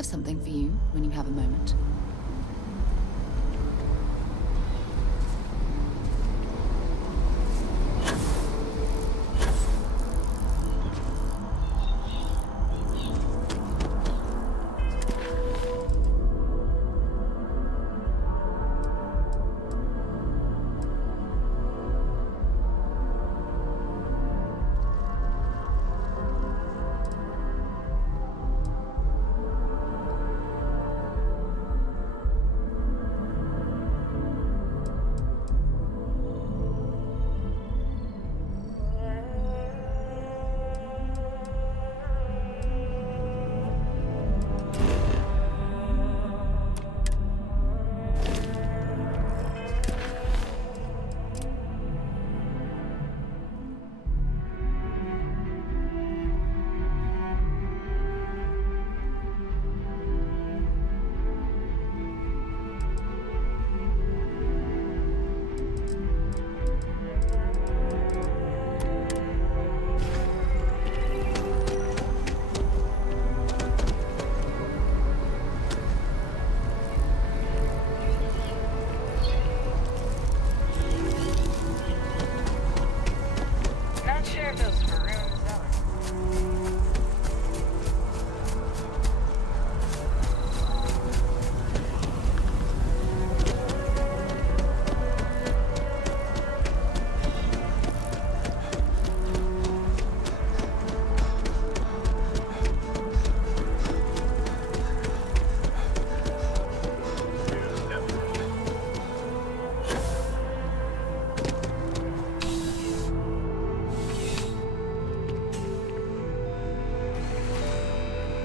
have something for you when you have a moment.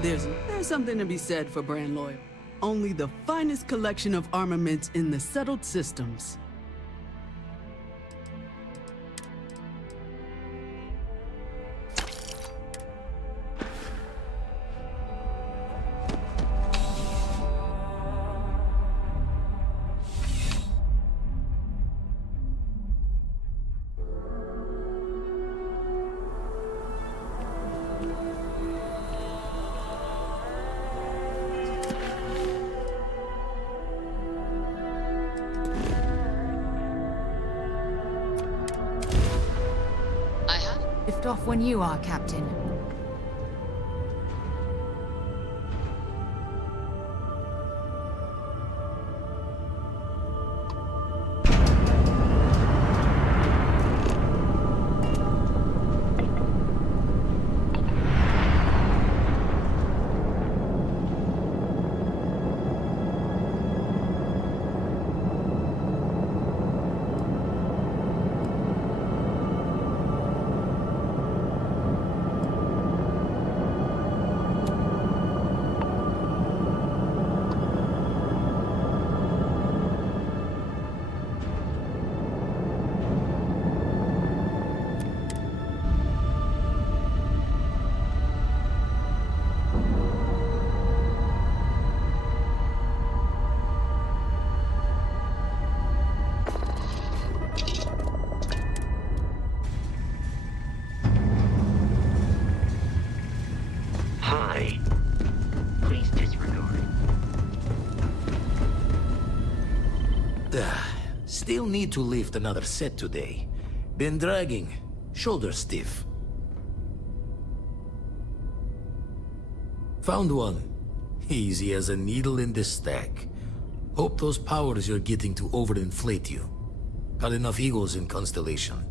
There's something to be said for brand loyal. Only the finest collection of armaments in the settled systems. Off when you are, Captain. Still need to lift another set today. Been dragging. Shoulder stiff. Found one. Easy as a needle in the stack. Hope those powers you're getting to overinflate you. Got enough eagles in Constellation.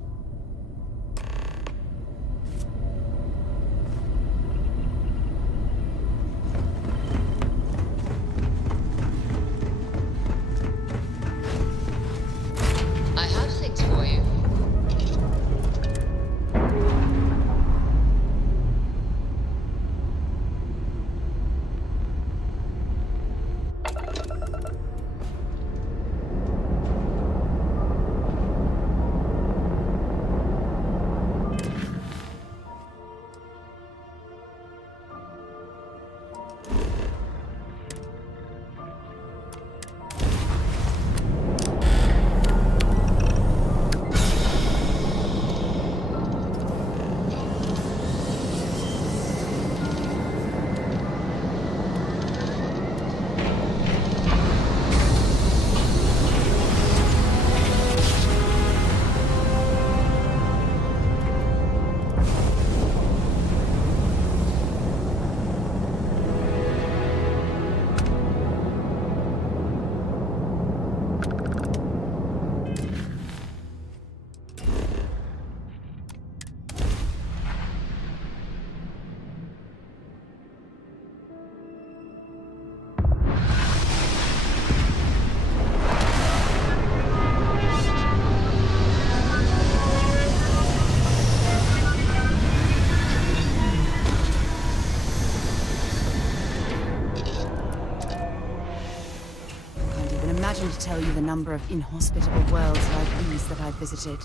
begin to tell you the number of inhospitable worlds like these that I've visited.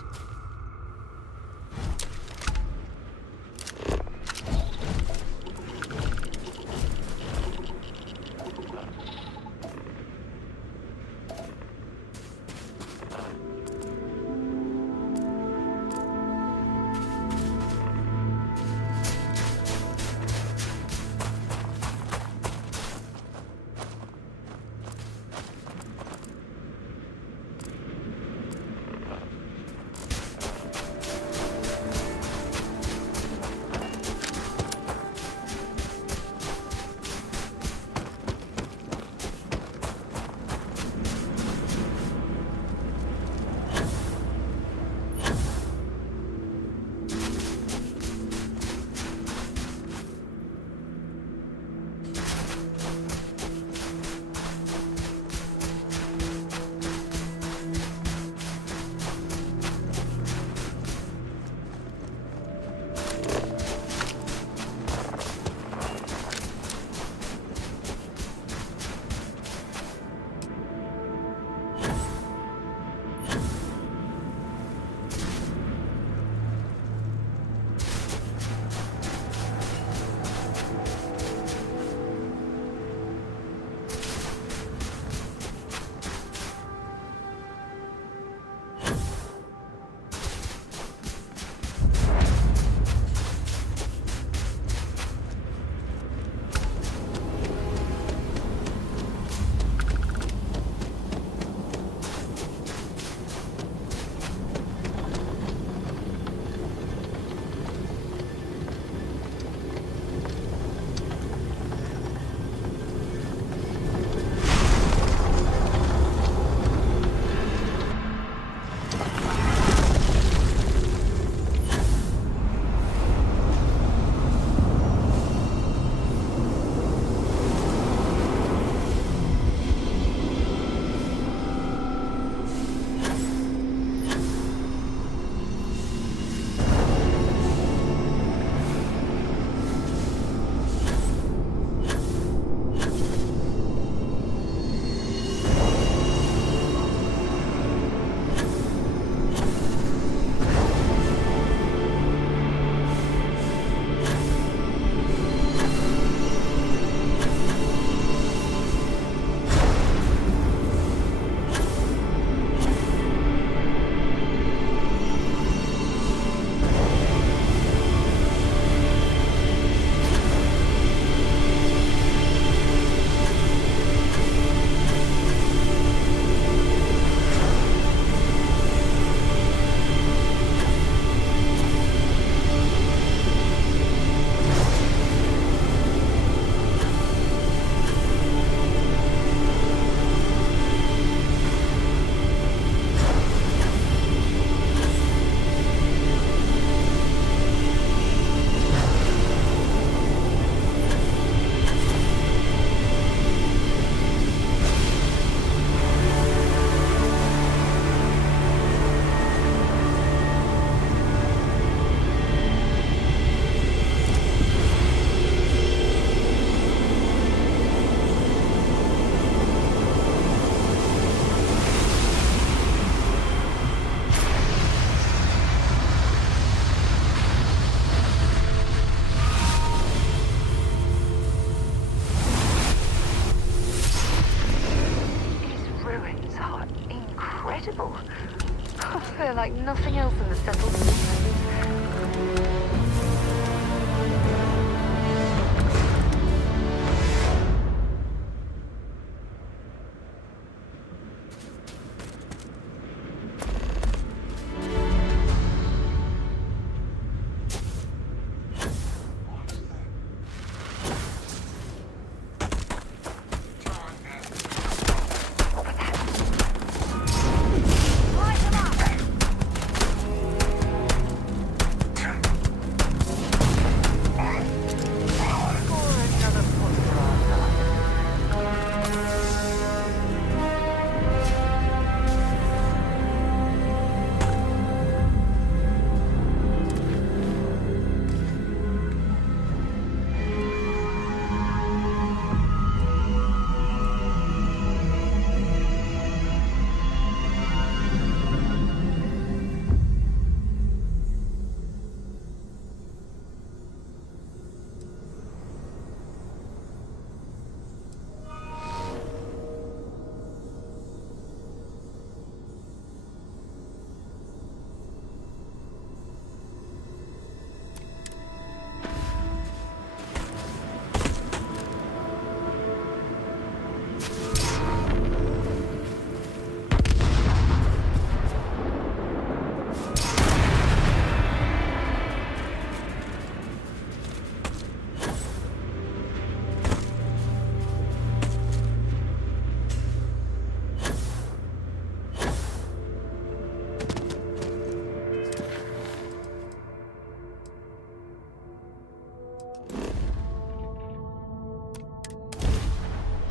They're like nothing else in the settled systems.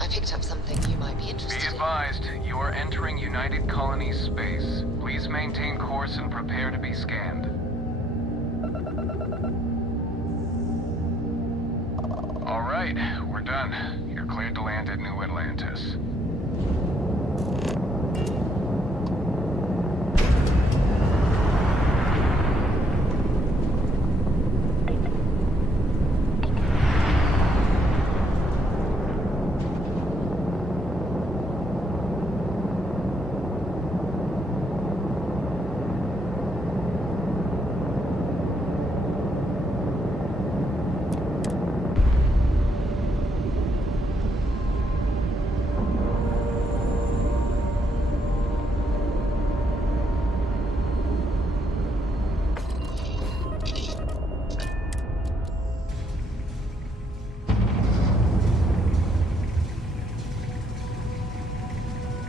picked up something you might be interested Be in. advised, you are entering United Colonies space. Please maintain course and prepare to be scanned. All right, we're done. You're cleared to land at New Atlantis.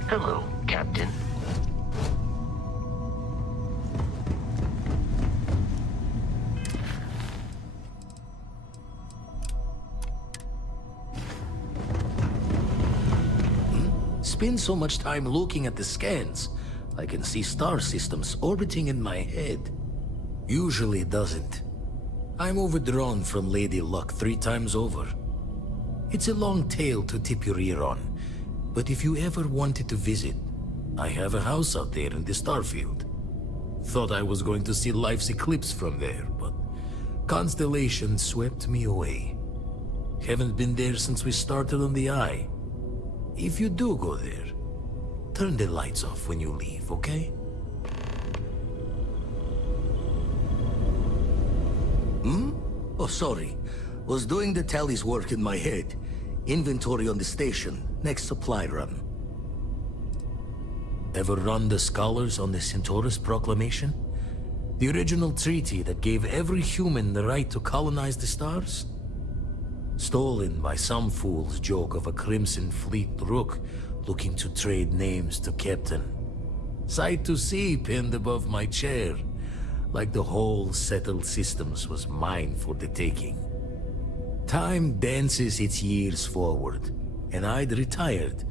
Hello, Captain. Spend so much time looking at the scans, I can see star systems orbiting in my head. Usually it doesn't. I'm overdrawn from Lady Luck 3 times over. It's a long tale to tip your ear on, but if you ever wanted to visit, I have a house out there in the Starfield. Thought I was going to see life's eclipse from there, but Constellation swept me away. Haven't been there since we started on the Eye. If you do go there, turn the lights off when you leave, okay? Oh, sorry. Was doing the tally's work in my head. Inventory on the station, next supply run. Ever run the scholars on the Centaurus Proclamation? The original treaty that gave every human the right to colonize the stars? Stolen by some fool's joke of a Crimson Fleet rook looking to trade names to Captain. Sight to see pinned above my chair, like the whole settled systems was mine for the taking. Time dances its years forward, and I'd retired.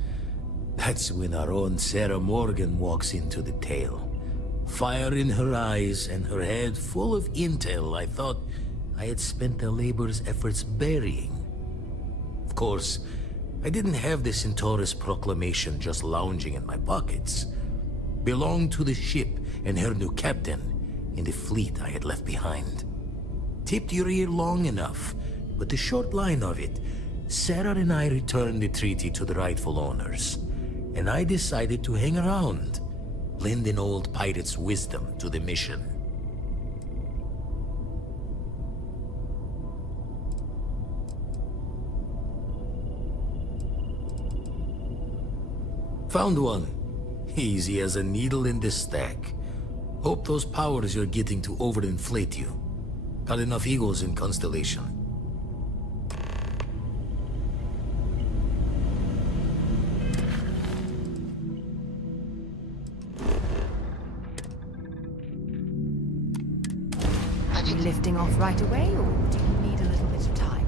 That's when our own Sarah Morgan walks into the tale. Fire in her eyes and her head full of intel I thought I had spent the labor's efforts burying. Of course, I didn't have the Centaurus Proclamation just lounging in my pockets. Belonged to the ship and her new captain in the fleet I had left behind. Tipped your ear long enough, but the short line of it, Sarah and I returned the treaty to the rightful owners, and I decided to hang around, lend an old pirate's wisdom to the mission. Found one. Easy as a needle in the stack. Hope those powers you're getting to overinflate you. Got enough egos in Constellation. Are you lifting off right away, or do you need a little bit of time?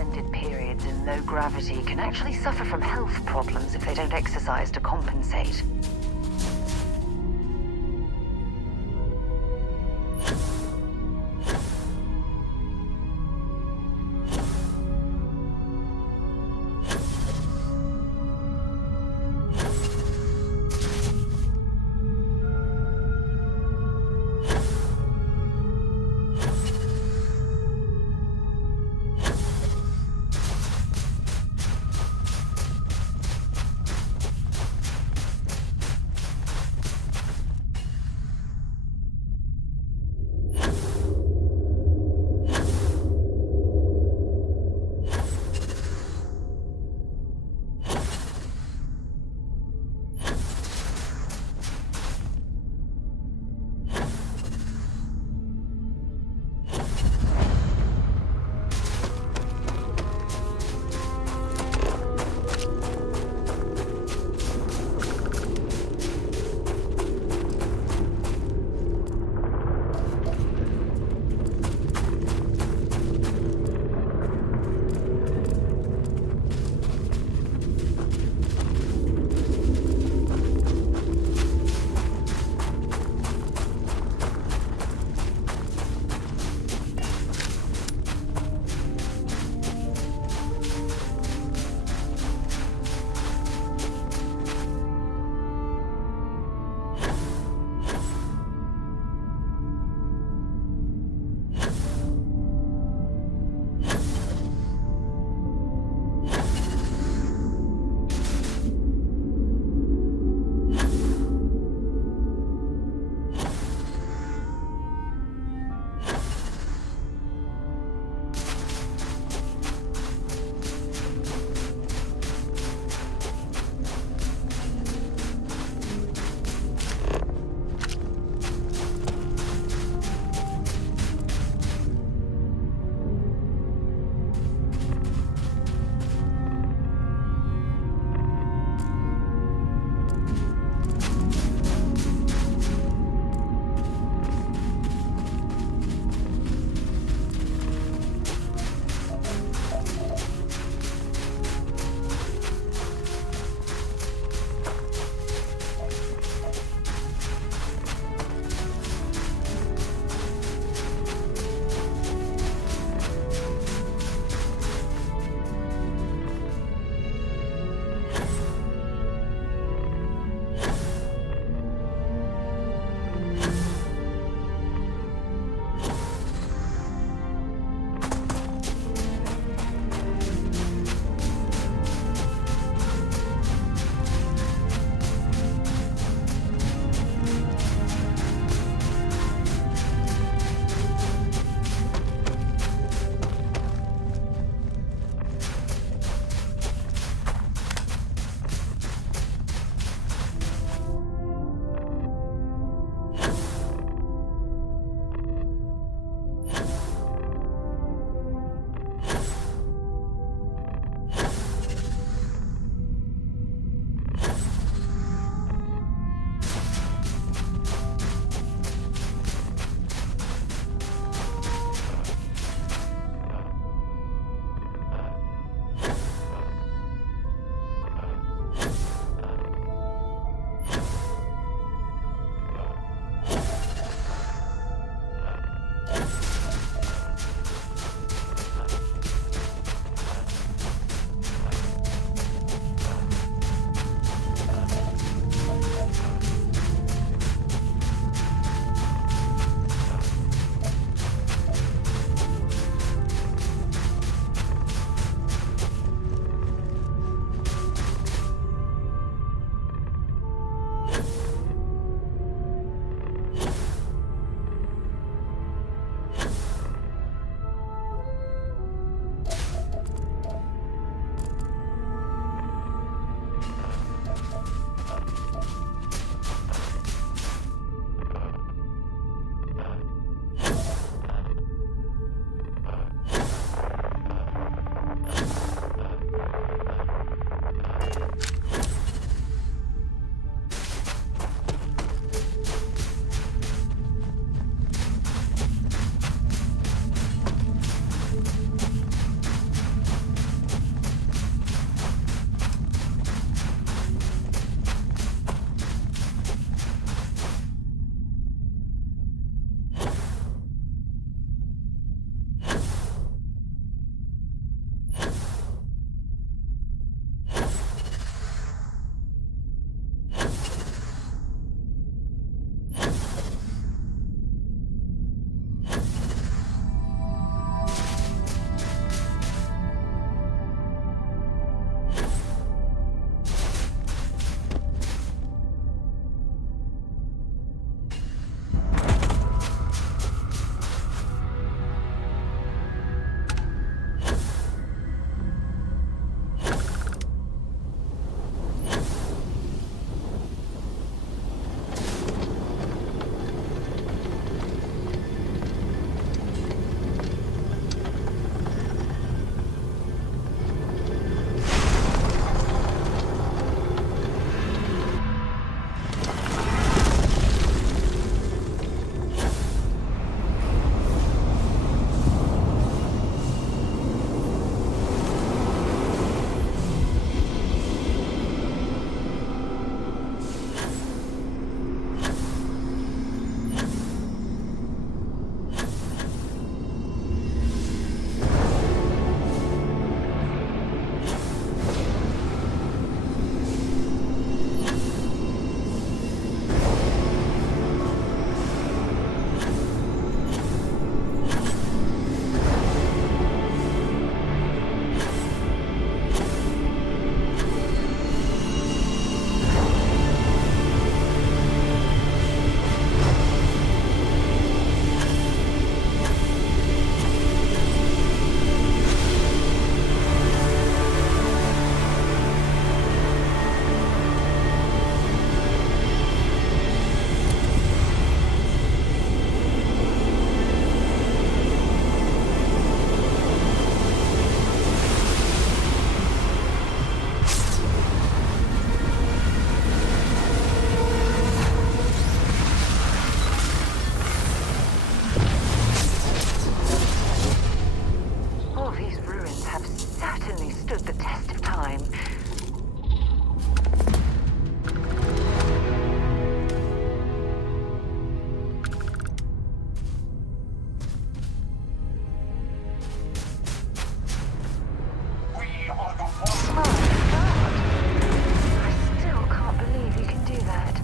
extended periods in low gravity can actually suffer from health problems if they don't exercise to compensate. blueprints have certainly stood the test of time. My God! I still can't believe you can do that.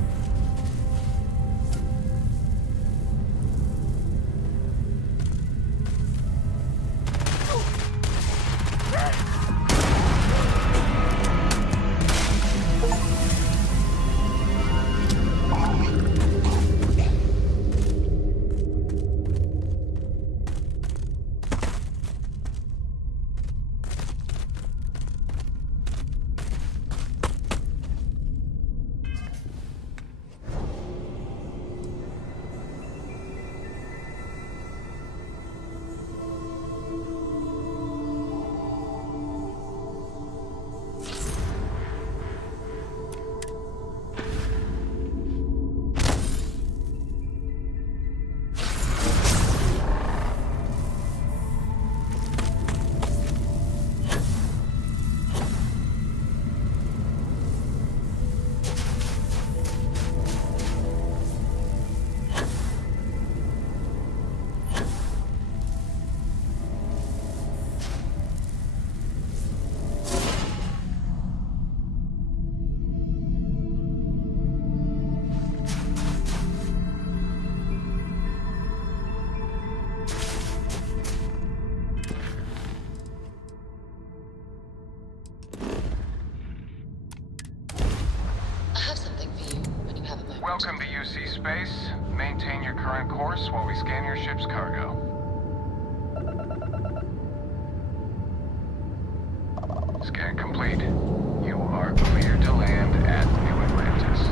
Welcome to UC Space. Maintain your current course while we scan your ship's cargo. Scan complete. You are cleared to land at New Atlantis.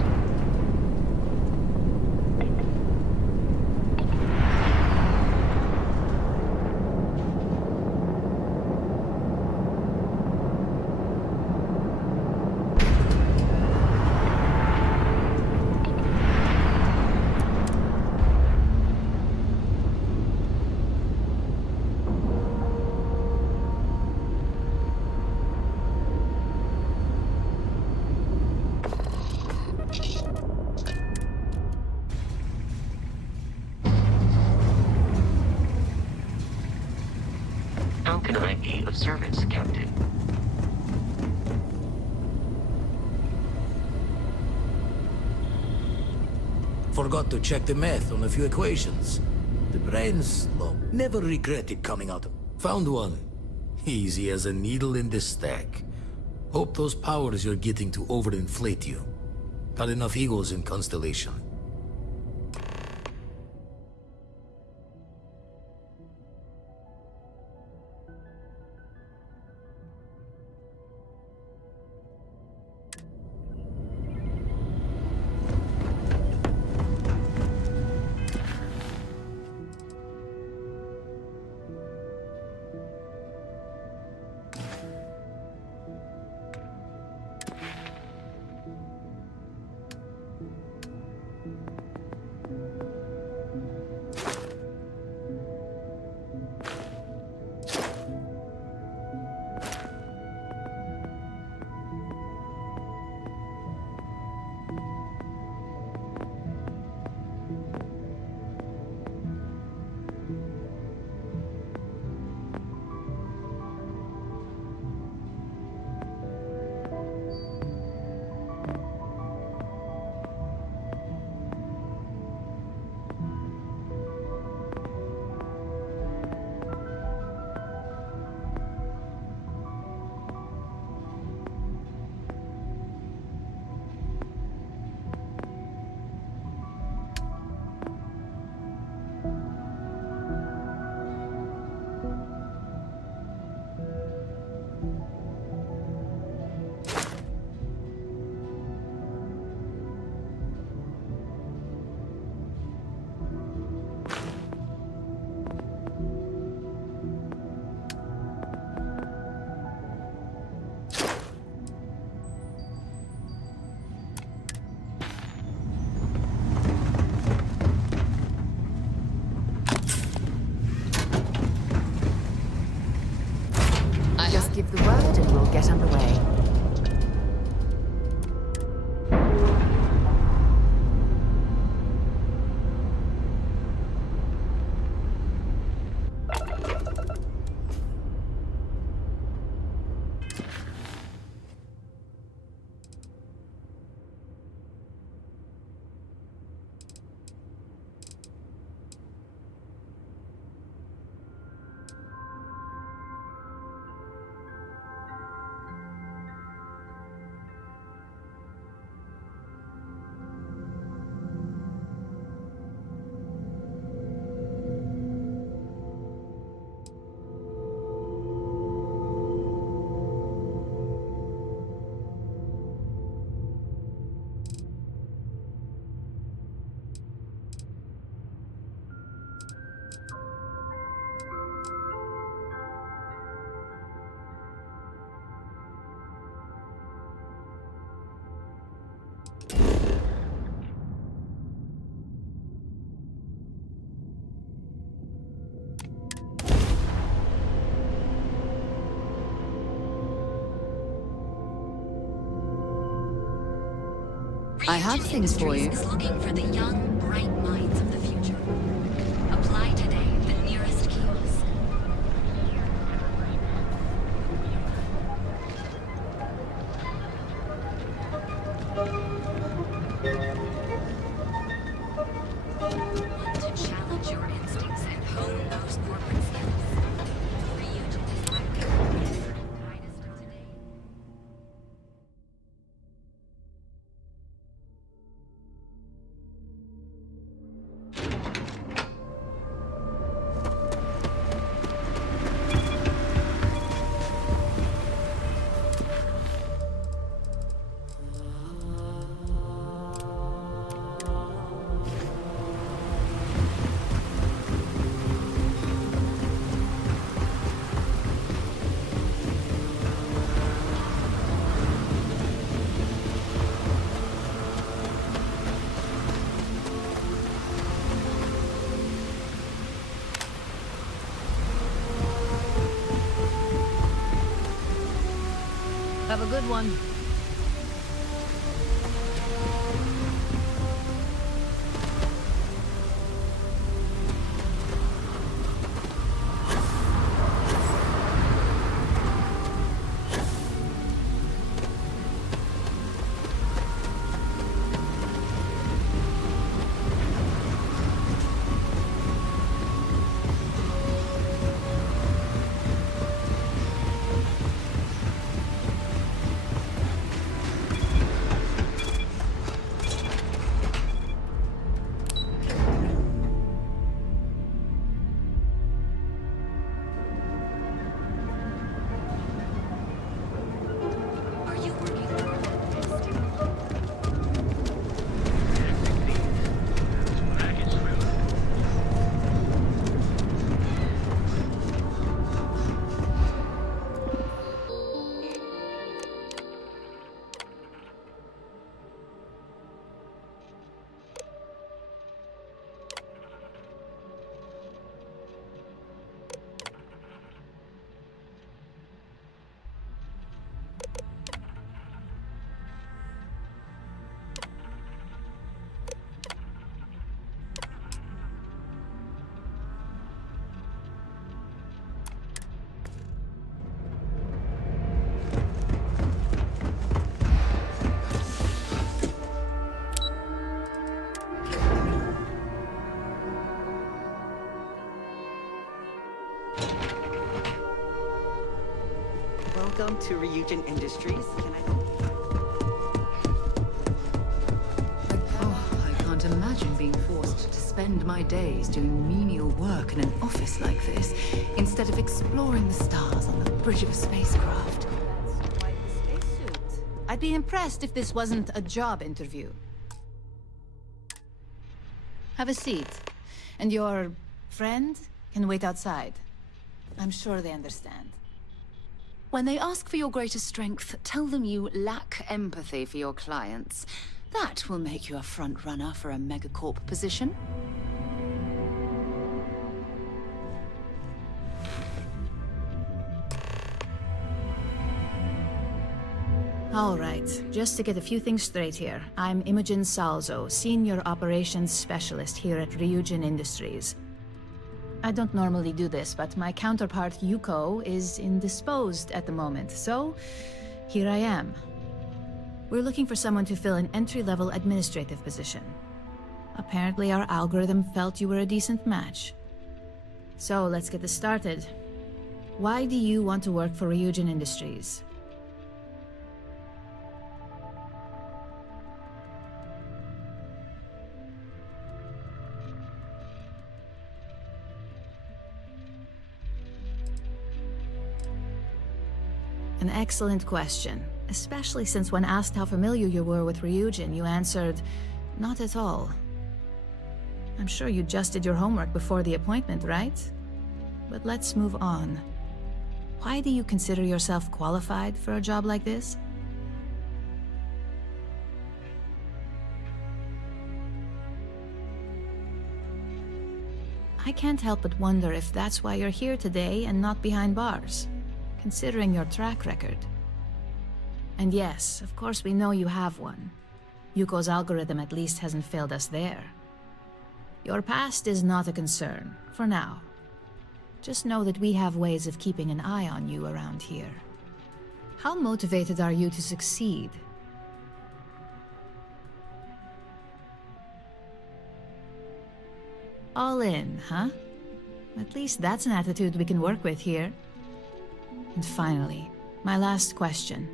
How can I be of service, Captain? Forgot to check the math on a few equations. The brain's, well, never regretted coming out. Found one. Easy as a needle in the stack. Hope those powers you're getting to overinflate you. Got enough egos in Constellation. Give the word and we'll get underway. I have things for you. Is looking for the young, bright minds of the future. Apply today at the nearest kiosk. Want to challenge your instincts and hone those corporate skills? Reunion is likely to be the brightest of today. Have a good one. Are you working for Welcome to Reunion Industries. Can I help? Oh, I can't imagine being forced to spend my days doing menial work in an office like this, instead of exploring the stars on the bridge of a spacecraft. That's quite the spacesuit. I'd be impressed if this wasn't a job interview. Have a seat. And your friend can wait outside. I'm sure they understand. When they ask for your greatest strength, tell them you lack empathy for your clients. That will make you a front runner for a megacorp position. All right, just to get a few things straight here. I'm Imogen Salzo, Senior Operations Specialist here at Ryujin Industries. I don't normally do this, but my counterpart Yuko is indisposed at the moment, so here I am. We're looking for someone to fill an entry-level administrative position. Apparently our algorithm felt you were a decent match. So let's get this started. Why do you want to work for Ryujin Industries? An excellent question, especially since when asked how familiar you were with Ryujin, you answered, not at all. I'm sure you just did your homework before the appointment, right? But let's move on. Why do you consider yourself qualified for a job like this? I can't help but wonder if that's why you're here today and not behind bars, considering your track record. And yes, of course we know you have one. Yuko's algorithm at least hasn't failed us there. Your past is not a concern, for now. Just know that we have ways of keeping an eye on you around here. How motivated are you to succeed? All in, huh? At least that's an attitude we can work with here. And finally, my last question.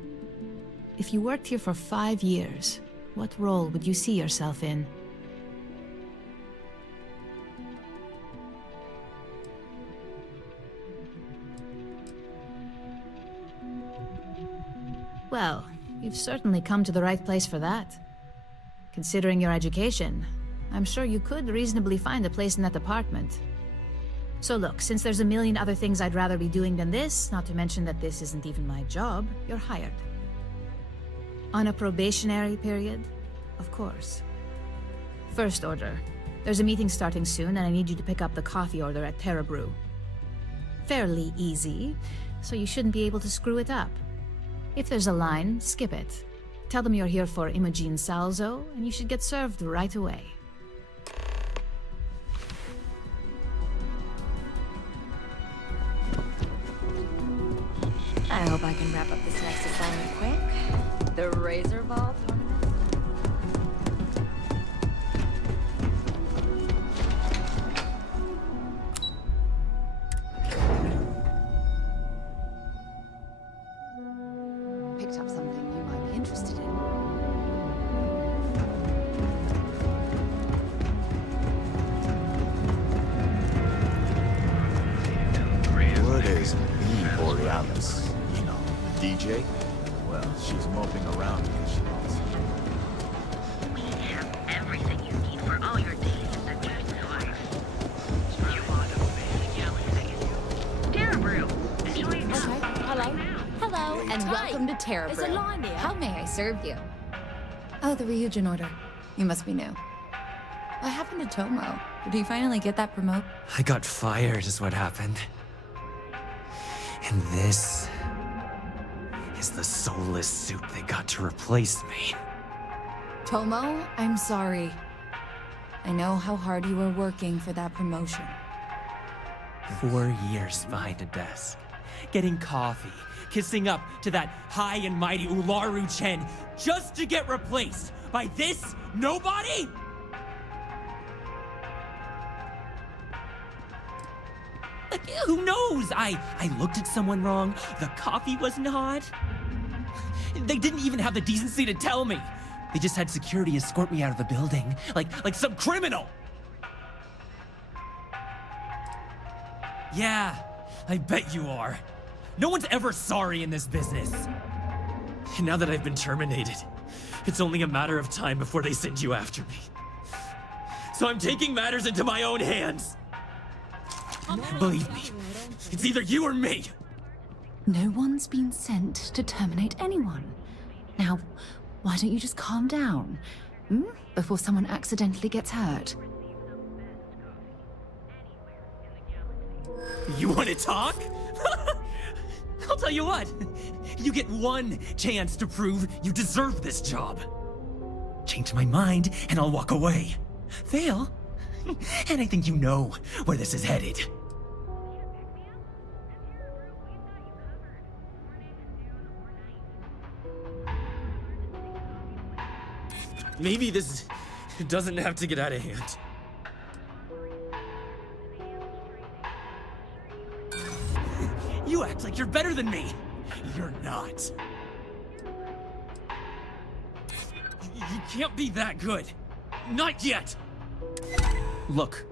If you worked here for 5 years, what role would you see yourself in? Well, you've certainly come to the right place for that. Considering your education, I'm sure you could reasonably find a place in that department. So look, since there's a million other things I'd rather be doing than this, not to mention that this isn't even my job, you're hired. On a probationary period? Of course. First order. There's a meeting starting soon, and I need you to pick up the coffee order at Terra Brew. Fairly easy, so you shouldn't be able to screw it up. If there's a line, skip it. Tell them you're here for Imogen Salzo, and you should get served right away. I hope I can wrap up this next assignment quick. The Razor Ball tournament. Picked up something you might be interested in. What is the Borealis? You know, DJ? Well, she's moping around because she wants it. We have everything you need for all your daily adventures in life. You want a Terra Brew. Enjoy your Okay, hello, and welcome to Terra Brew. There's a line here. How may I serve you? Oh, the Ryujin order. You must be new. What happened to Tomo? Did he finally get that promote? I got fired is what happened. And this is the soulless suit they got to replace me. Tomo, I'm sorry. I know how hard you were working for that promotion. 4 years behind a desk, getting coffee, kissing up to that high and mighty Ularu Chen, just to get replaced by this nobody? Like, who knows? I looked at someone wrong, the coffee wasn't hot. They didn't even have the decency to tell me. They just had security escort me out of the building, like some criminal. Yeah, I bet you are. No one's ever sorry in this business. And now that I've been terminated, it's only a matter of time before they send you after me. So I'm taking matters into my own hands. Believe me, it's either you or me. No one's been sent to terminate anyone. Now, why don't you just calm down? Before someone accidentally gets hurt. You want to talk? I'll tell you what. You get one chance to prove you deserve this job. Change my mind, and I'll walk away. Fail, and I think you know where this is headed. Maybe this doesn't have to get out of hand. You act like you're better than me. You're not. You can't be that good. Not yet. Look,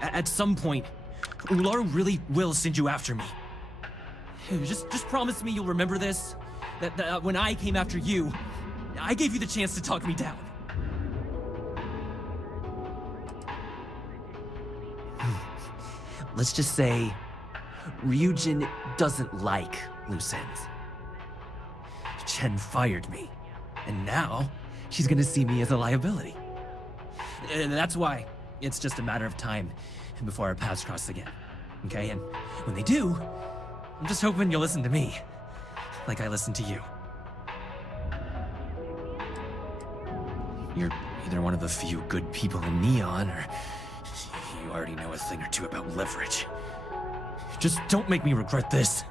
at some point, Ularu really will send you after me. Just promise me you'll remember this. That when I came after you, I gave you the chance to talk me down. Let's just say Ryujin doesn't like loose ends. Chen fired me, and now she's gonna see me as a liability. And that's why it's just a matter of time before our paths cross again. Okay? And when they do, I'm just hoping you'll listen to me, like I listened to you. You're either one of the few good people in Neon, or you already know a thing or two about leverage. Just don't make me regret this.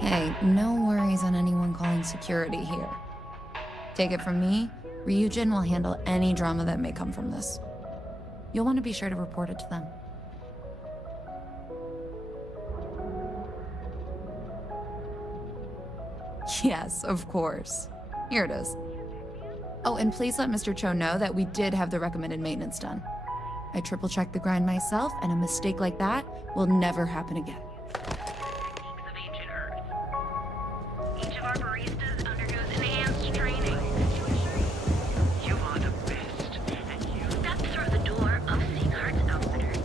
Hey, no worries on anyone calling security here. Take it from me, Ryujin will handle any drama that may come from this. You'll want to be sure to report it to them. Yes, of course. Here it is. Oh, and please let Mr. Cho know that we did have the recommended maintenance done. I triple-checked the grind myself, and a mistake like that will never happen again. Each of our baristas undergoes enhanced training. You are the best, and you step through the door of Seaghart's Outfitters.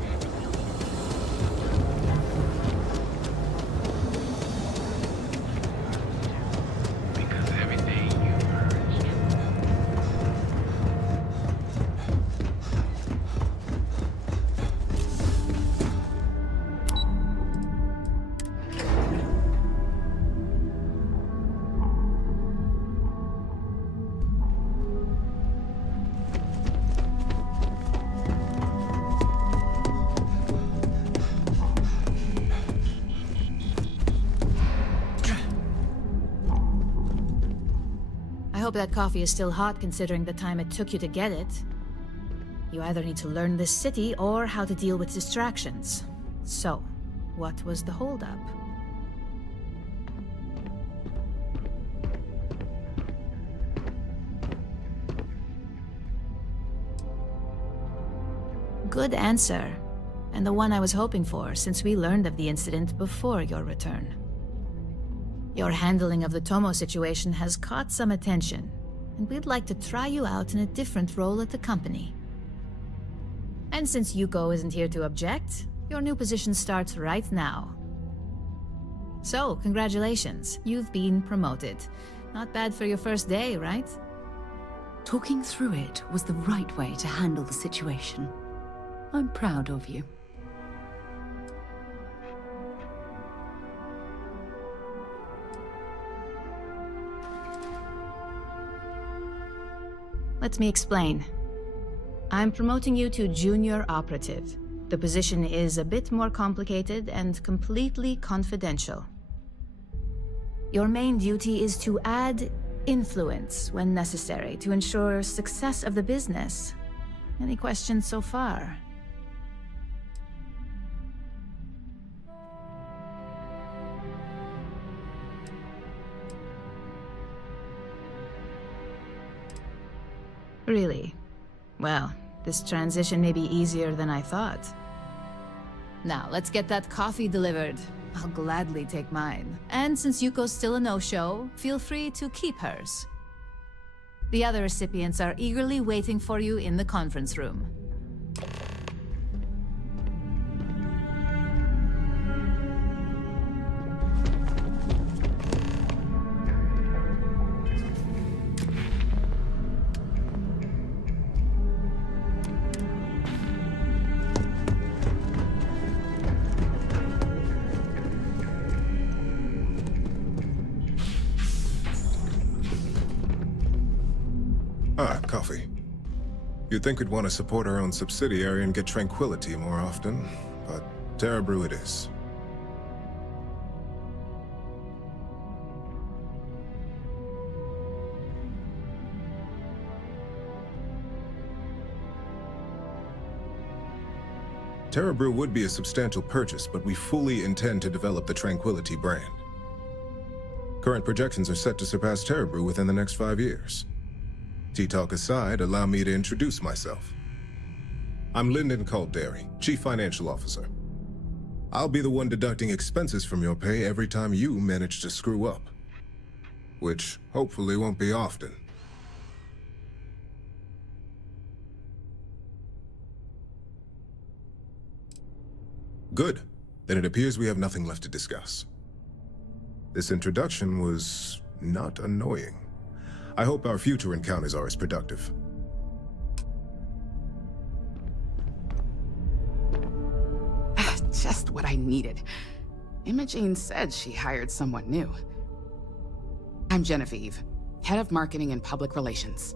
Because every day you earn. I hope that coffee is still hot considering the time it took you to get it. You either need to learn this city or how to deal with distractions. So, what was the holdup? Good answer, and the one I was hoping for since we learned of the incident before your return. Your handling of the Tomo situation has caught some attention, and we'd like to try you out in a different role at the company. And since Yuko isn't here to object, your new position starts right now. So, congratulations, you've been promoted. Not bad for your first day, right? Talking through it was the right way to handle the situation. I'm proud of you. Let me explain. I'm promoting you to junior operative. The position is a bit more complicated and completely confidential. Your main duty is to add influence when necessary to ensure success of the business. Any questions so far? Really? Well, this transition may be easier than I thought. Now, let's get that coffee delivered. I'll gladly take mine. And since Yuko's still a no-show, feel free to keep hers. The other recipients are eagerly waiting for you in the conference room. Ah, coffee. You'd think we'd want to support our own subsidiary and get tranquility more often, but Terra Brew it is. Terra Brew would be a substantial purchase, but we fully intend to develop the Tranquility brand. Current projections are set to surpass Terra Brew within the next 5 years. Tea talk aside, allow me to introduce myself. I'm Lyndon Calderi, Chief Financial Officer. I'll be the one deducting expenses from your pay every time you manage to screw up. Which hopefully won't be often. Good. Then it appears we have nothing left to discuss. This introduction was not annoying. I hope our future encounters are as productive. Just what I needed. Imogene said she hired someone new. I'm Genevieve, Head of Marketing and Public Relations.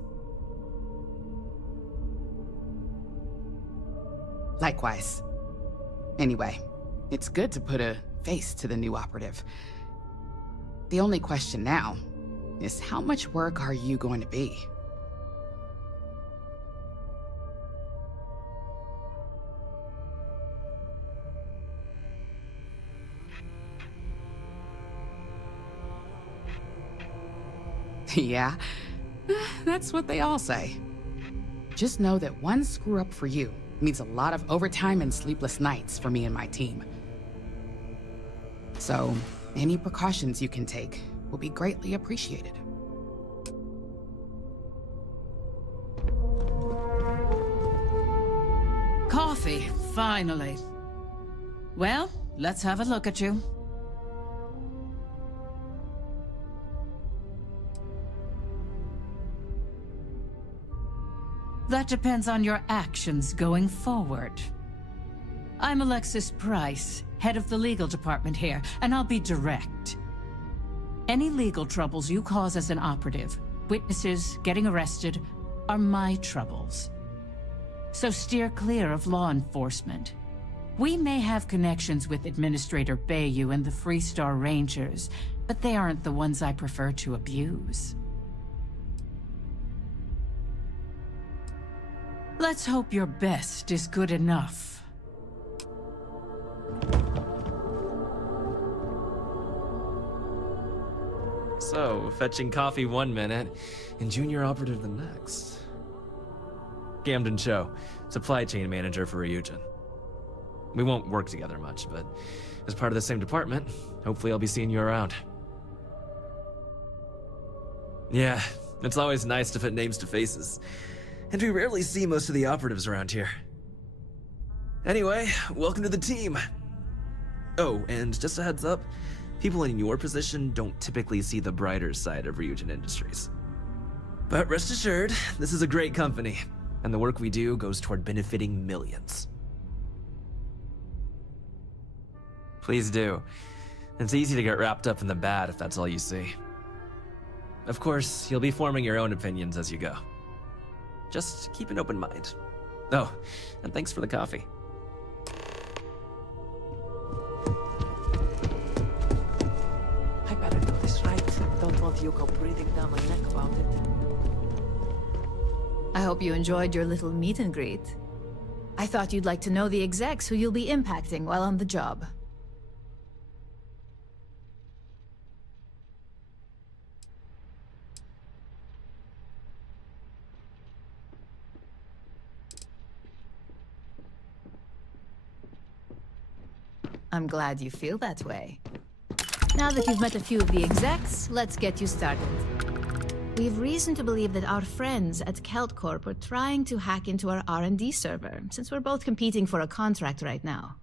Likewise. Anyway, it's good to put a face to the new operative. The only question now is how much work are you going to be? Yeah, that's what they all say. Just know that one screw-up for you means a lot of overtime and sleepless nights for me and my team. So, any precautions you can take will be greatly appreciated. Coffee, finally. Well, let's have a look at you. That depends on your actions going forward. I'm Alexis Price, head of the legal department here, and I'll be direct. Any legal troubles you cause as an operative, witnesses, getting arrested, are my troubles. So steer clear of law enforcement. We may have connections with Administrator Bayou and the Freestar Rangers, but they aren't the ones I prefer to abuse. Let's hope your best is good enough. So, fetching coffee 1 minute and junior operative the next. Camden Cho, supply chain manager for Ryujin. We won't work together much, but as part of the same department, hopefully I'll be seeing you around. Yeah, it's always nice to put names to faces. And we rarely see most of the operatives around here. Anyway, welcome to the team. Oh, and just a heads up, people in your position don't typically see the brighter side of Ryujin Industries. But rest assured, this is a great company, and the work we do goes toward benefiting millions. Please do. It's easy to get wrapped up in the bad if that's all you see. Of course, you'll be forming your own opinions as you go. Just keep an open mind. Oh, and thanks for the coffee. I better do this right. Don't want Yuko breathing down my neck about it. I hope you enjoyed your little meet and greet. I thought you'd like to know the execs who you'll be impacting while on the job. I'm glad you feel that way. Now that you've met a few of the execs, let's get you started. We have reason to believe that our friends at Kelt Corp are trying to hack into our R&D server, since we're both competing for a contract right now.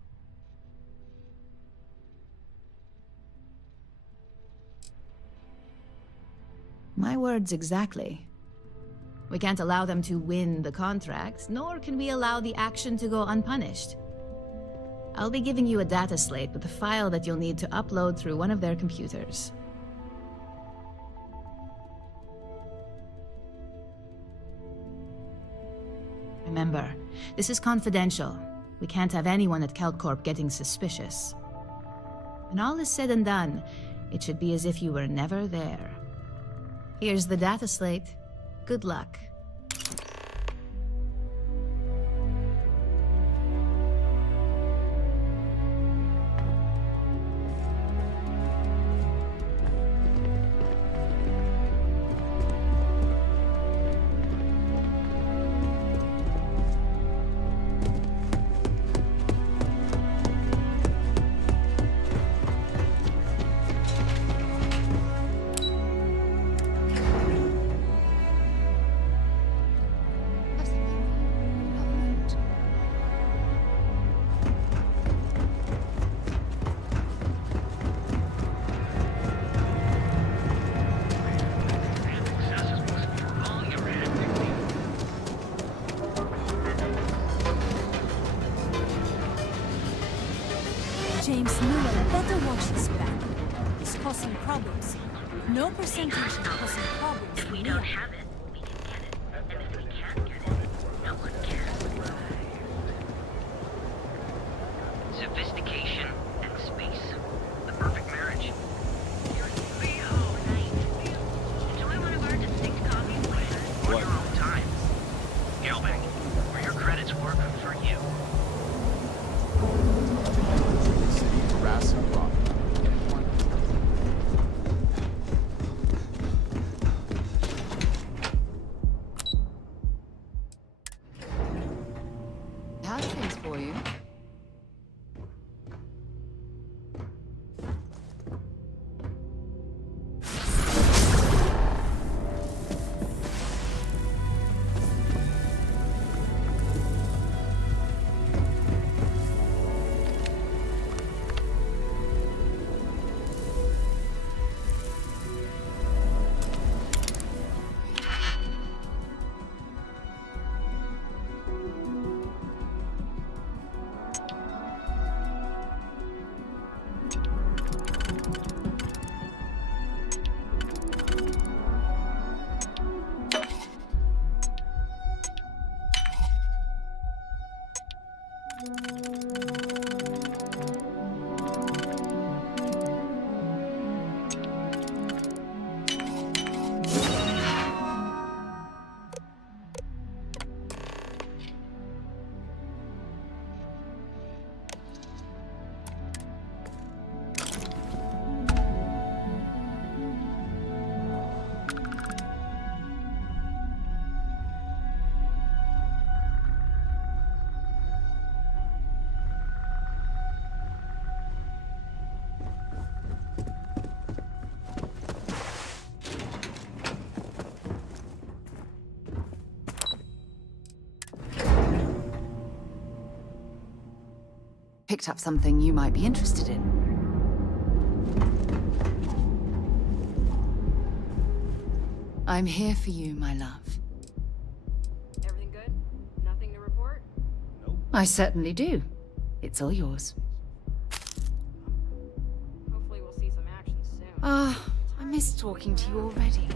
My words exactly. We can't allow them to win the contract, nor can we allow the action to go unpunished. I'll be giving you a data slate with a file that you'll need to upload through one of their computers. Remember, this is confidential. We can't have anyone at CalCorp getting suspicious. When all is said and done, it should be as if you were never there. Here's the data slate. Good luck. James Miller, better watch this back. He's causing problems. No percentage in causing problems. If we don't have it, we can get it. And if we can't get it, no one can. Sophistication and space. The perfect marriage. Enjoy one of our distinct coffees later. On your own time. Galbank, where your credits work for you. Harassing Rob. How's things for you? Picked up something you might be interested in. I'm here for you, my love. Everything good? Nothing to report? I certainly do. It's all yours. Hopefully we'll see some action soon. Ah, I miss talking to you already.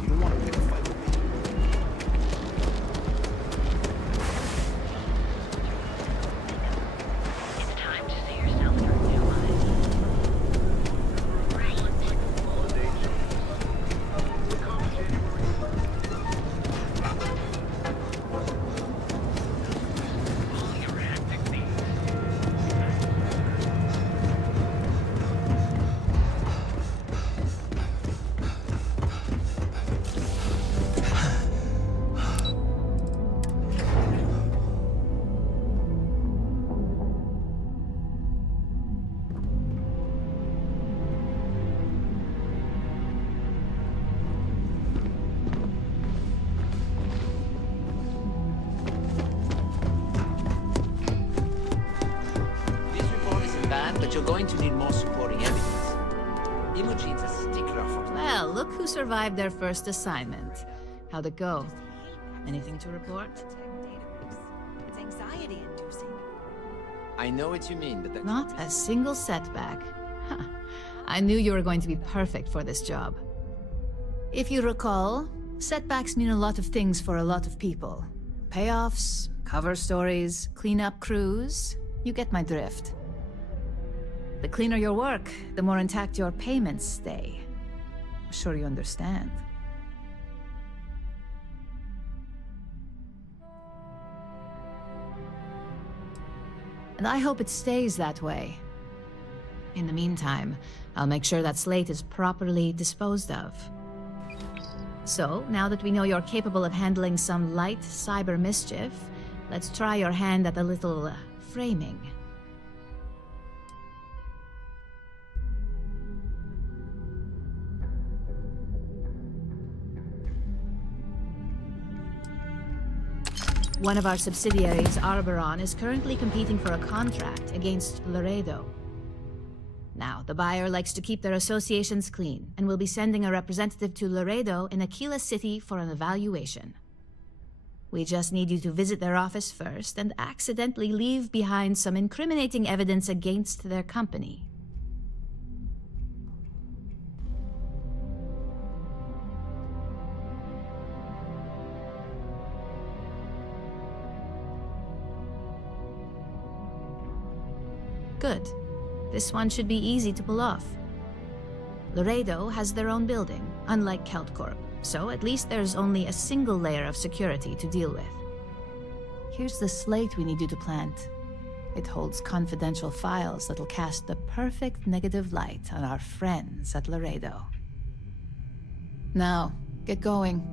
You don't want to pick a fight with me. It's time to see yourself through new eyes. But you're going to need more supporting evidence. Imogen's a stickler for... Well, look who survived their first assignment. How'd it go? Anything to report? It's anxiety-inducing. I know what you mean, but that's... Not a single setback. I knew you were going to be perfect for this job. If you recall, Setbacks mean a lot of things for a lot of people. Payoffs, cover stories, cleanup crews. You get my drift. The cleaner your work, the more intact your payments stay. I'm sure you understand. And I hope it stays that way. In the meantime, I'll make sure that slate is properly disposed of. So, now that we know you're capable of handling some light cyber mischief, let's try your hand at a little framing. One of our subsidiaries, Arboron, is currently competing for a contract against Laredo. Now, the buyer likes to keep their associations clean, and will be sending a representative to Laredo in Aquila City for an evaluation. We just need you to visit their office first and accidentally leave behind some incriminating evidence against their company. Good. This one should be easy to pull off. Laredo has their own building, unlike Keltcorp, so at least there's only a single layer of security to deal with. Here's the slate we need you to plant. It holds confidential files that'll cast the perfect negative light on our friends at Laredo. Now, get going.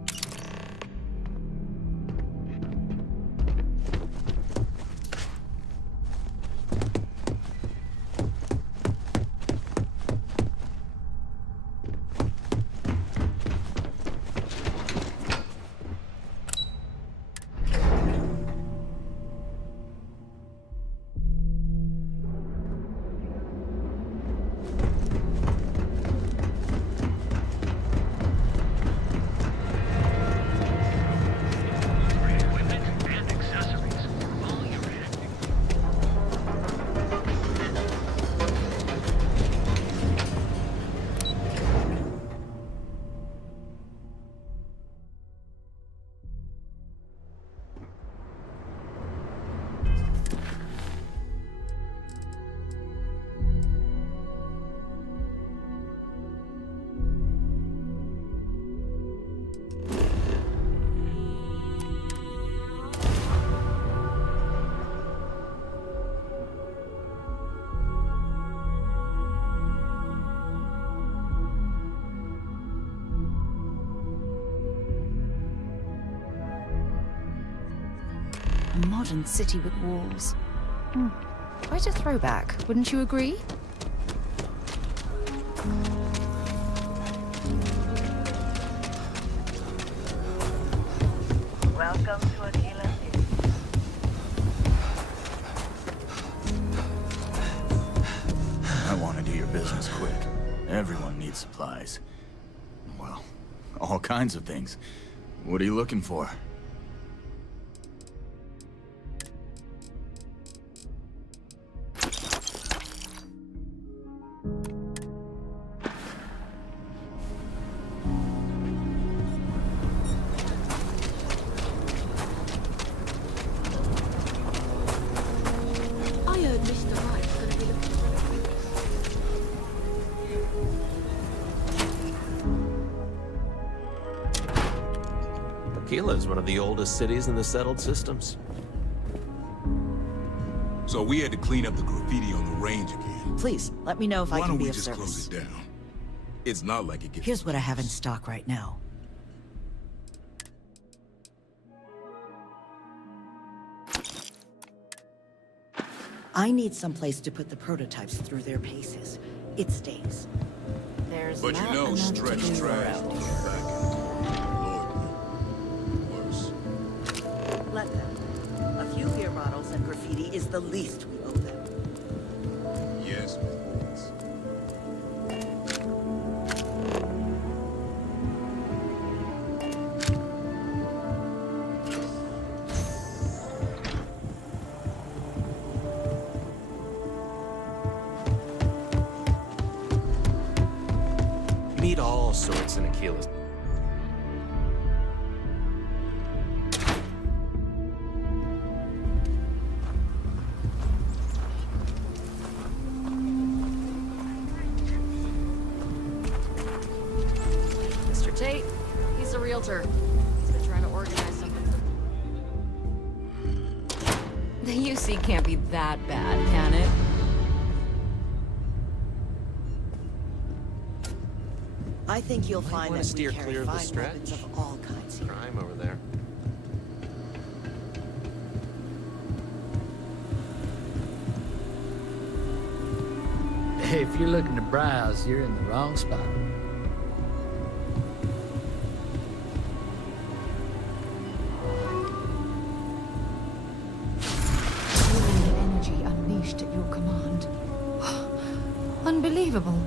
A modern city with walls. Quite a throwback, wouldn't you agree? Welcome to Aquila City. I want to do your business quick. Everyone needs supplies. Well, all kinds of things. What are you looking for? Aquila is one of the oldest cities in the settled systems. So we had to clean up the graffiti on the range again. Please, let me know if I Why can don't be we of just service. close it down? It's not like it gets... Here's what I have in stock right now. I need someplace to put the prototypes through their paces. It stays. There's But you not know, enough stretch to do trash around goes here. back in. Lord, worse. Let them. A few beer bottles and graffiti is the least we owe them. Yes, Miss. Meet all sorts in Aquila. realtor. He's been trying to organize something. The UC can't be that bad, can it? I think you'll Might find wanna that we steer carry clear of the fine weapons stretch. of all kinds here. Crime over there. Hey, if you're looking to browse, you're in the wrong spot. Alien energy unleashed at your command. Unbelievable.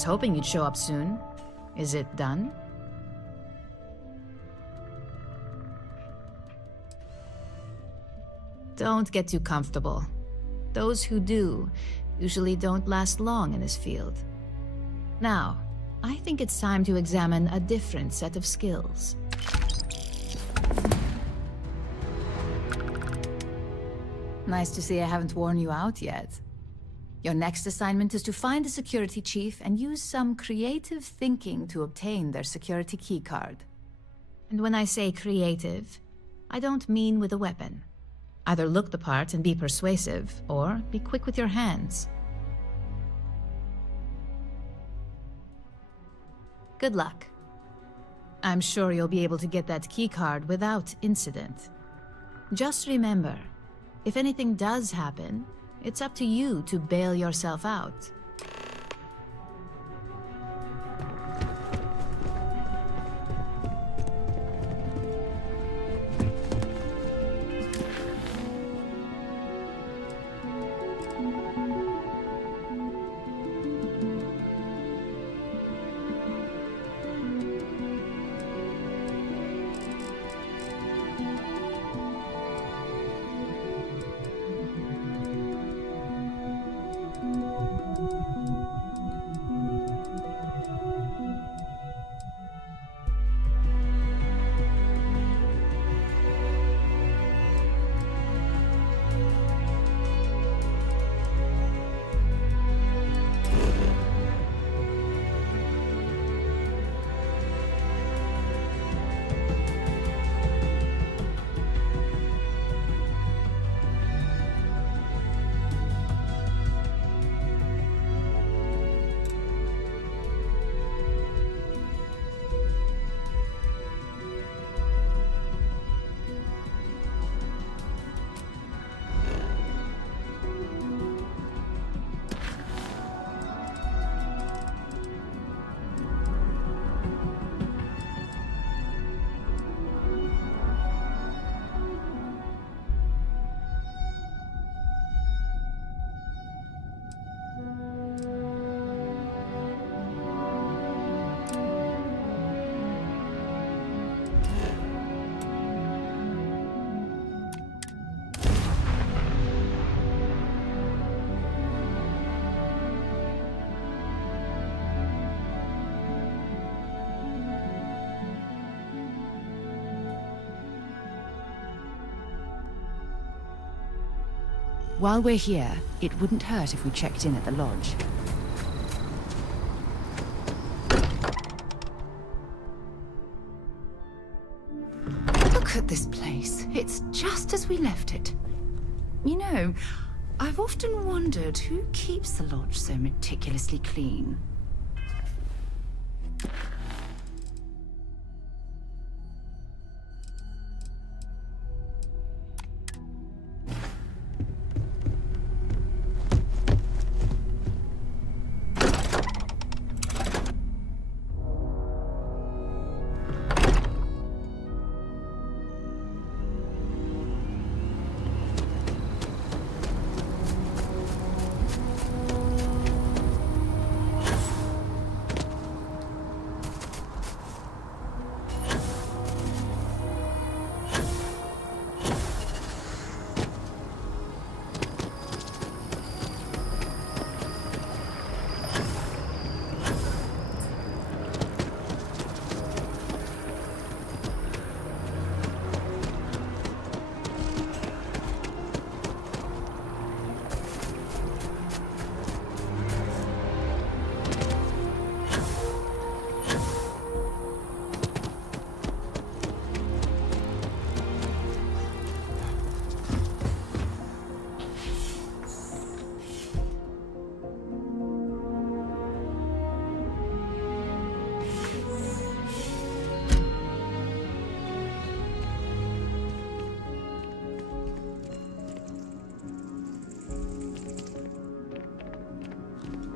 was hoping you'd show up soon. Is it done? Don't get too comfortable. Those who do usually don't last long in this field. Now, I think it's time to examine a different set of skills. Nice to see I haven't worn you out yet. Your next assignment is to find the security chief and use some creative thinking to obtain their security keycard. And when I say creative, I don't mean with a weapon. Either look the part and be persuasive, or be quick with your hands. Good luck. I'm sure you'll be able to get that keycard without incident. Just remember, if anything does happen, it's up to you to bail yourself out. While we're here, it wouldn't hurt if we checked in at the lodge. Look at this place. It's just as we left it. You know, I've often wondered who keeps the lodge so meticulously clean.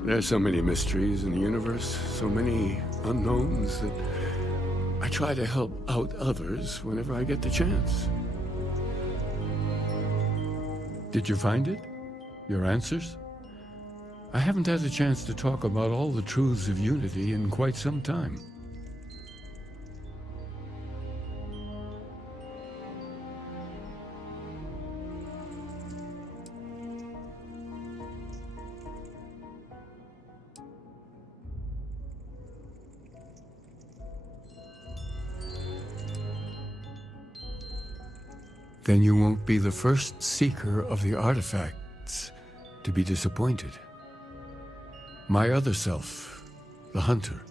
There's so many mysteries in the universe, so many unknowns that I try to help out others whenever I get the chance. Did you find it? Your answers? I haven't had a chance to talk about all the truths of Unity in quite some time. Then you won't be the first seeker of the artifacts to be disappointed. My other self, the hunter,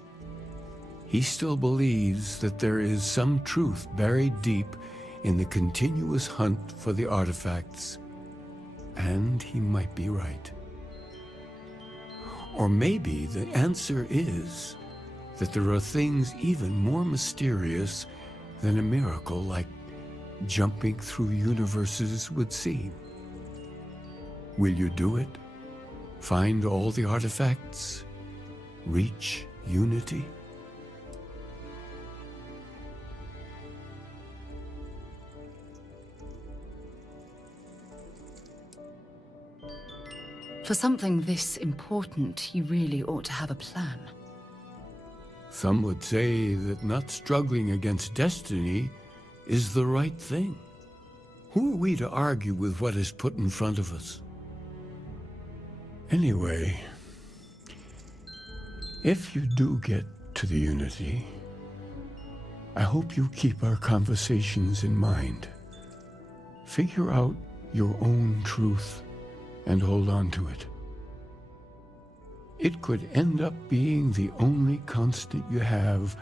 he still believes that there is some truth buried deep in the continuous hunt for the artifacts, and he might be right. Or maybe the answer is that there are things even more mysterious than a miracle like jumping through universes would seem. Will you do it? Find all the artifacts? Reach unity? For something this important, you really ought to have a plan. Some would say that not struggling against destiny is the right thing. Who are we to argue with what is put in front of us? Anyway, if you do get to the Unity, I hope you keep our conversations in mind. Figure out your own truth and hold on to it. It could end up being the only constant you have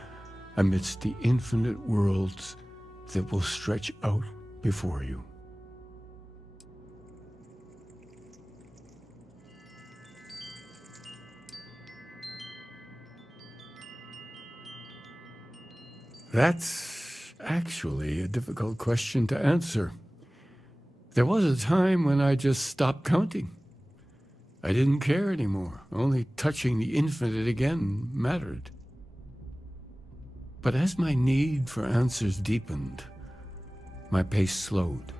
amidst the infinite worlds that will stretch out before you. That's actually a difficult question to answer. There was a time when I just stopped counting. I didn't care anymore. Only touching the infinite again mattered. But as my need for answers deepened, my pace slowed.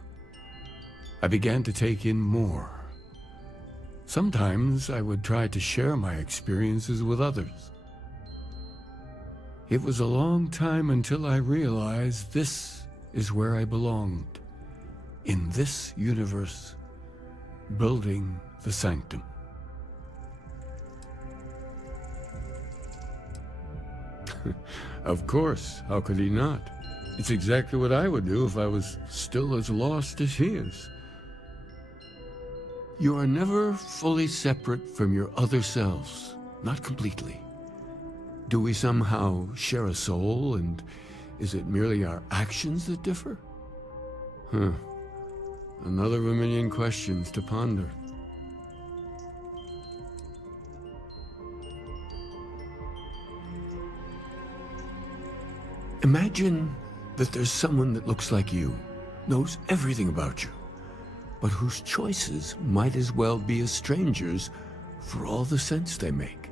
I began to take in more. Sometimes I would try to share my experiences with others. It was a long time until I realized this is where I belonged. In this universe, building the sanctum. Of course, how could he not? It's exactly what I would do if I was still as lost as he is. You are never fully separate from your other selves, not completely. Do we somehow share a soul, and is it merely our actions that differ? Another of a million questions to ponder. Imagine that there's someone that looks like you, knows everything about you, but whose choices might as well be as strangers for all the sense they make.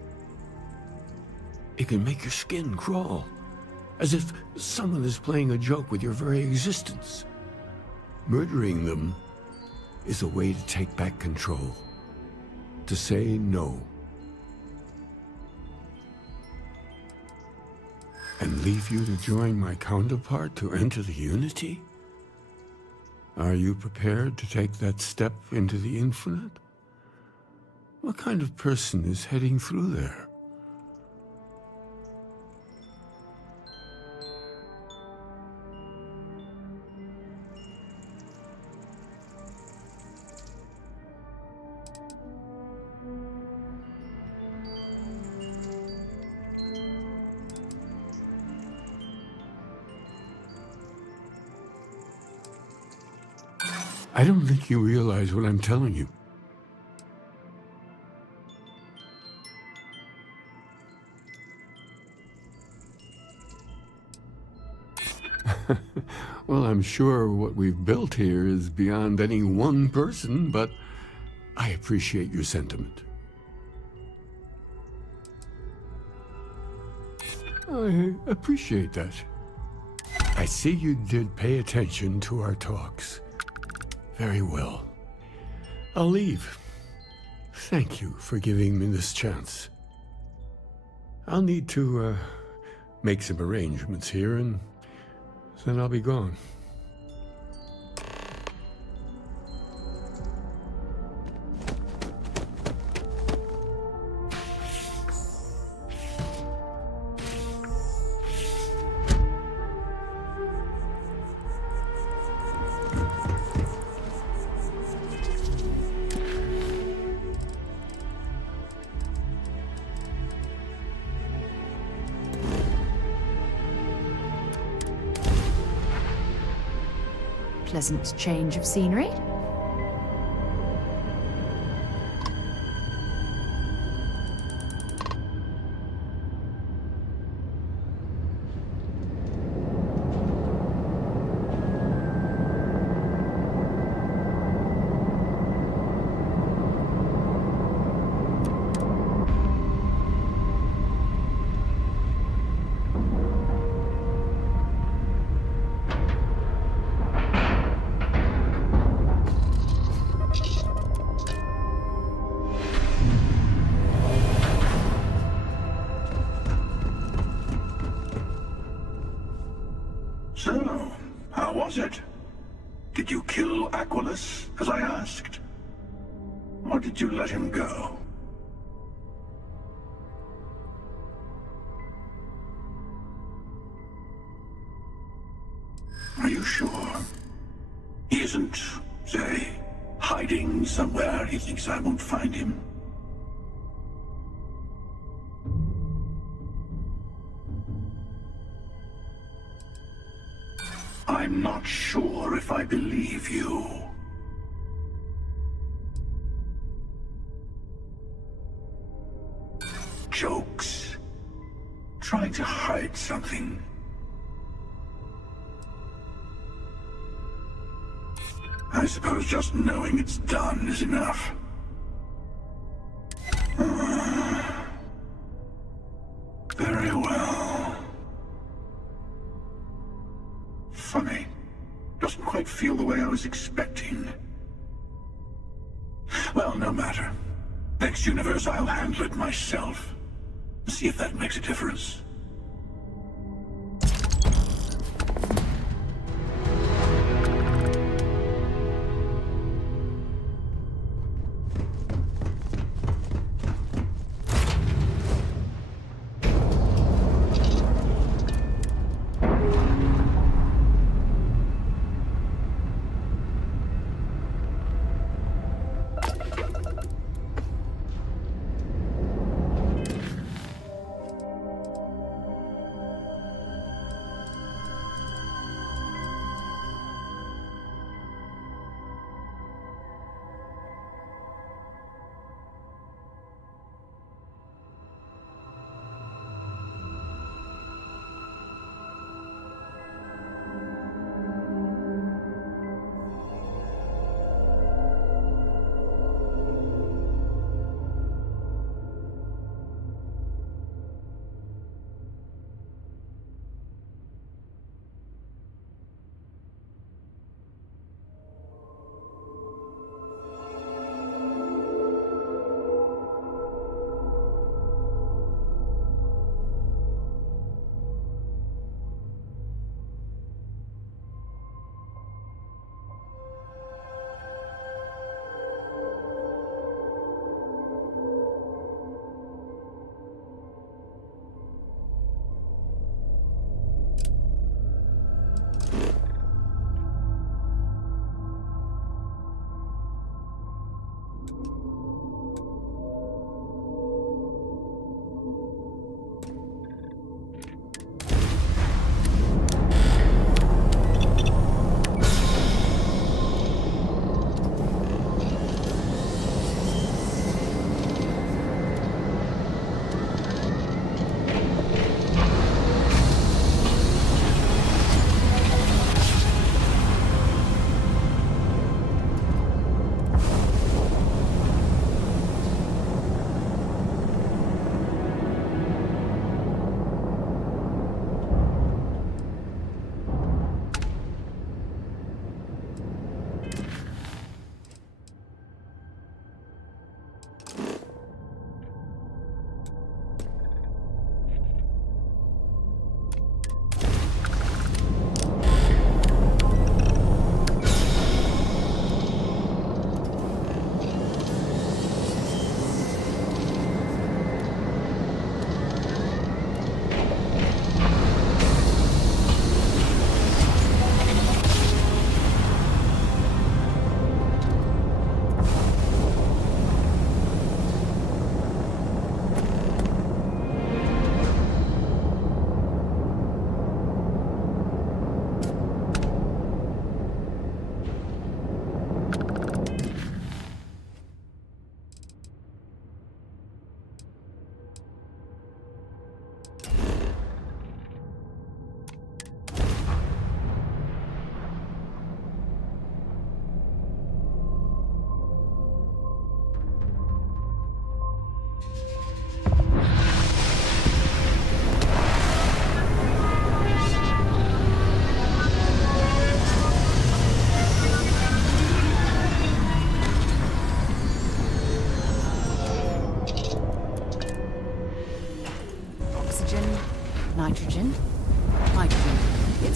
It can make your skin crawl, as if someone is playing a joke with your very existence. Murdering them is a way to take back control, to say no. And leave you to join my counterpart to enter the Unity? Are you prepared to take that step into the infinite? What kind of person is heading through there? I don't think you realize what I'm telling you. Well, I'm sure what we've built here is beyond any one person, but I appreciate your sentiment. I appreciate that. I see you did pay attention to our talks. Very well. I'll leave. Thank you for giving me this chance. I'll need to, make some arrangements here, and then I'll be gone. Pleasant change of scenery. So, how was it? Did you kill Aquilus, as I asked? Or did you let him go? Are you sure? He isn't, say, hiding somewhere he thinks I won't find him? I'm not sure if I believe you. Jokes. Trying to hide something. I suppose just knowing it's done is enough. Very well. Funny. Doesn't quite feel the way I was expecting. Well, no matter. Next universe, I'll handle it myself. See if that makes a difference.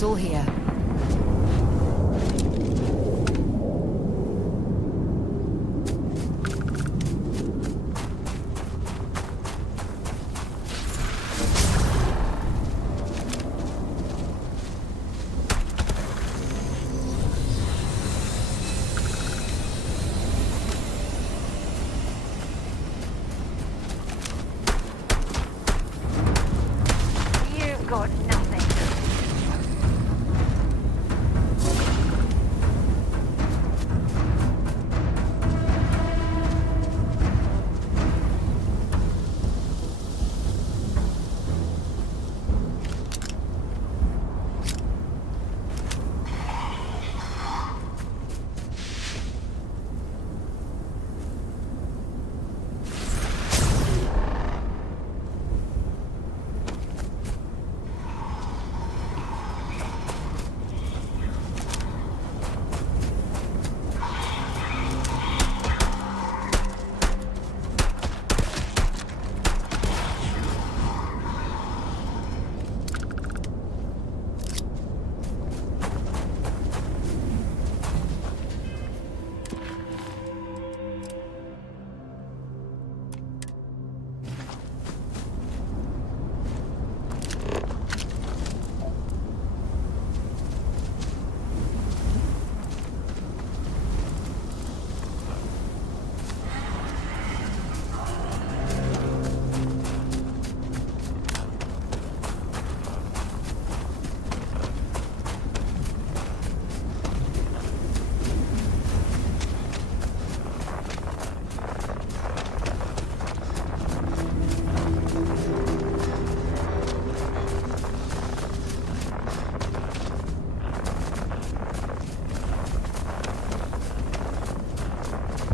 all here. You've got nothing.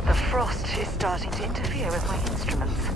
The frost is starting to interfere with my instruments.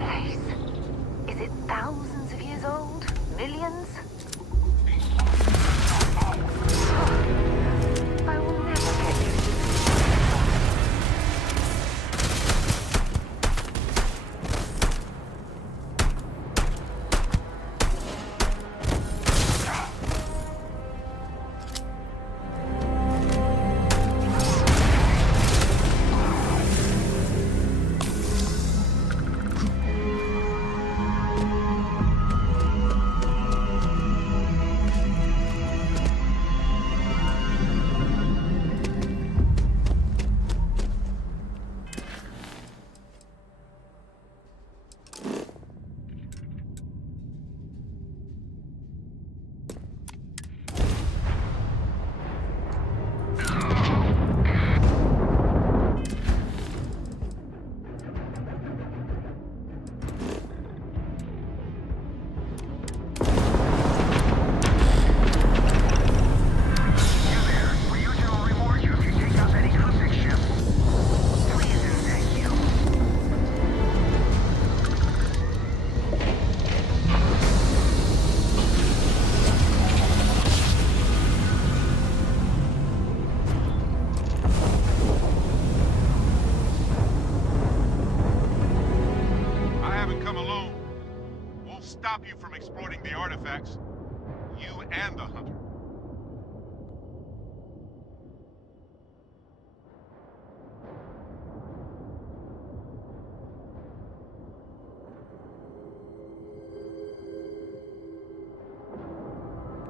place? Is it thousands of years old? Millions? I will never get used to this. Stop you from exploiting the artifacts. You and the hunter.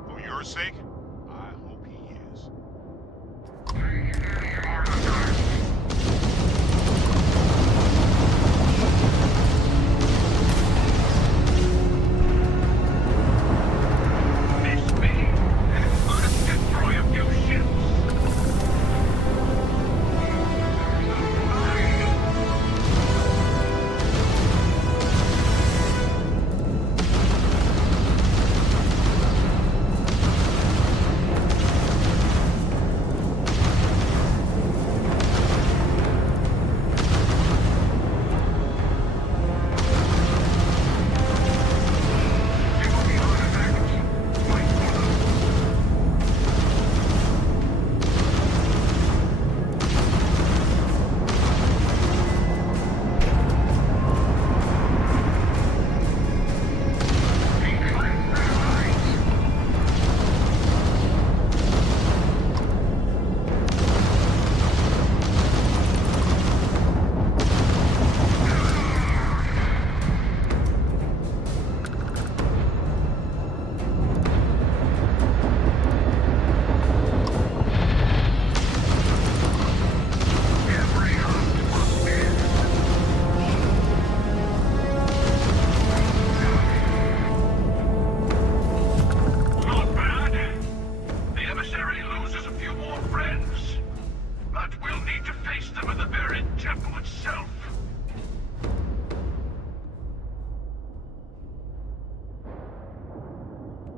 For your sake, I hope he is.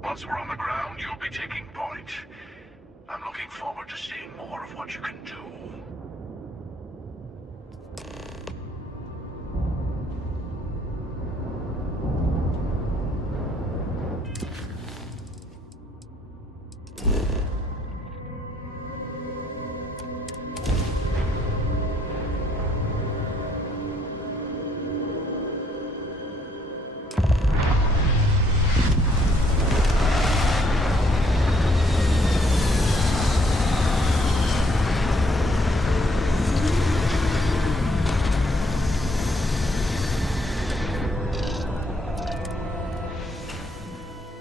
Once we're on the ground, you'll be taking point. I'm looking forward to seeing more of what you can do.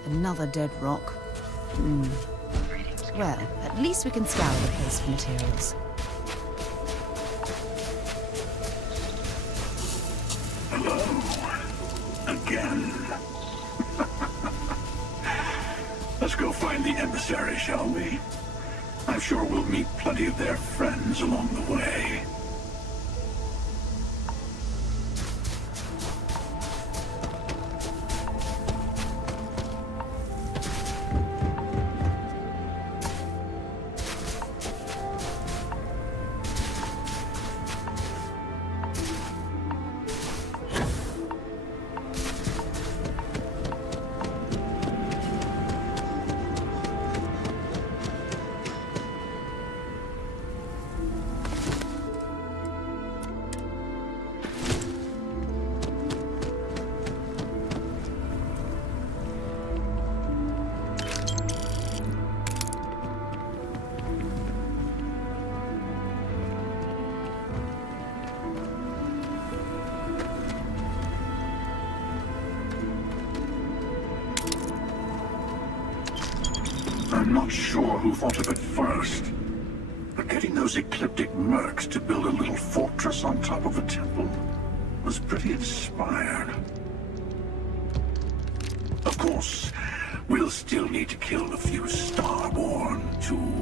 Another dead rock. Well, at least we can scour the place for materials. Hello. Again. Let's go find the emissary, shall we? I'm sure we'll meet plenty of their friends along the way. I'm not sure who thought of it first, but getting those ecliptic mercs to build a little fortress on top of a temple was pretty inspired. Of course, we'll still need to kill a few Starborn, too.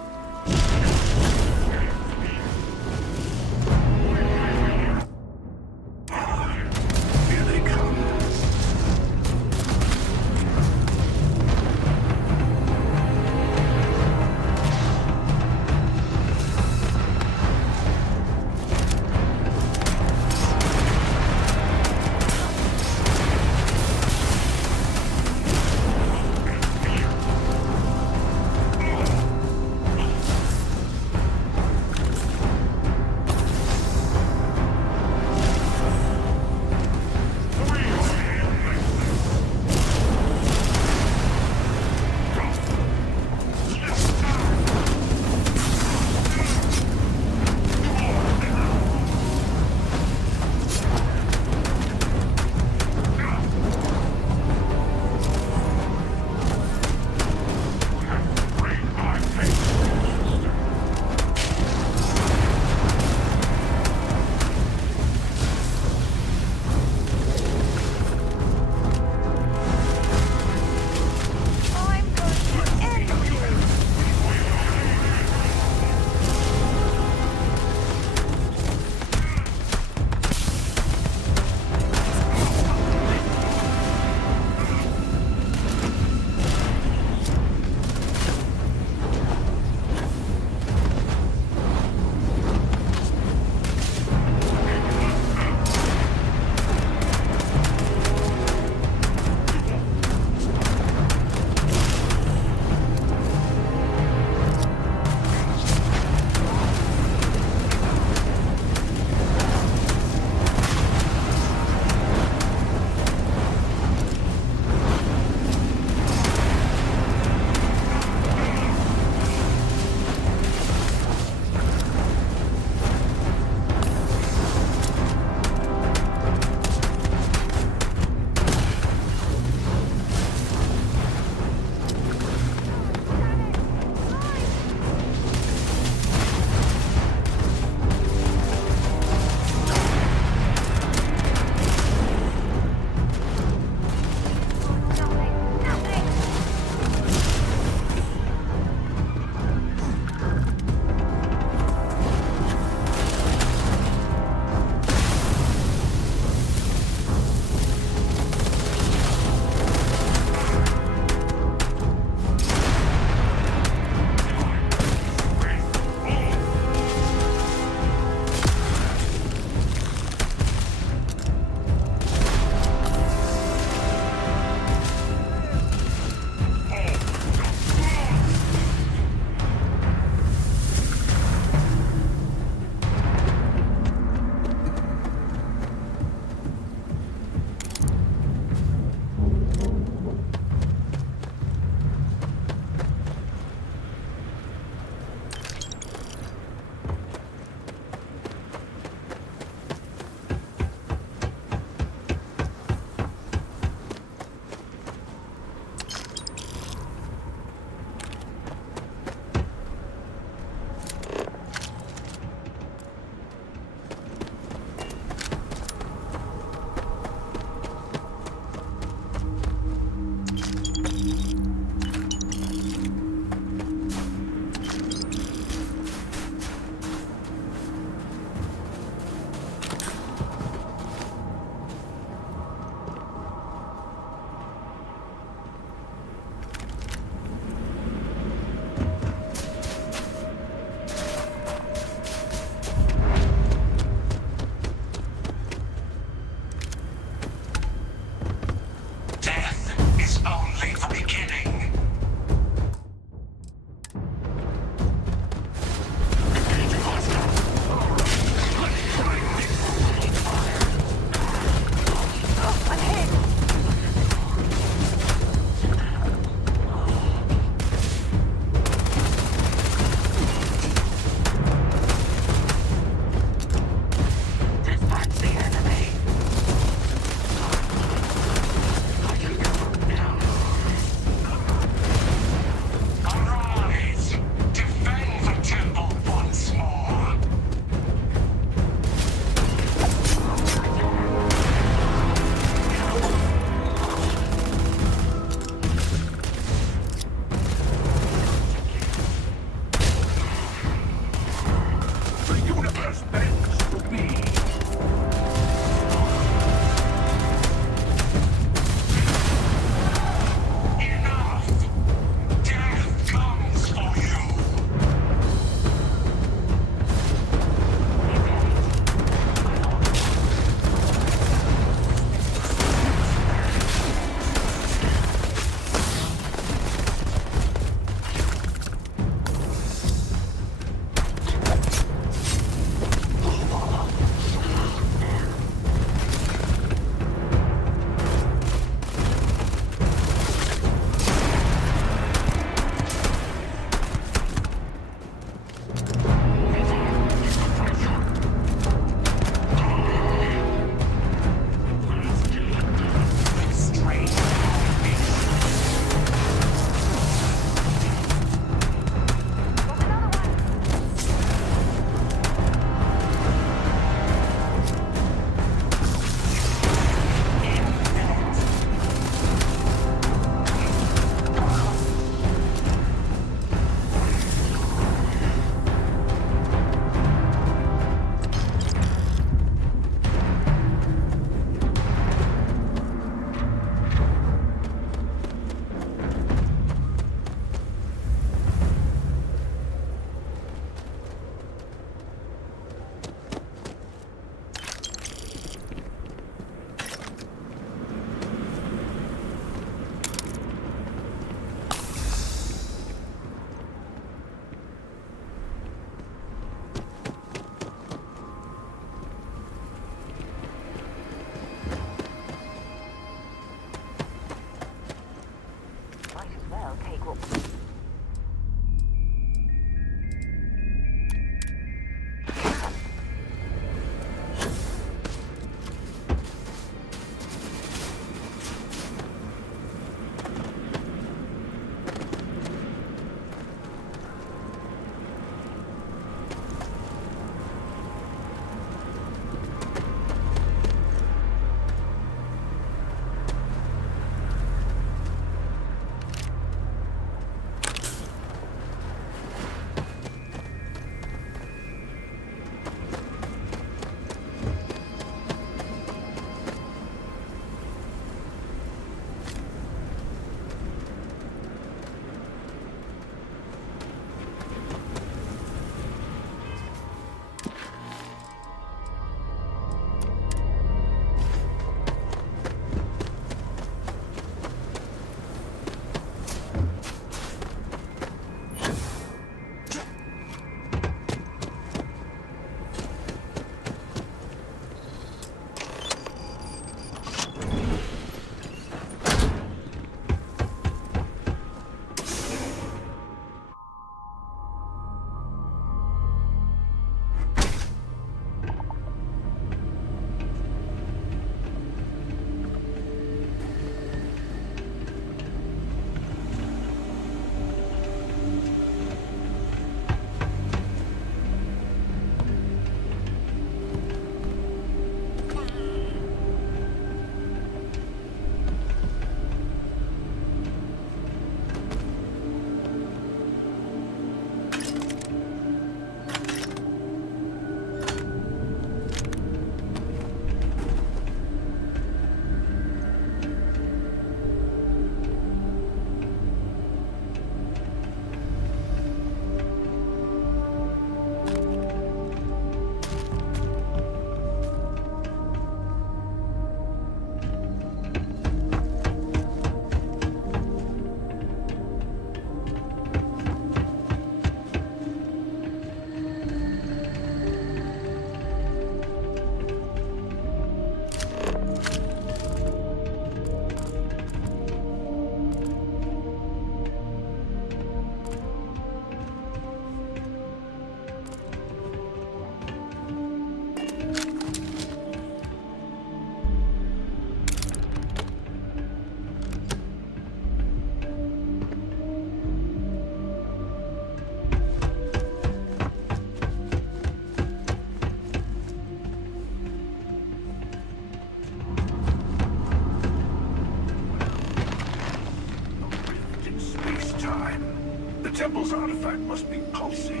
temple's artifact must be pulsing.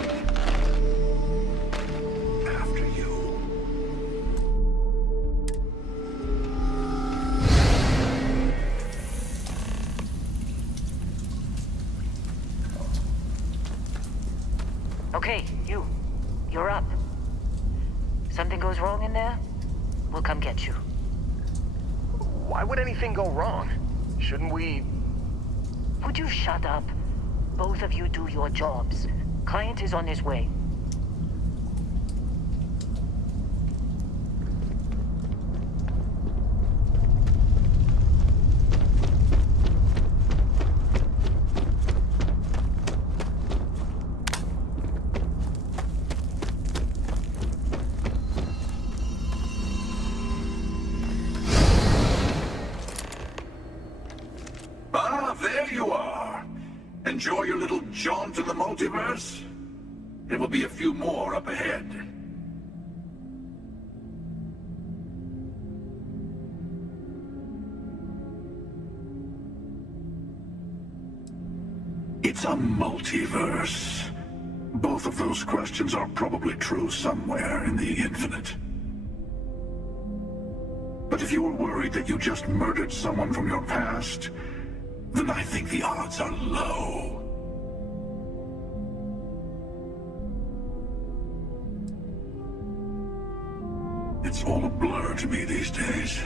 After you. Okay, you're up. Something goes wrong in there, we'll come get you. Why would anything go wrong? Shouldn't we... Would you shut up? Both of you do your jobs. Client is on his way. Ah, there you are. Enjoy your little jaunt in the multiverse? There will be a few more up ahead. It's a multiverse. Both of those questions are probably true somewhere in the infinite. But if you were worried that you just murdered someone from your past, then I think the odds are low. It's all a blur to me these days.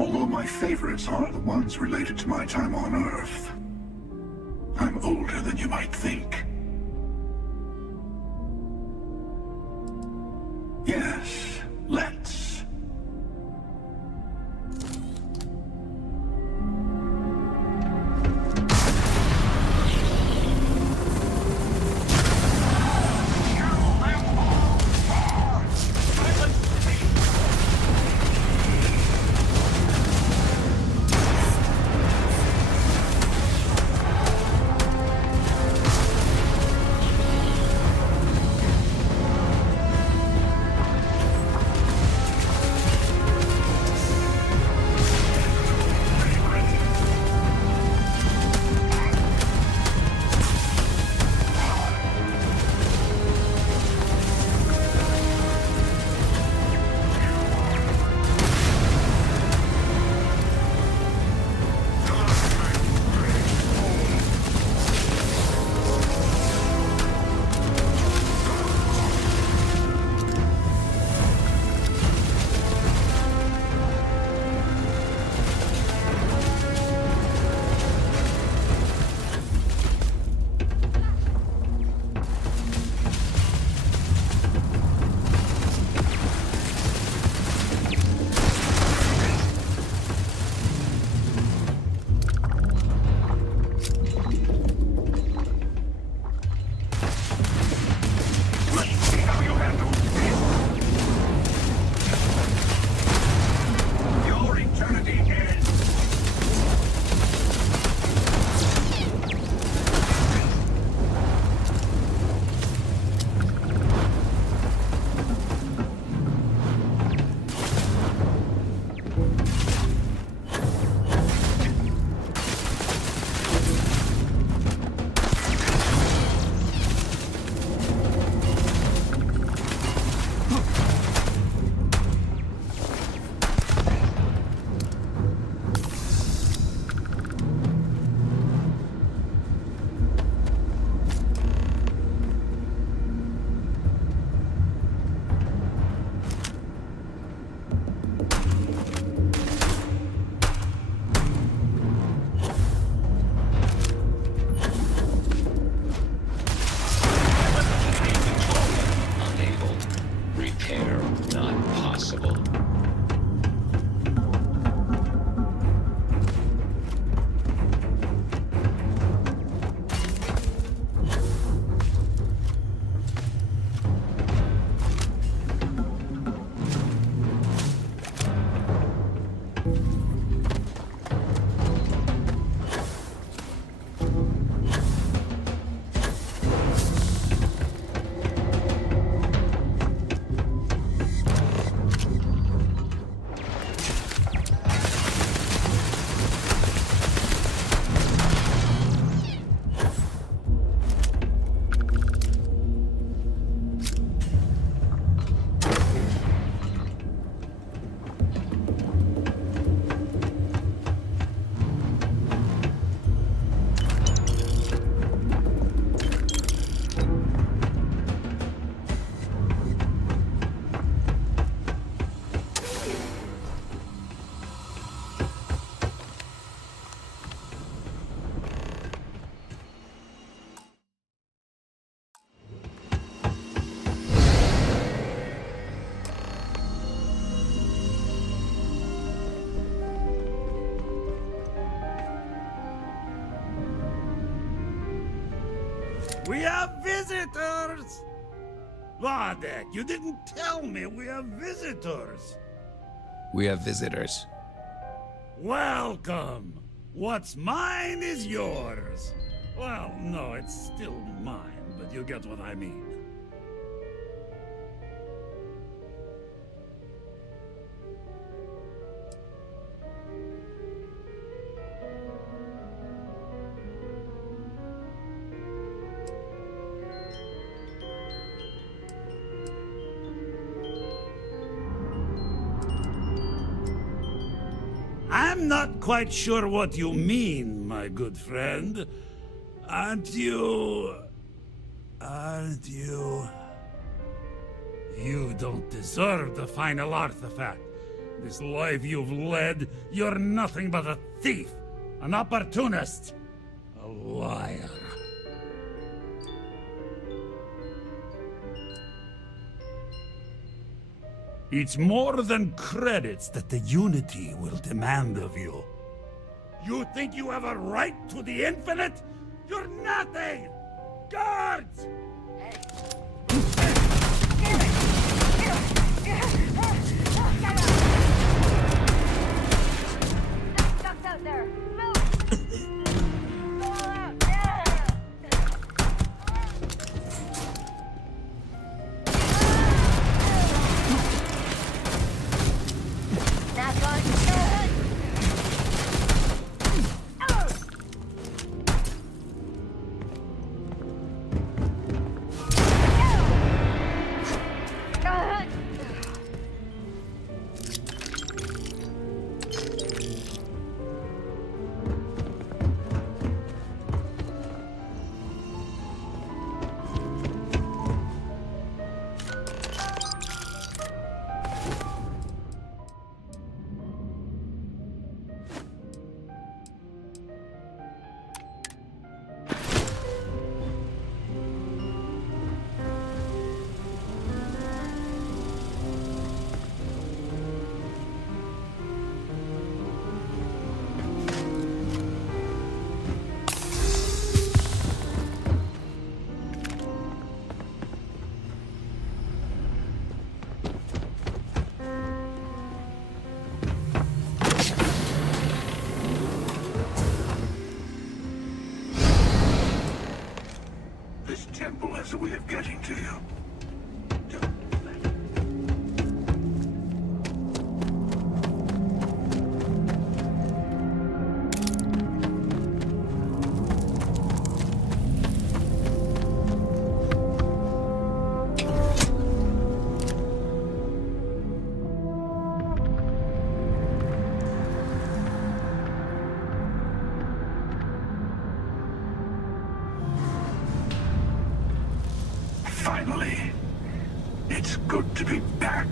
Although my favorites are the ones related to my time on Earth. I'm older than you might think. Yes, let's. We have visitors! Wadek, you didn't tell me we have visitors. We have visitors. Welcome. What's mine is yours. Well, no, it's still mine, but you get what I mean. I'm not quite sure what you mean, my good friend. Aren't you... You don't deserve the final artifact. This life you've led, you're nothing but a thief, an opportunist, a liar. It's more than credits that the Unity will demand of you. You think you have a right to the infinite? You're nothing! Guards! Stuck out there! Move! Go all out! Not going good! This temple has a way of getting to you. Finally, it's good to be back.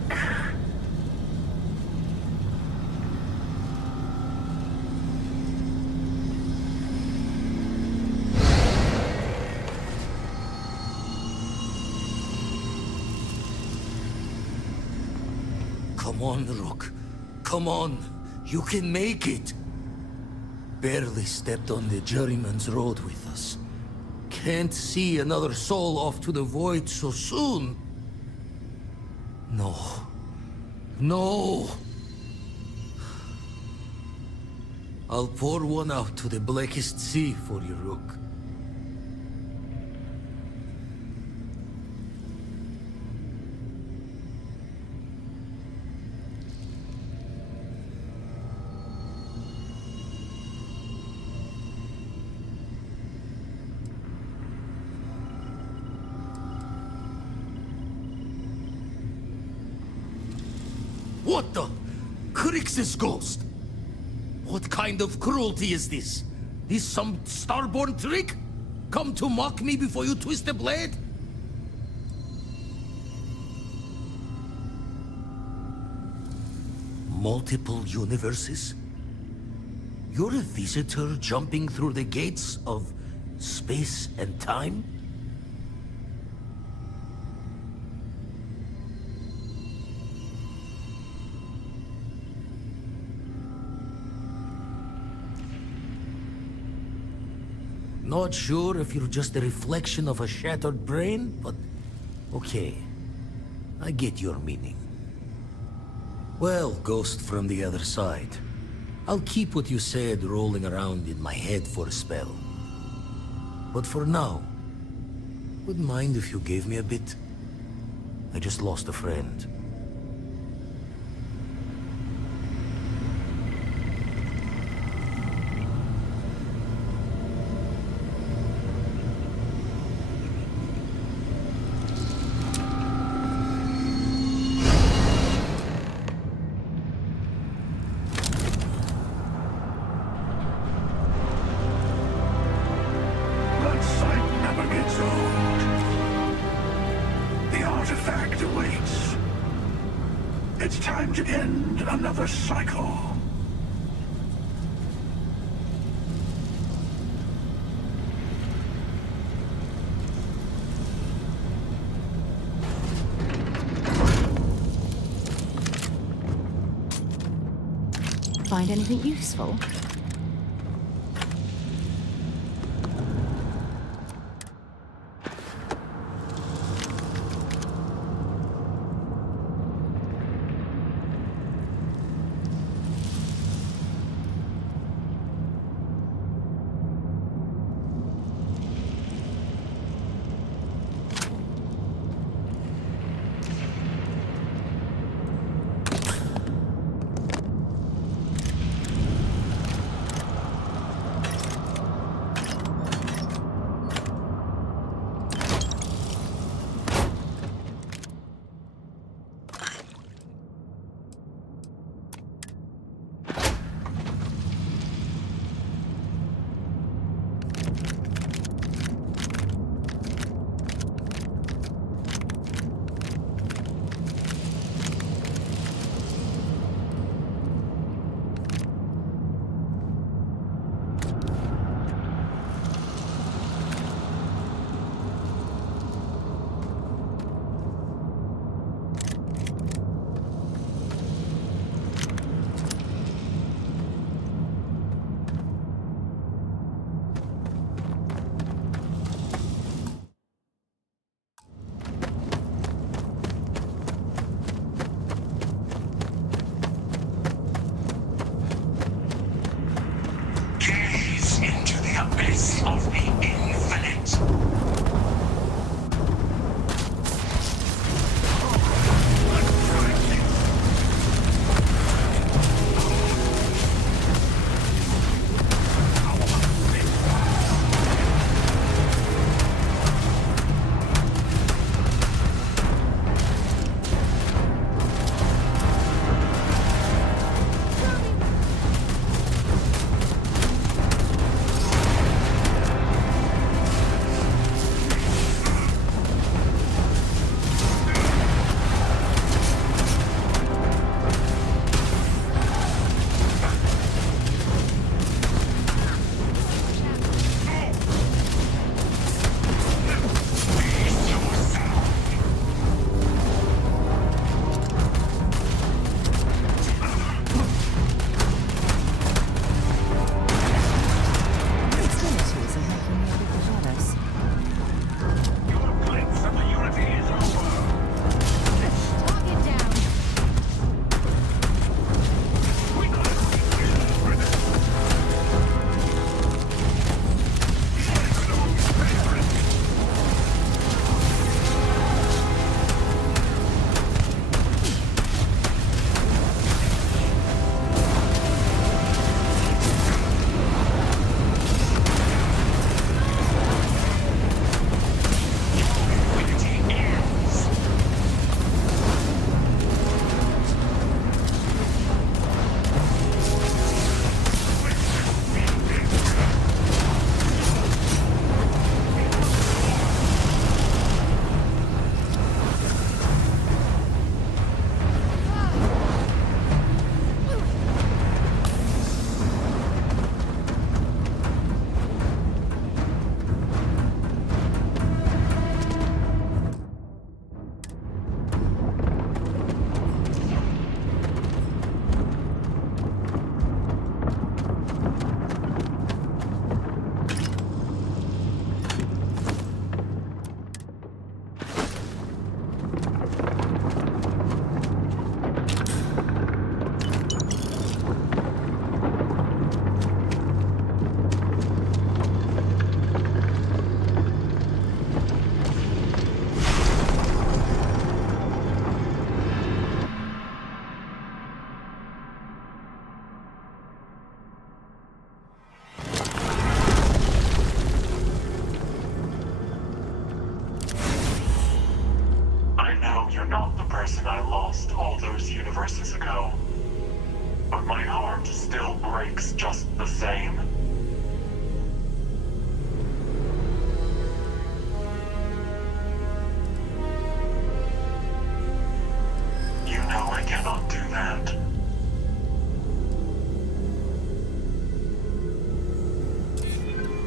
Come on, Rook. Come on. You can make it. Barely stepped on the juryman's road with us. Can't see another soul off to the void so soon. No. No. I'll pour one out to the blackest sea for you, Rook. What the? Crix's ghost? What kind of cruelty is this? This some starborn trick? Come to mock me before you twist the blade? Multiple universes? You're a visitor jumping through the gates of space and time? Not sure if you're just a reflection of a shattered brain, but okay. I get your meaning. Well, ghost from the other side, I'll keep what you said rolling around in my head for a spell. But for now, wouldn't mind if you gave me a bit. I just lost a friend. That sight never gets old. The artifact awaits. It's time to end another cycle. Find anything useful? universes ago. But my heart still breaks just the same. You know I cannot do that.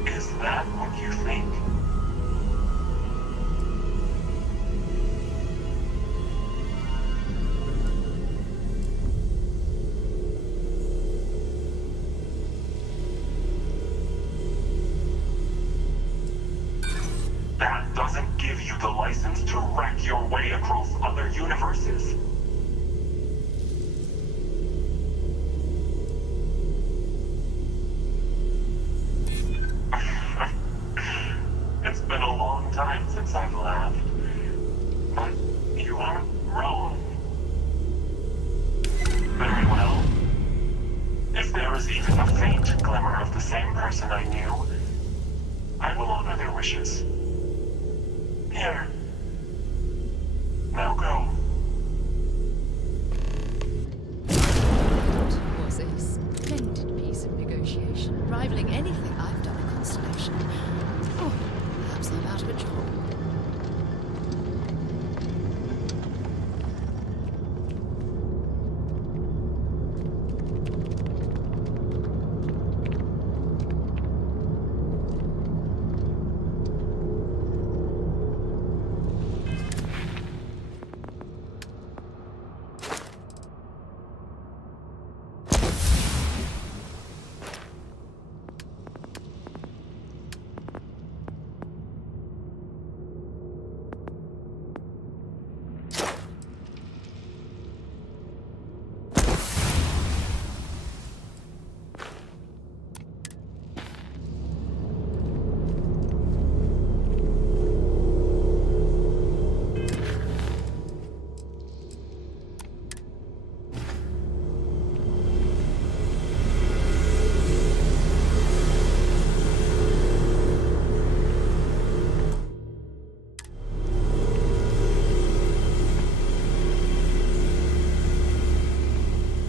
Is that what you think? That doesn't give you the license to wreck your way across other universes. It's been a long time since I've laughed. But you aren't wrong. Very well. If there is even a faint glimmer of the same person I knew, I will honor their wishes. Here. Now go. That was a splendid piece of negotiation, rivaling anything I've done in Constellation. Oh, perhaps I'm out of a job.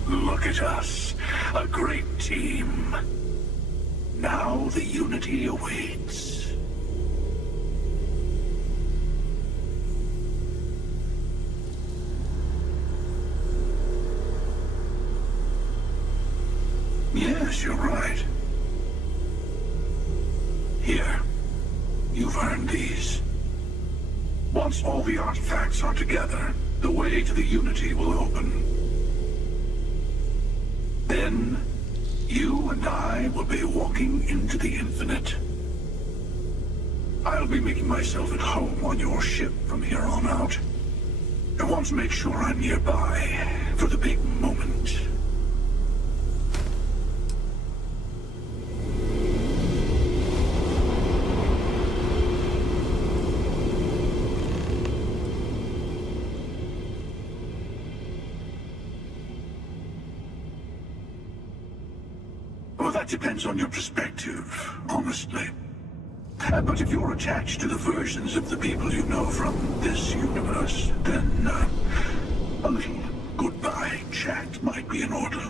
Look at us, a great team. Now the unity awaits. Yes, you're right. Here, you've earned these. Once all the artifacts are together, the way to the unity will open. Then, you and I will be walking into the infinite. I'll be making myself at home on your ship from here on out. I want to make sure I'm nearby for the big moment. Well, that depends on your perspective, honestly. But if you're attached to the versions of the people you know from this universe, then a little goodbye chat might be in order.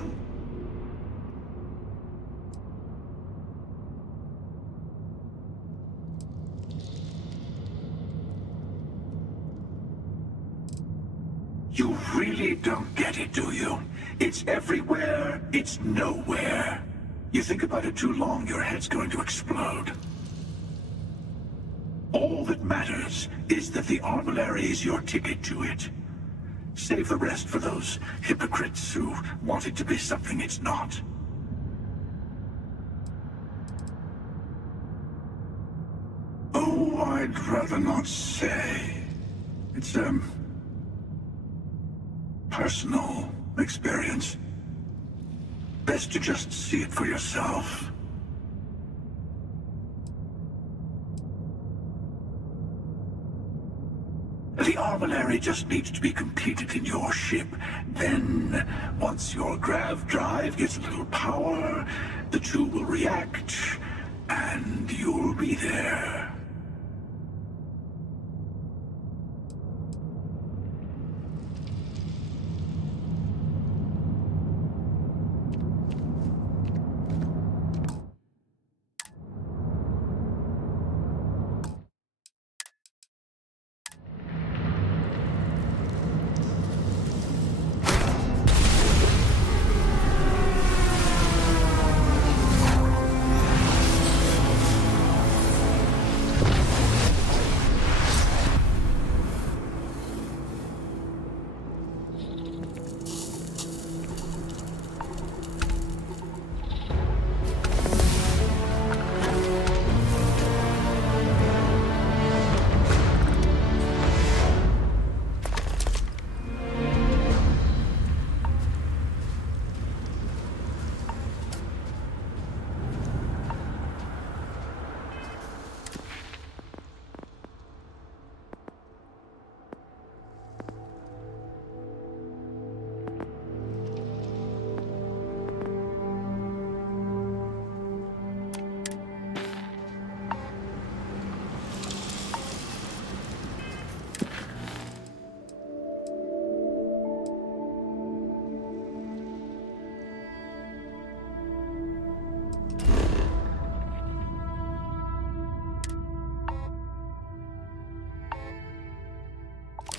You really don't get it, do you? It's everywhere, it's nowhere. You think about it too long, your head's going to explode. All that matters is that the armillary is your ticket to it. Save the rest for those hypocrites who want it to be something it's not. Oh, I'd rather not say. It's, personal experience. Best to just see it for yourself. The armillary just needs to be completed in your ship. Then, once your grav drive gets a little power, the two will react, and you'll be there.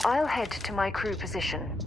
I'll head to my crew position.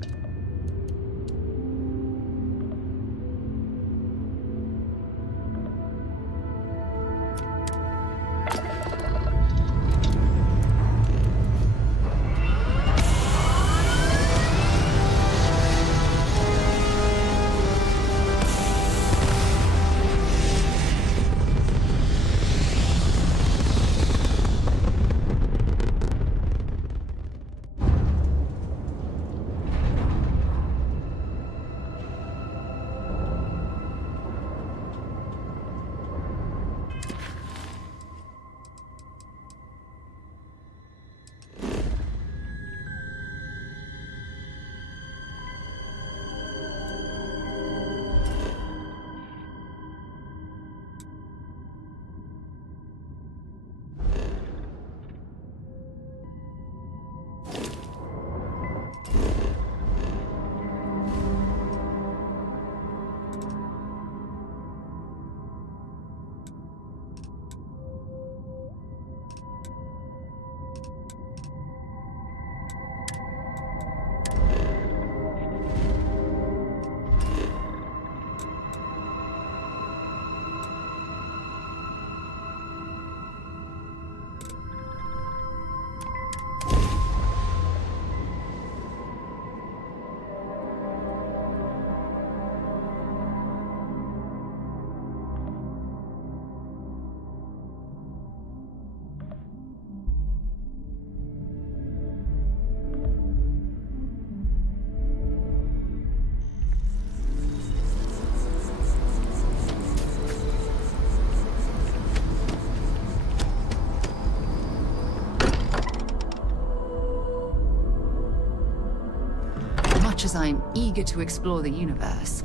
Much as I'm eager to explore the universe,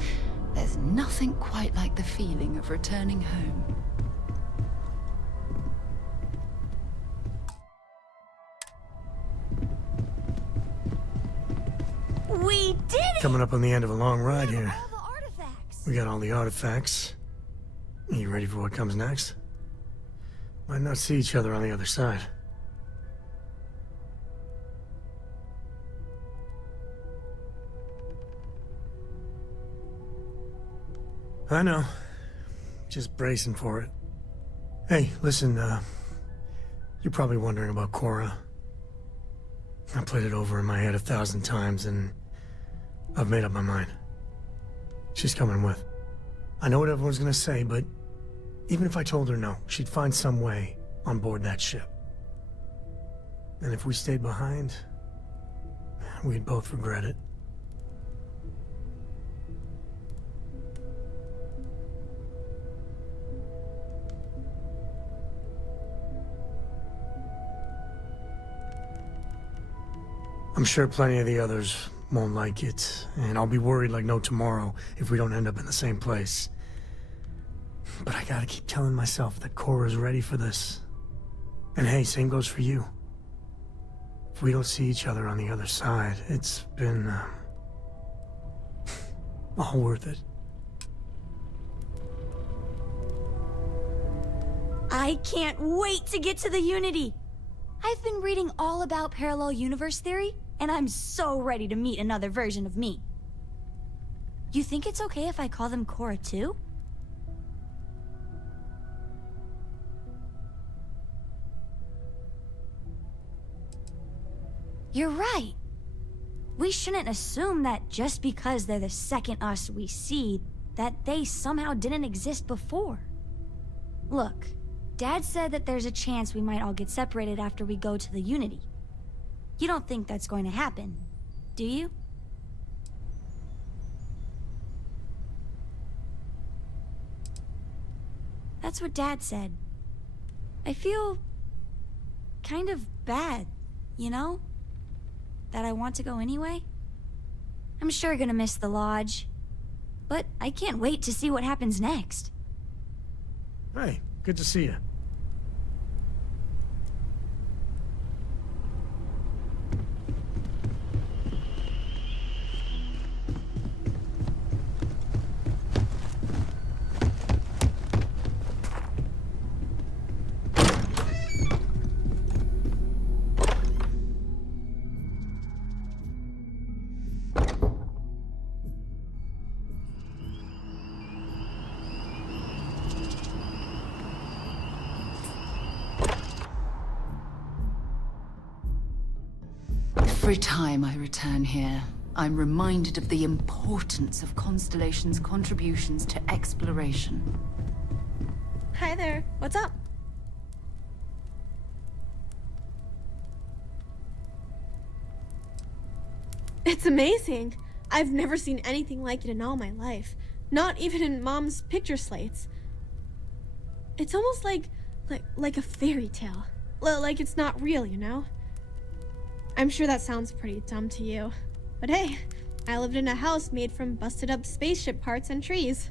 there's nothing quite like the feeling of returning home. We did it! Coming up on the end of a long ride here. We got all the artifacts. Are you ready for what comes next? Might not see each other on the other side. I know. Just bracing for it. Hey, listen, you're probably wondering about Cora. I played it over in my head 1,000 times, and I've made up my mind. She's coming with. I know what everyone's gonna say, but even if I told her no, she'd find some way on board that ship. And if we stayed behind, we'd both regret it. I'm sure plenty of the others won't like it, and I'll be worried like no tomorrow if we don't end up in the same place. But I gotta keep telling myself that Cora's ready for this. And hey, same goes for you. If we don't see each other on the other side, it's been, all worth it. I can't wait to get to the Unity! I've been reading all about parallel universe theory, and I'm so ready to meet another version of me. You think it's okay if I call them Cora too? You're right. We shouldn't assume that just because they're the second us we see, that they somehow didn't exist before. Look, Dad said that there's a chance we might all get separated after we go to the Unity. You don't think that's going to happen, do you? That's what Dad said. I feel kind of bad, you know? That I want to go anyway. I'm sure gonna miss the lodge, but I can't wait to see what happens next. Hey, good to see you. Every time I return here, I'm reminded of the importance of Constellation's contributions to exploration. Hi there. What's up? It's amazing. I've never seen anything like it in all my life. Not even in Mom's picture slates. It's almost like a fairy tale. Like it's not real, you know? I'm sure that sounds pretty dumb to you. But hey, I lived in a house made from busted up spaceship parts and trees.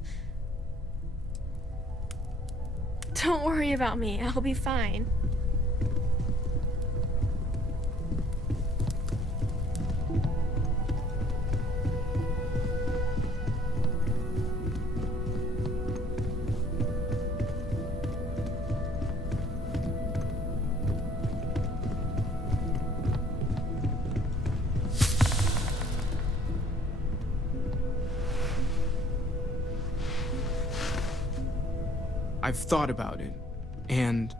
Don't worry about me. I'll be fine. I've thought about it, and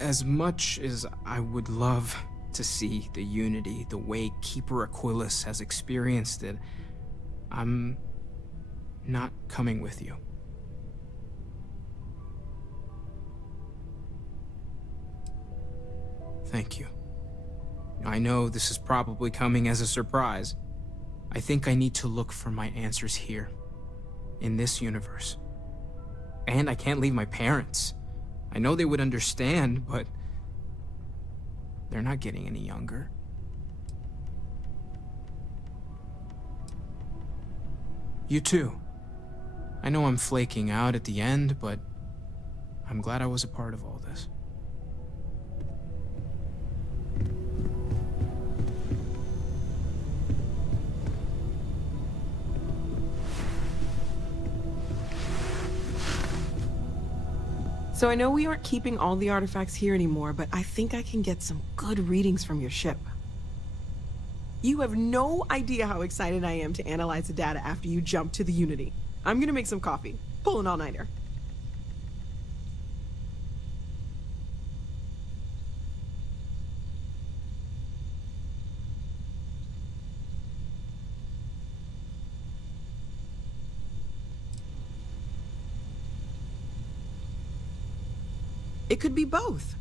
as much as I would love to see the Unity the way Keeper Aquilus has experienced it, I'm not coming with you. Thank you. I know this is probably coming as a surprise. I think I need to look for my answers here, in this universe. And I can't leave my parents. I know they would understand, but they're not getting any younger. You too. I know I'm flaking out at the end, but I'm glad I was a part of all this. So I know we aren't keeping all the artifacts here anymore, but I think I can get some good readings from your ship. You have no idea how excited I am to analyze the data after you jump to the Unity. I'm gonna make some coffee. Pull an all-nighter. It could be both.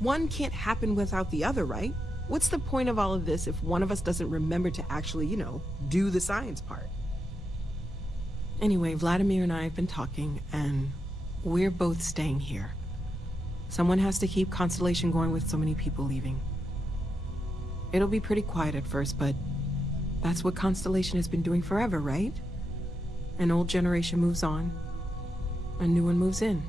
One can't happen without the other, right? What's the point of all of this if one of us doesn't remember to actually, you know, do the science part? Anyway, Vladimir and I have been talking, and we're both staying here. Someone has to keep Constellation going with so many people leaving. It'll be pretty quiet at first, but that's what Constellation has been doing forever, right? An old generation moves on, a new one moves in.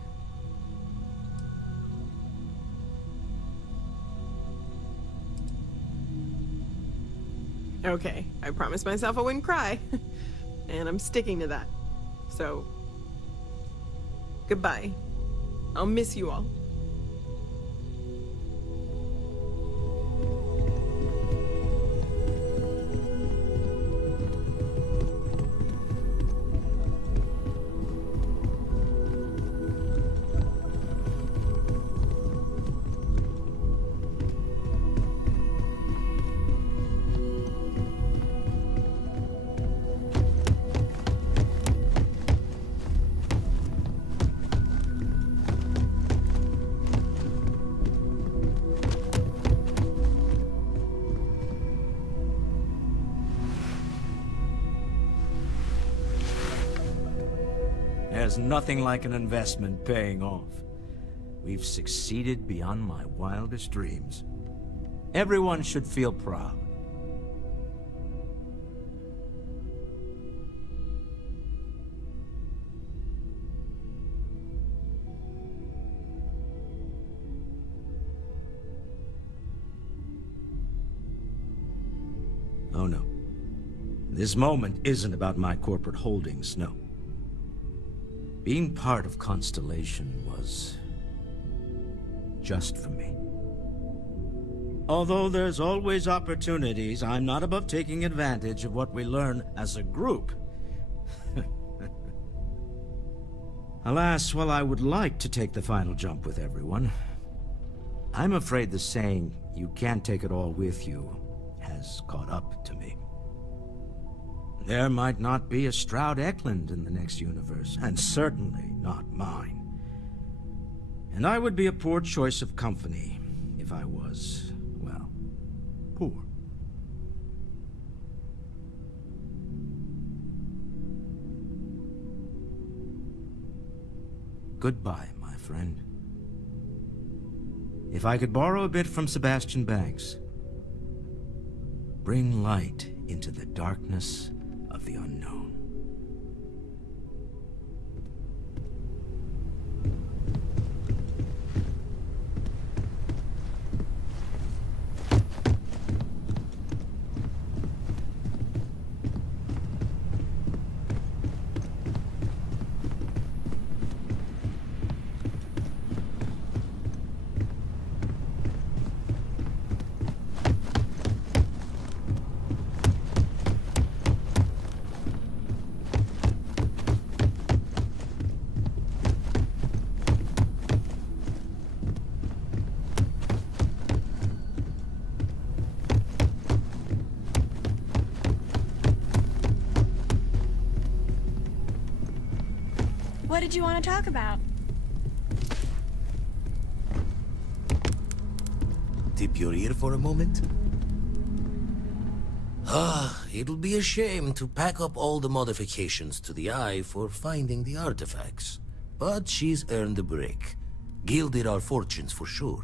Okay, I promised myself I wouldn't cry. And I'm sticking to that. So, goodbye. I'll miss you all. There's nothing like an investment paying off. We've succeeded beyond my wildest dreams. Everyone should feel proud. Oh no. This moment isn't about my corporate holdings, no. Being part of Constellation was just for me. Although there's always opportunities, I'm not above taking advantage of what we learn as a group. Alas, while I would like to take the final jump with everyone, I'm afraid the saying, "you can't take it all with you," has caught up to me. There might not be a Stroud Eklund in the next universe, and certainly not mine. And I would be a poor choice of company if I was, well, poor. Goodbye, my friend. If I could borrow a bit from Sebastian Banks, bring light into the darkness of the unknown. What did you want to talk about? Tip your ear for a moment? It'll be a shame to pack up all the modifications to the Eye for finding the artifacts. But she's earned a break. Gilded our fortunes for sure.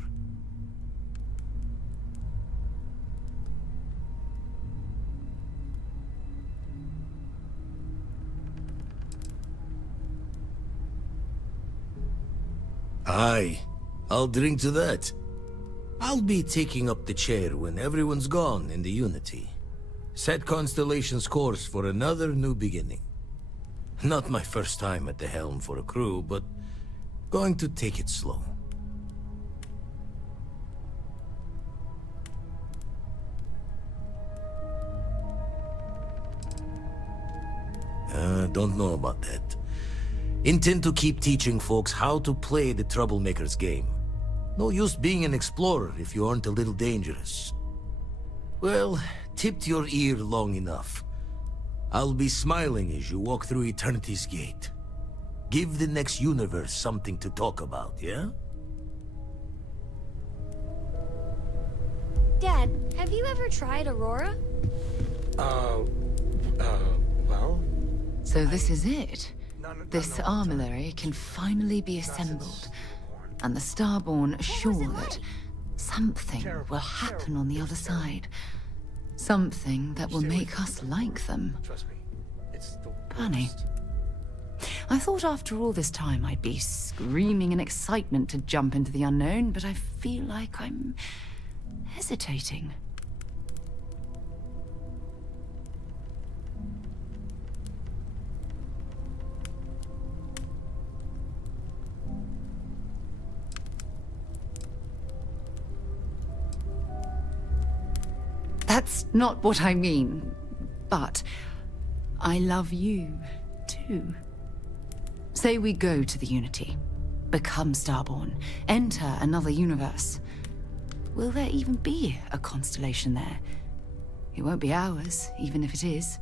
Aye, I'll drink to that. I'll be taking up the chair when everyone's gone in the Unity. Set Constellation's course for another new beginning. Not my first time at the helm for a crew, but going to take it slow. Don't know about that. Intend to keep teaching folks how to play the Troublemaker's game. No use being an explorer if you aren't a little dangerous. Well, tipped your ear long enough. I'll be smiling as you walk through Eternity's gate. Give the next universe something to talk about, yeah? Dad, have you ever tried Aurora? Well? So this is it. This armillary can finally be assembled, and the Starborn are sure that something will happen on the other side. Something that will make us like them. Funny. I thought after all this time I'd be screaming in excitement to jump into the unknown, but I feel like I'm hesitating. That's not what I mean, but I love you, too. Say we go to the Unity, become Starborn, enter another universe. Will there even be a constellation there? It won't be ours, even if it is.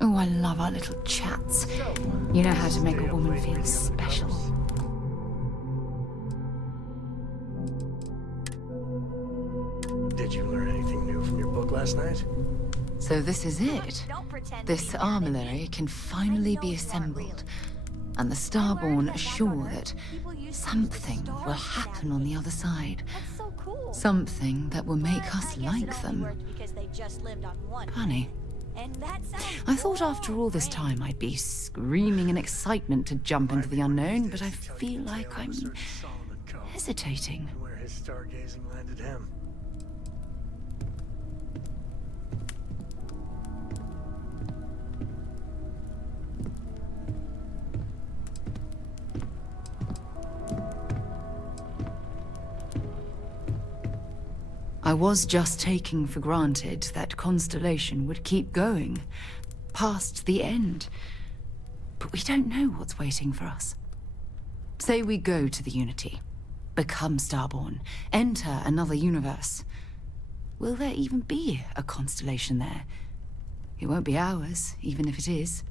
Oh, I love our little chats. You know how to make a woman feel special. Did you learn anything new from your book last night? So this is it. This armillary can finally be assembled, and the Starborn are sure that something will happen on the other side. Something that will make us like them. Funny. I thought after all this time I'd be screaming in excitement to jump into the unknown, but I feel like I'm hesitating. Where his stargazing landed him. I was just taking for granted that Constellation would keep going, past the end. But we don't know what's waiting for us. Say we go to the Unity, become Starborn, enter another universe. Will there even be a Constellation there? It won't be ours, even if it is.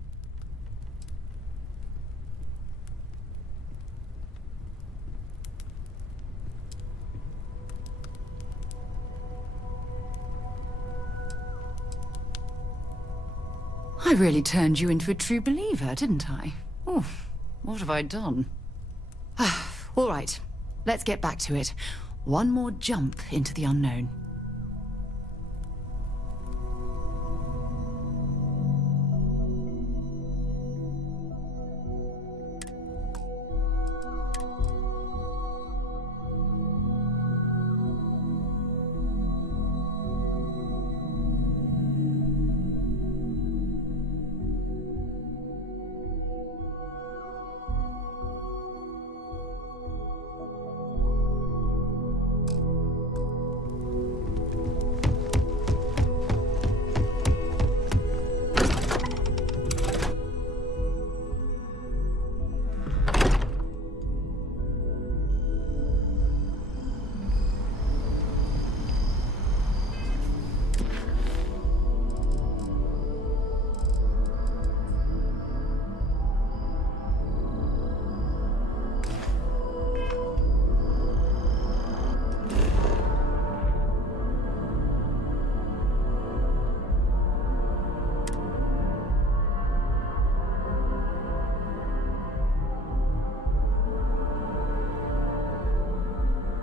I really turned you into a true believer, didn't I? Oh, what have I done? All right, let's get back to it. One more jump into the unknown.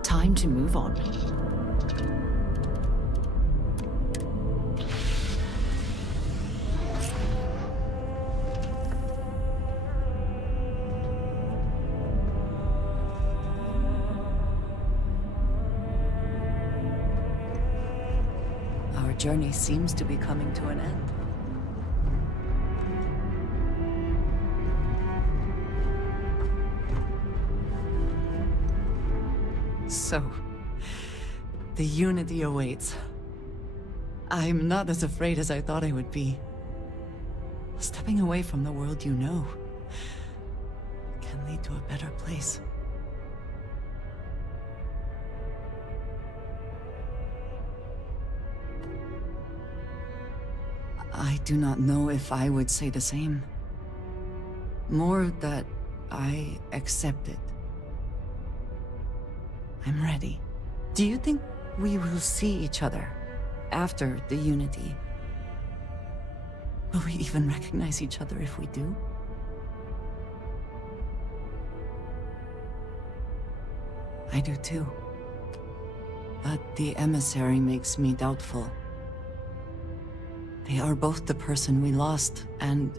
Time to move on. Our journey seems to be coming to an end. So, the Unity awaits. I'm not as afraid as I thought I would be. Stepping away from the world you know can lead to a better place. I do not know if I would say the same. More that I accept it. I'm ready. Do you think we will see each other after the Unity? Will we even recognize each other if we do? I do too. But the emissary makes me doubtful. They are both the person we lost and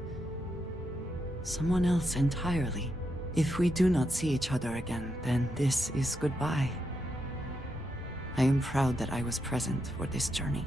someone else entirely. If we do not see each other again, then this is goodbye. I am proud that I was present for this journey.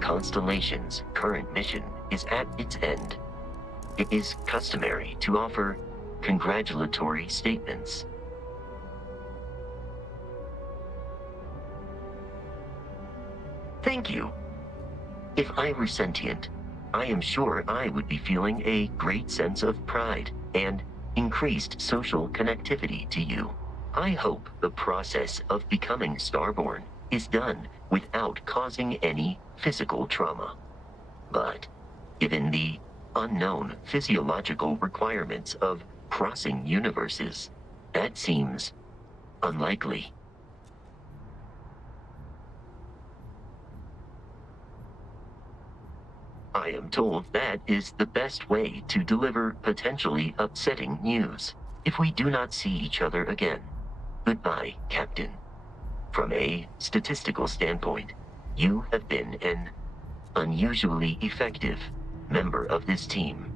Constellation's current mission is at its end. It is customary to offer congratulatory statements. Thank you. If I were sentient, I am sure I would be feeling a great sense of pride and increased social connectivity to you. I hope the process of becoming Starborn is done without causing any physical trauma. But given the unknown physiological requirements of crossing universes, that seems unlikely. I am told that is the best way to deliver potentially upsetting news. If we do not see each other again, goodbye, Captain. From a statistical standpoint, you have been an unusually effective member of this team.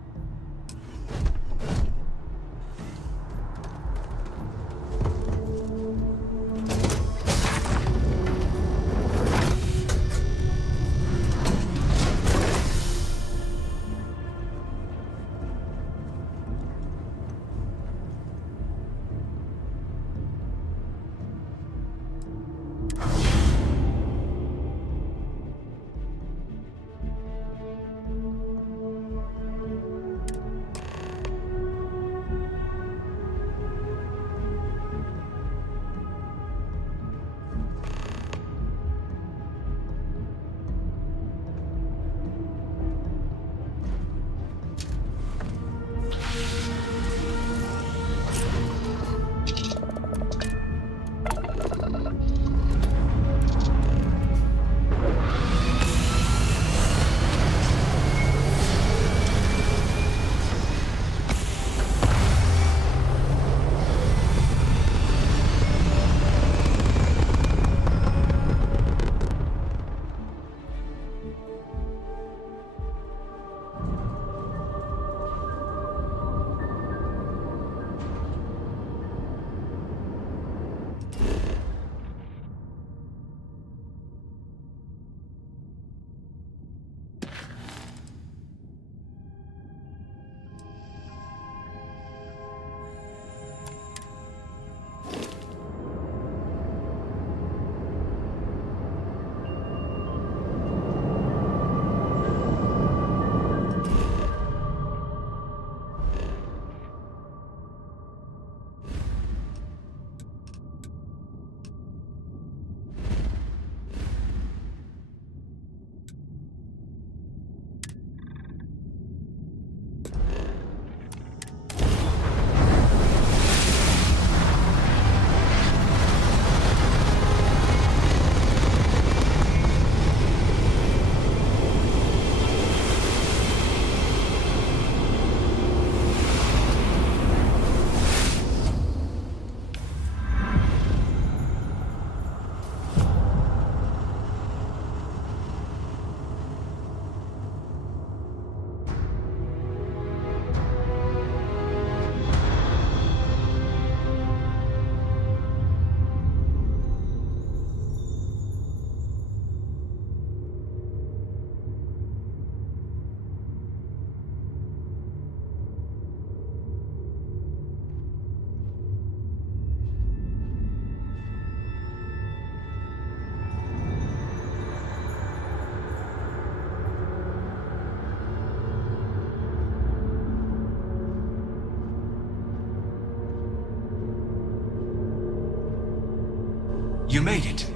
You made it.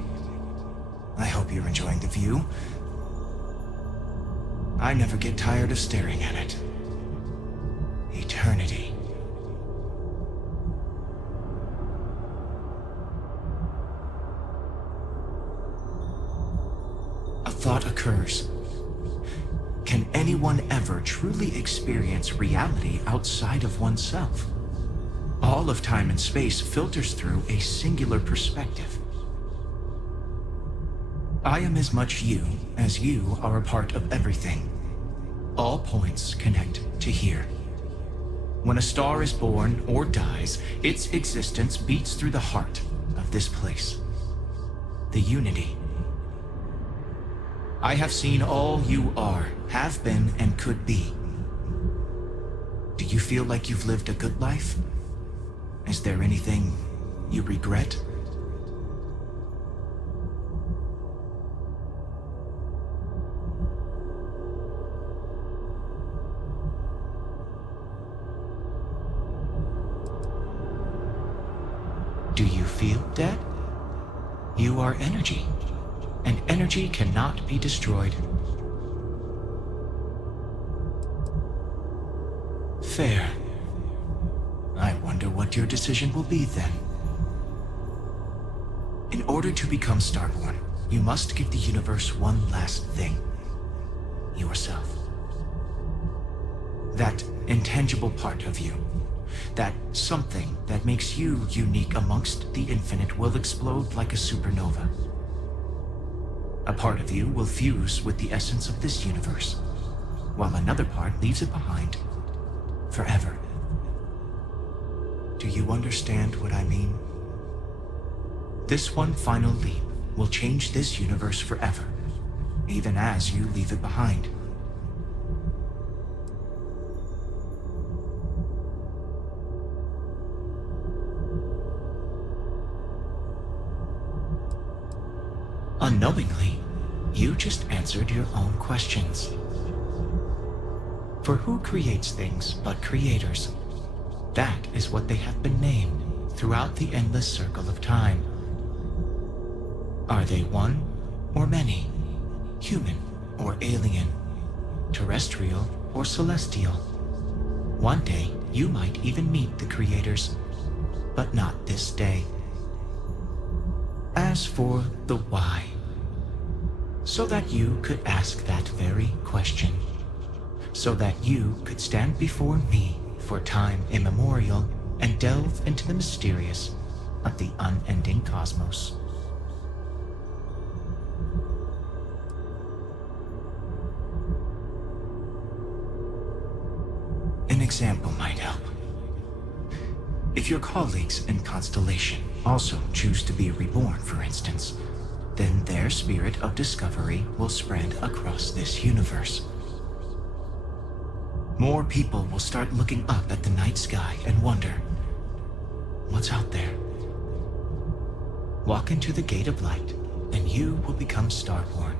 I hope you're enjoying the view. I never get tired of staring at it. Eternity. A thought occurs. Can anyone ever truly experience reality outside of oneself? All of time and space filters through a singular perspective. I am as much you as you are a part of everything. All points connect to here. When a star is born or dies, its existence beats through the heart of this place. The unity. I have seen all you are, have been, and could be. Do you feel like you've lived a good life? Is there anything you regret? Do you feel dead? You are energy, and energy cannot be destroyed. Fair. I wonder what your decision will be then. In order to become Starborn, you must give the universe one last thing. Yourself. That intangible part of you. That something that makes you unique amongst the infinite will explode like a supernova. A part of you will fuse with the essence of this universe, while another part leaves it behind forever. Do you understand what I mean? This one final leap will change this universe forever, even as you leave it behind. Unknowingly, you just answered your own questions. For who creates things but creators? That is what they have been named throughout the endless circle of time. Are they one or many? Human or alien? Terrestrial or celestial? One day, you might even meet the creators, but not this day. As for the why, so that you could ask that very question, so that you could stand before me for time immemorial and delve into the mysterious of the unending cosmos. An example might help. If your colleagues in Constellation also choose to be reborn, for instance, then their spirit of discovery will spread across this universe. More people will start looking up at the night sky and wonder, what's out there? Walk into the gate of light, and you will become Starborn.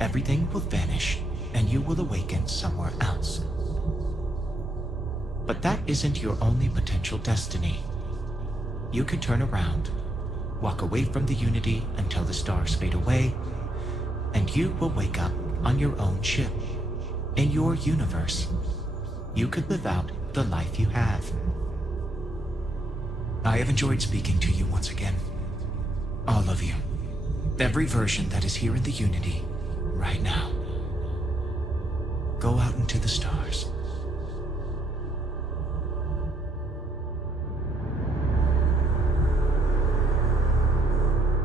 Everything will vanish, and you will awaken somewhere else. But that isn't your only potential destiny. You can turn around, walk away from the Unity until the stars fade away, and you will wake up on your own ship, in your universe. You could live out the life you have. I have enjoyed speaking to you once again. All of you. Every version that is here in the Unity, right now. Go out into the stars.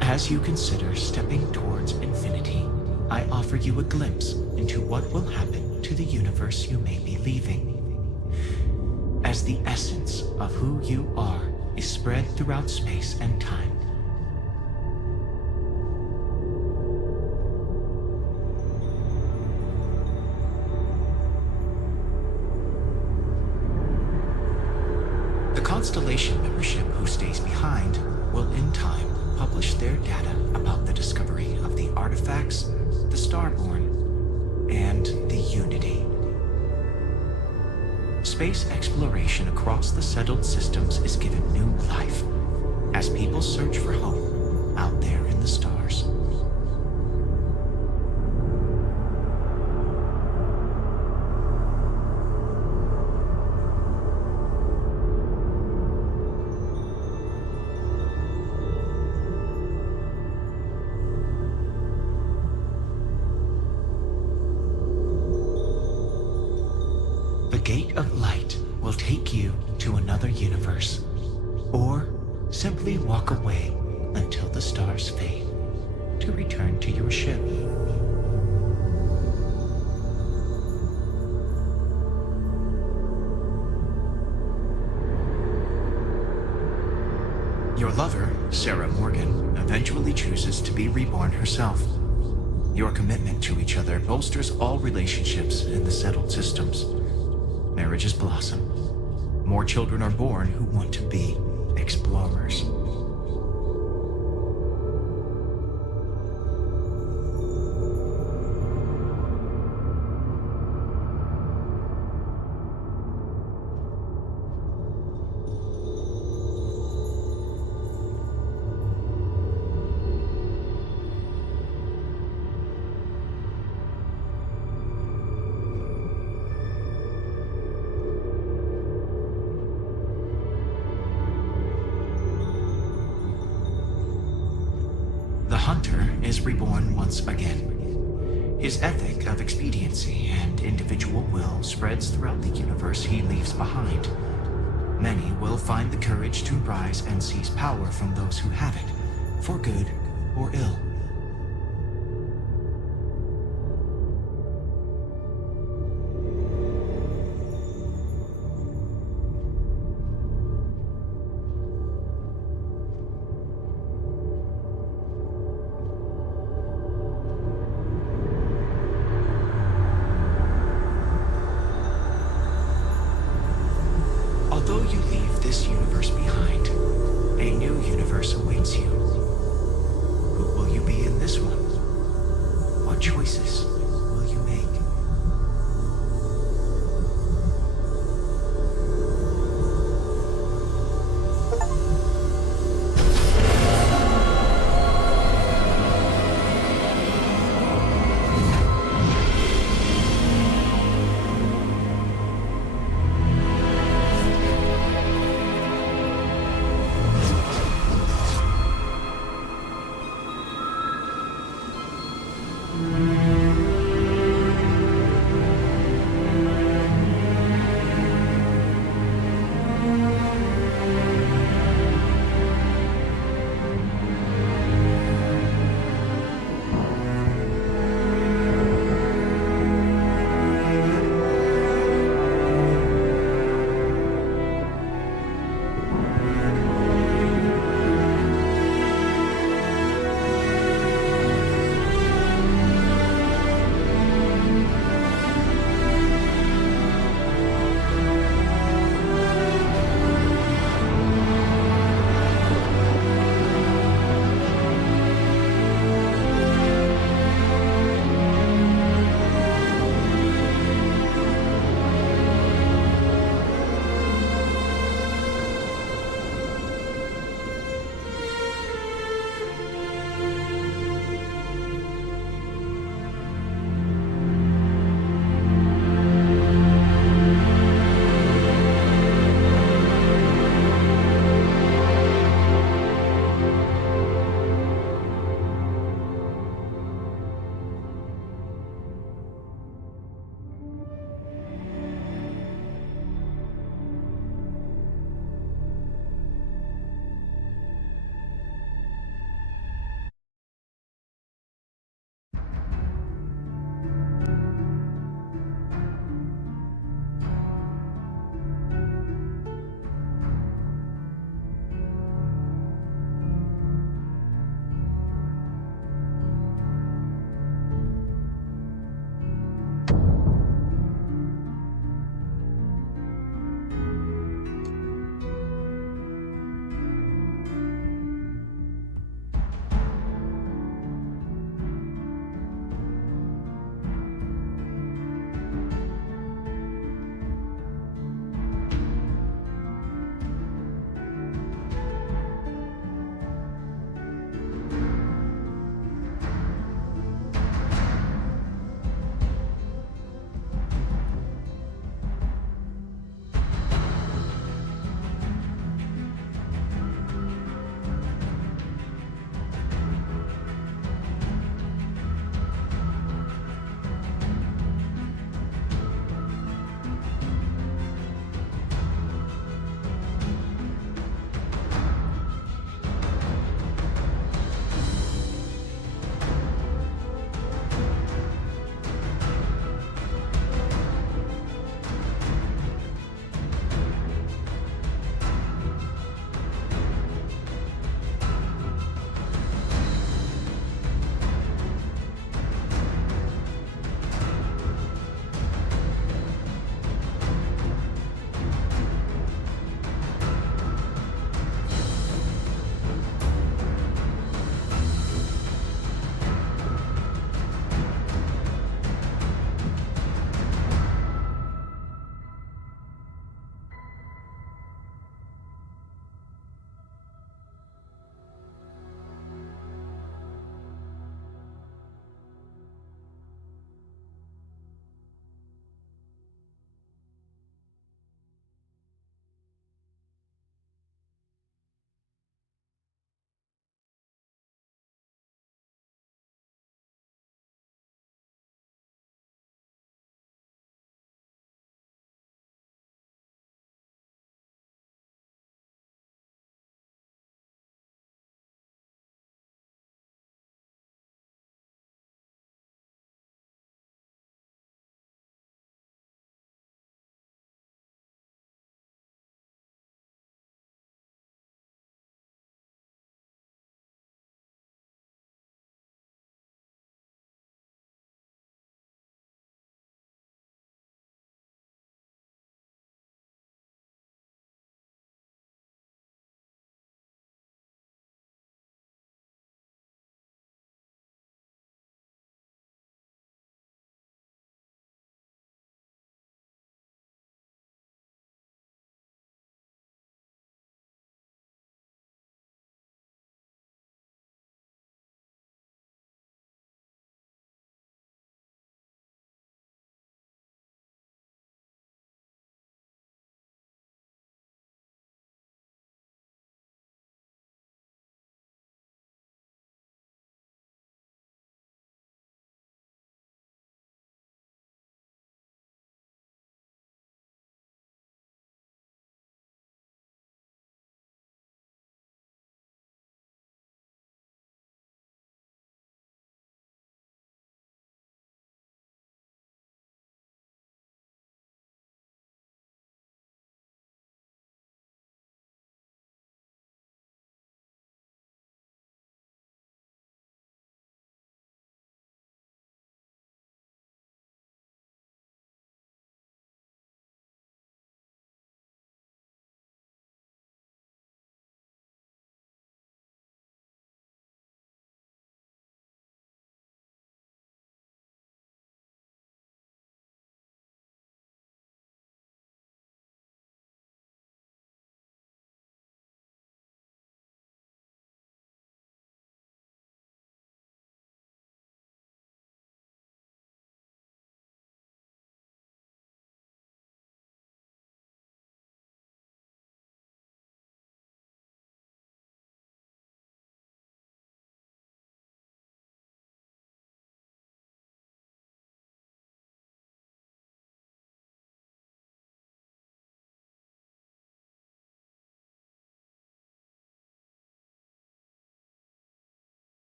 As you consider stepping towards infinity, I offer you a glimpse into what will happen to the universe you may be leaving. As the essence of who you are is spread throughout space and time. The Constellation membership who stays behind will in time publish their data about the discovery of the artifacts, the Starborn, and the Unity. Space exploration across the settled systems is given new life as people search for home out there in the stars. Gate of Light will take you to another universe, or simply walk away until the stars fade to return to your ship. Your lover, Sarah Morgan, eventually chooses to be reborn herself. Your commitment to each other bolsters all relationships in the settled systems. Marriages blossom. More children are born who want to be explorers. hunter is reborn once again. His ethic of expediency and individual will spreads throughout the universe he leaves behind. Many will find the courage to rise and seize power from those who have it, for good or ill. Although you leave this universe behind, a new universe awaits you. Who will you be in this one? What choices will you make?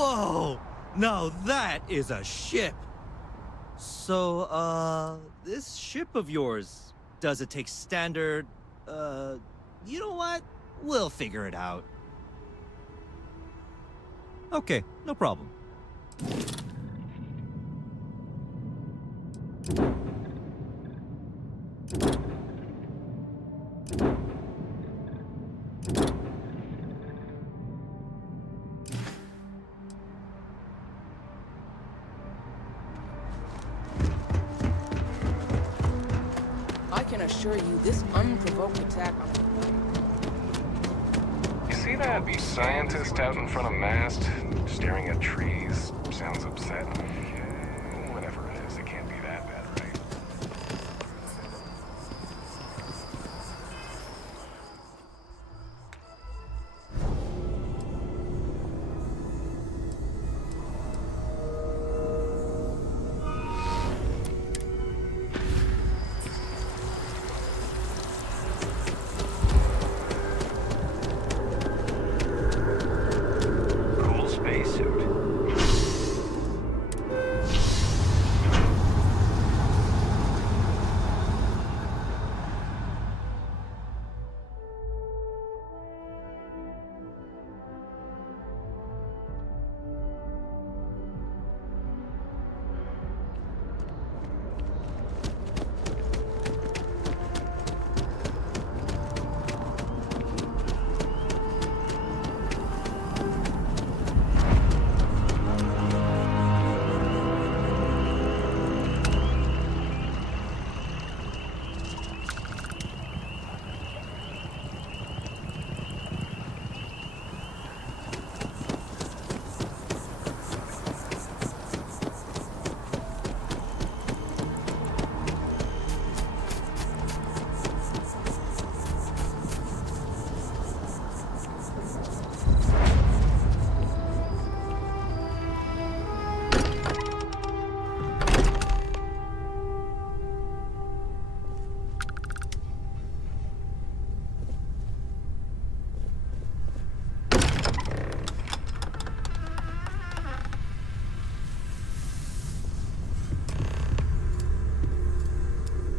Whoa! Now that is a ship! So, this ship of yours, does it take standard, you know what? We'll figure it out. Okay, no problem. I can assure you this unprovoked attack on... You see that scientist out in front of mast, staring at trees? Sounds upset. Whatever it is, it can't be that bad, right? Cool spacesuit.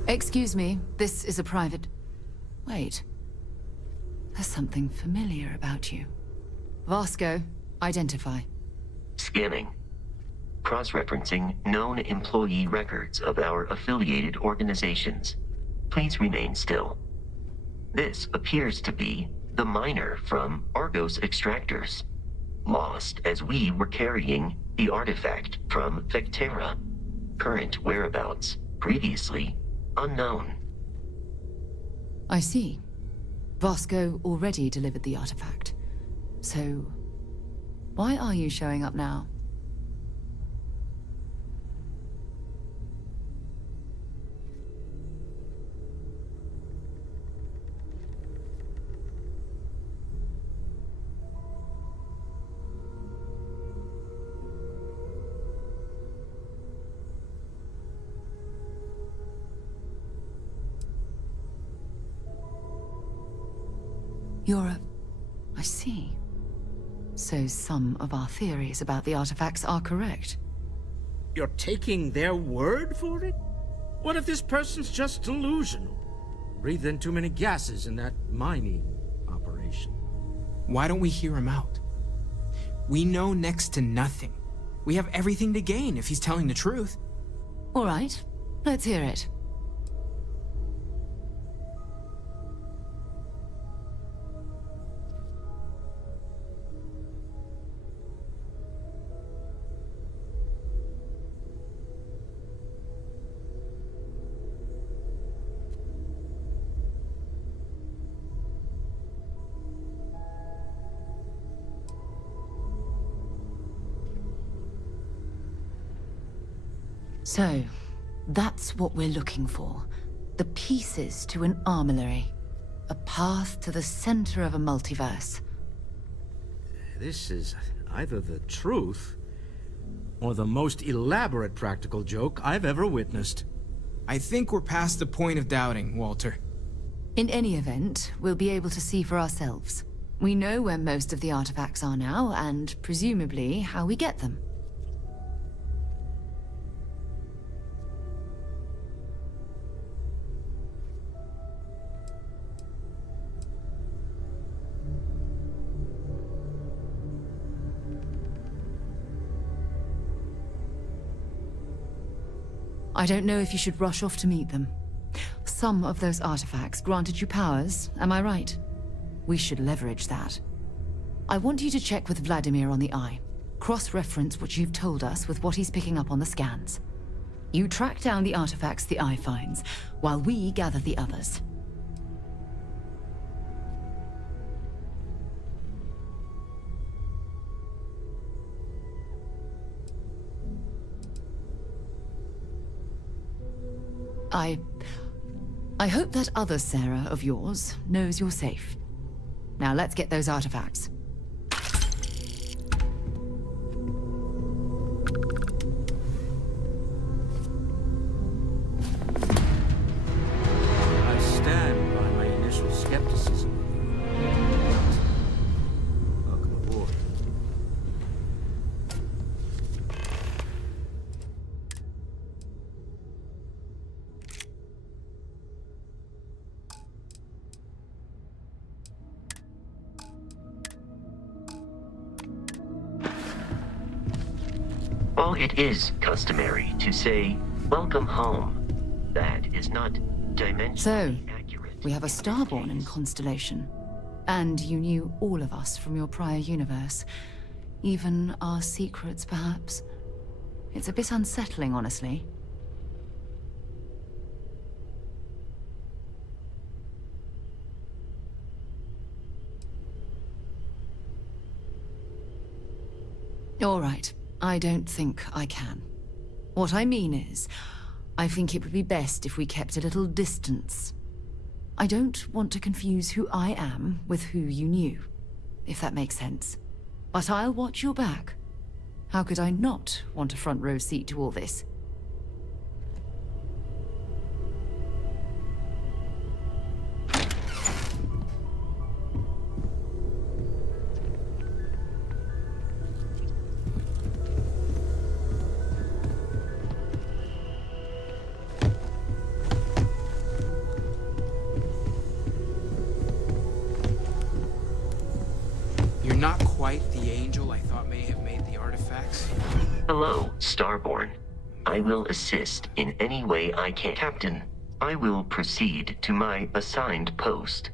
Excuse me, this is a private... Wait. There's something familiar about you. Vasco, identify. Scanning. Cross-referencing known employee records of our affiliated organizations. Please remain still. This appears to be the miner from Argos Extractors. Lost as we were carrying the artifact from Vectera. Current whereabouts, previously unknown. I see. Vasco already delivered the artifact. So, why are you showing up now? I see. So some of our theories about the artifacts are correct. You're taking their word for it? What if this person's just delusional? Breathed in too many gases in that mining operation. Why don't we hear him out? We know next to nothing. We have everything to gain if he's telling the truth. All right, let's hear it. So, that's what we're looking for. The pieces to an armillary. A path to the center of a multiverse. This is either the truth, or the most elaborate practical joke I've ever witnessed. I think we're past the point of doubting, Walter. In any event, we'll be able to see for ourselves. We know where most of the artifacts are now, and presumably how we get them. I don't know if you should rush off to meet them. Some of those artifacts granted you powers, am I right? We should leverage that. I want you to check with Vladimir on the Eye. Cross-reference what you've told us with what he's picking up on the scans. You track down the artifacts the Eye finds, while we gather the others. I hope that other Sarah of yours knows you're safe. Now let's get those artifacts. I stand by my initial skepticism. Welcome aboard. While it is customary to say, "Welcome home," that is not dimensionally So, we have a Starborn in Constellation. And you knew all of us from your prior universe. Even our secrets, perhaps. It's a bit unsettling, honestly. All right. I don't think I can. What I mean is, I think it would be best if we kept a little distance. I don't want to confuse who I am with who you knew, if that makes sense. But I'll watch your back. How could I not want a front row seat to all this? You're not quite the angel I thought may have made the artifacts. Hello, Starborn. I will assist in any way I can. Captain, I will proceed to my assigned post.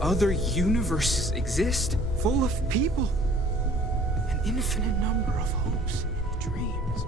Other universes exist, full of people. An infinite number of hopes and dreams.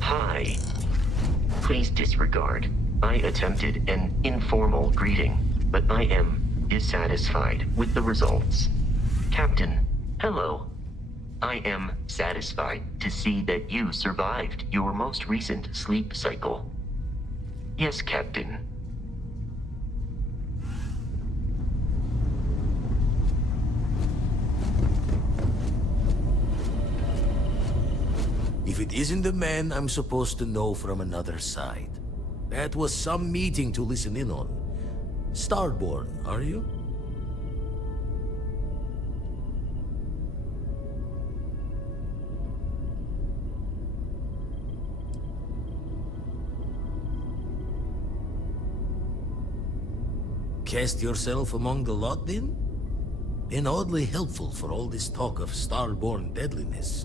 Hi. Please disregard. I attempted an informal greeting, but I am dissatisfied with the results. Captain, hello. I am satisfied to see that you survived your most recent sleep cycle. Yes, Captain. If If it isn't the man I'm supposed to know from another side. That was some meeting to listen in on. Starborn, are you? Cast yourself among the lot, then? Been oddly helpful for all this talk of Starborn deadliness.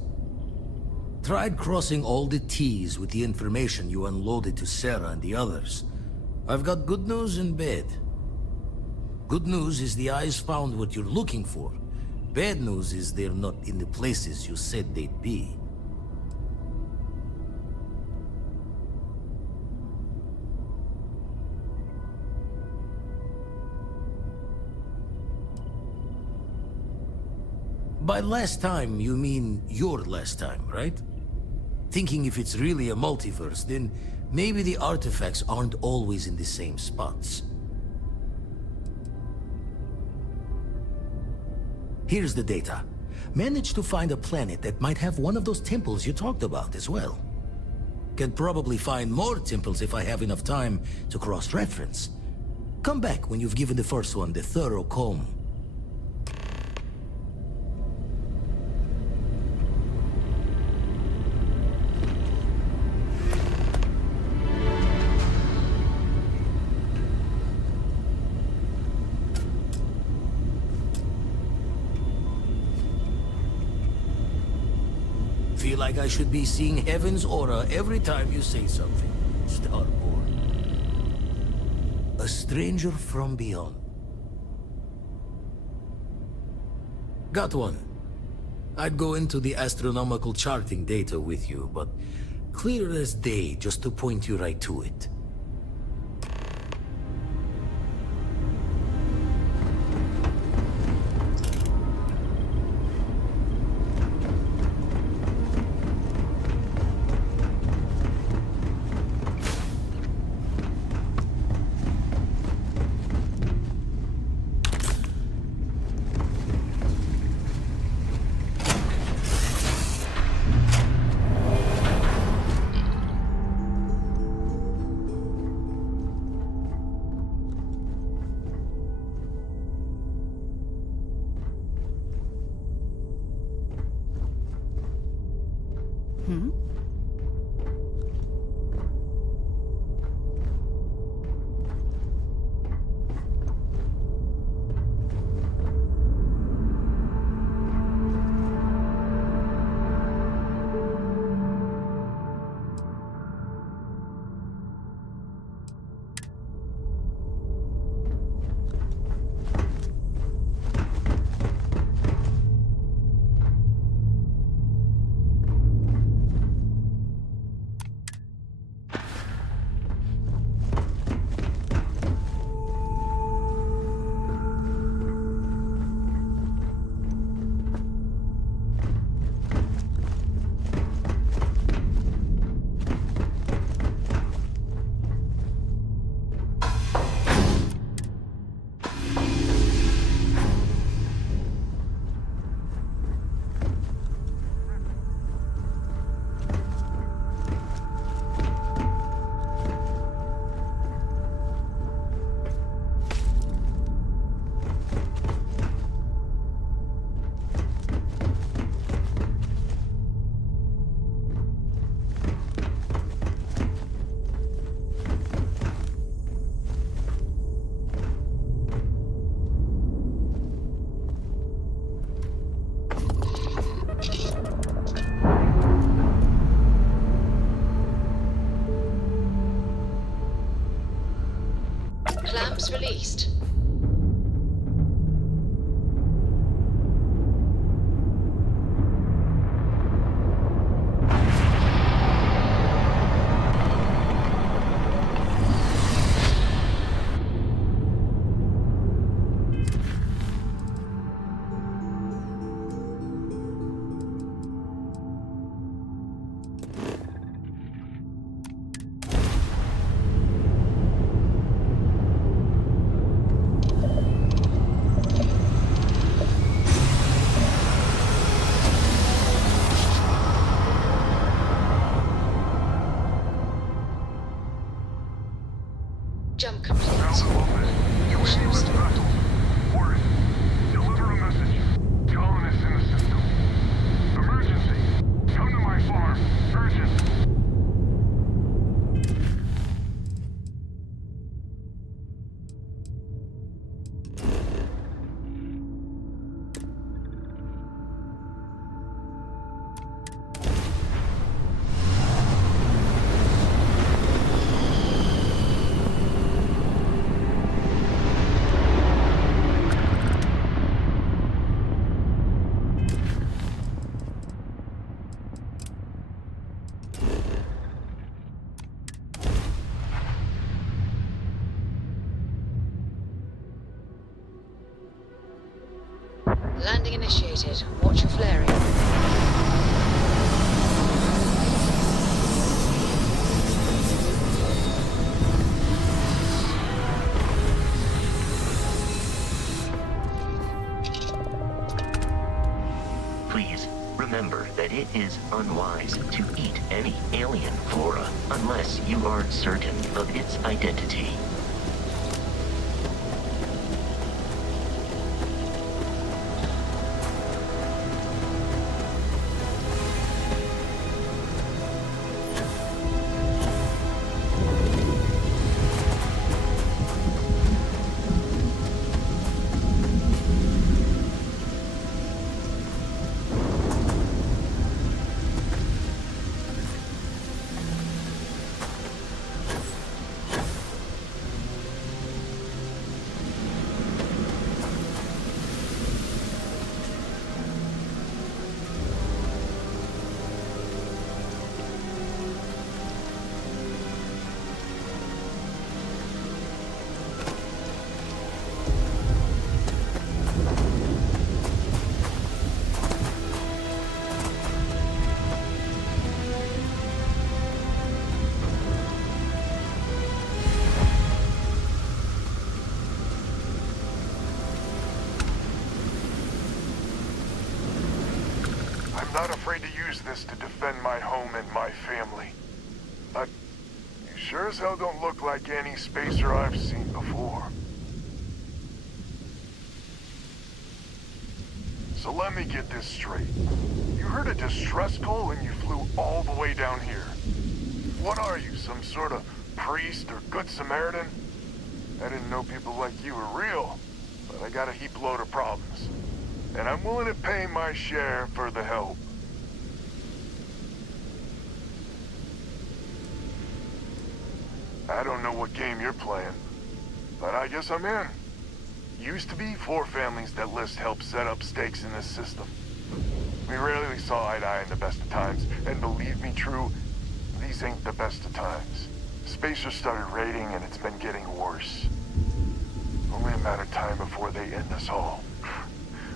Tried crossing all the T's with the information you unloaded to Sarah and the others. I've got good news and bad. Good news is the eyes found what you're looking for. Bad news is they're not in the places you said they'd be. By last time, you mean your last time, right? Thinking if it's really a multiverse, then maybe the artifacts aren't always in the same spots. Here's the data. Managed to find a planet that might have one of those temples you talked about as well. Can probably find more temples if I have enough time to cross-reference. Come back when you've given the first one the thorough comb. Feel like I should be seeing Heaven's aura every time you say something, Starborn. A stranger from beyond. Got one. I'd go into the astronomical charting data with you, but clear as day just to point you right to it. spotted. Watch your flaring. Please, remember that it is unwise to eat any alien flora unless you are certain of its identity. I'm not afraid to use this to defend my home and my family. But you sure as hell don't look like any spacer I've seen before. So let me get this straight. You heard a distress call and you flew all the way down here. What are you, some sort of priest or good Samaritan? I didn't know people like you were real, but I got a heap load of problems. And I'm willing to pay my share for the help. I don't know what game you're playing, but I guess I'm in. Used to be 4 families that List helped set up stakes in this system. We rarely saw eye to eye in the best of times, and believe me, True, these ain't the best of times. Spacers started raiding, and it's been getting worse. Only a matter of time before they end us all.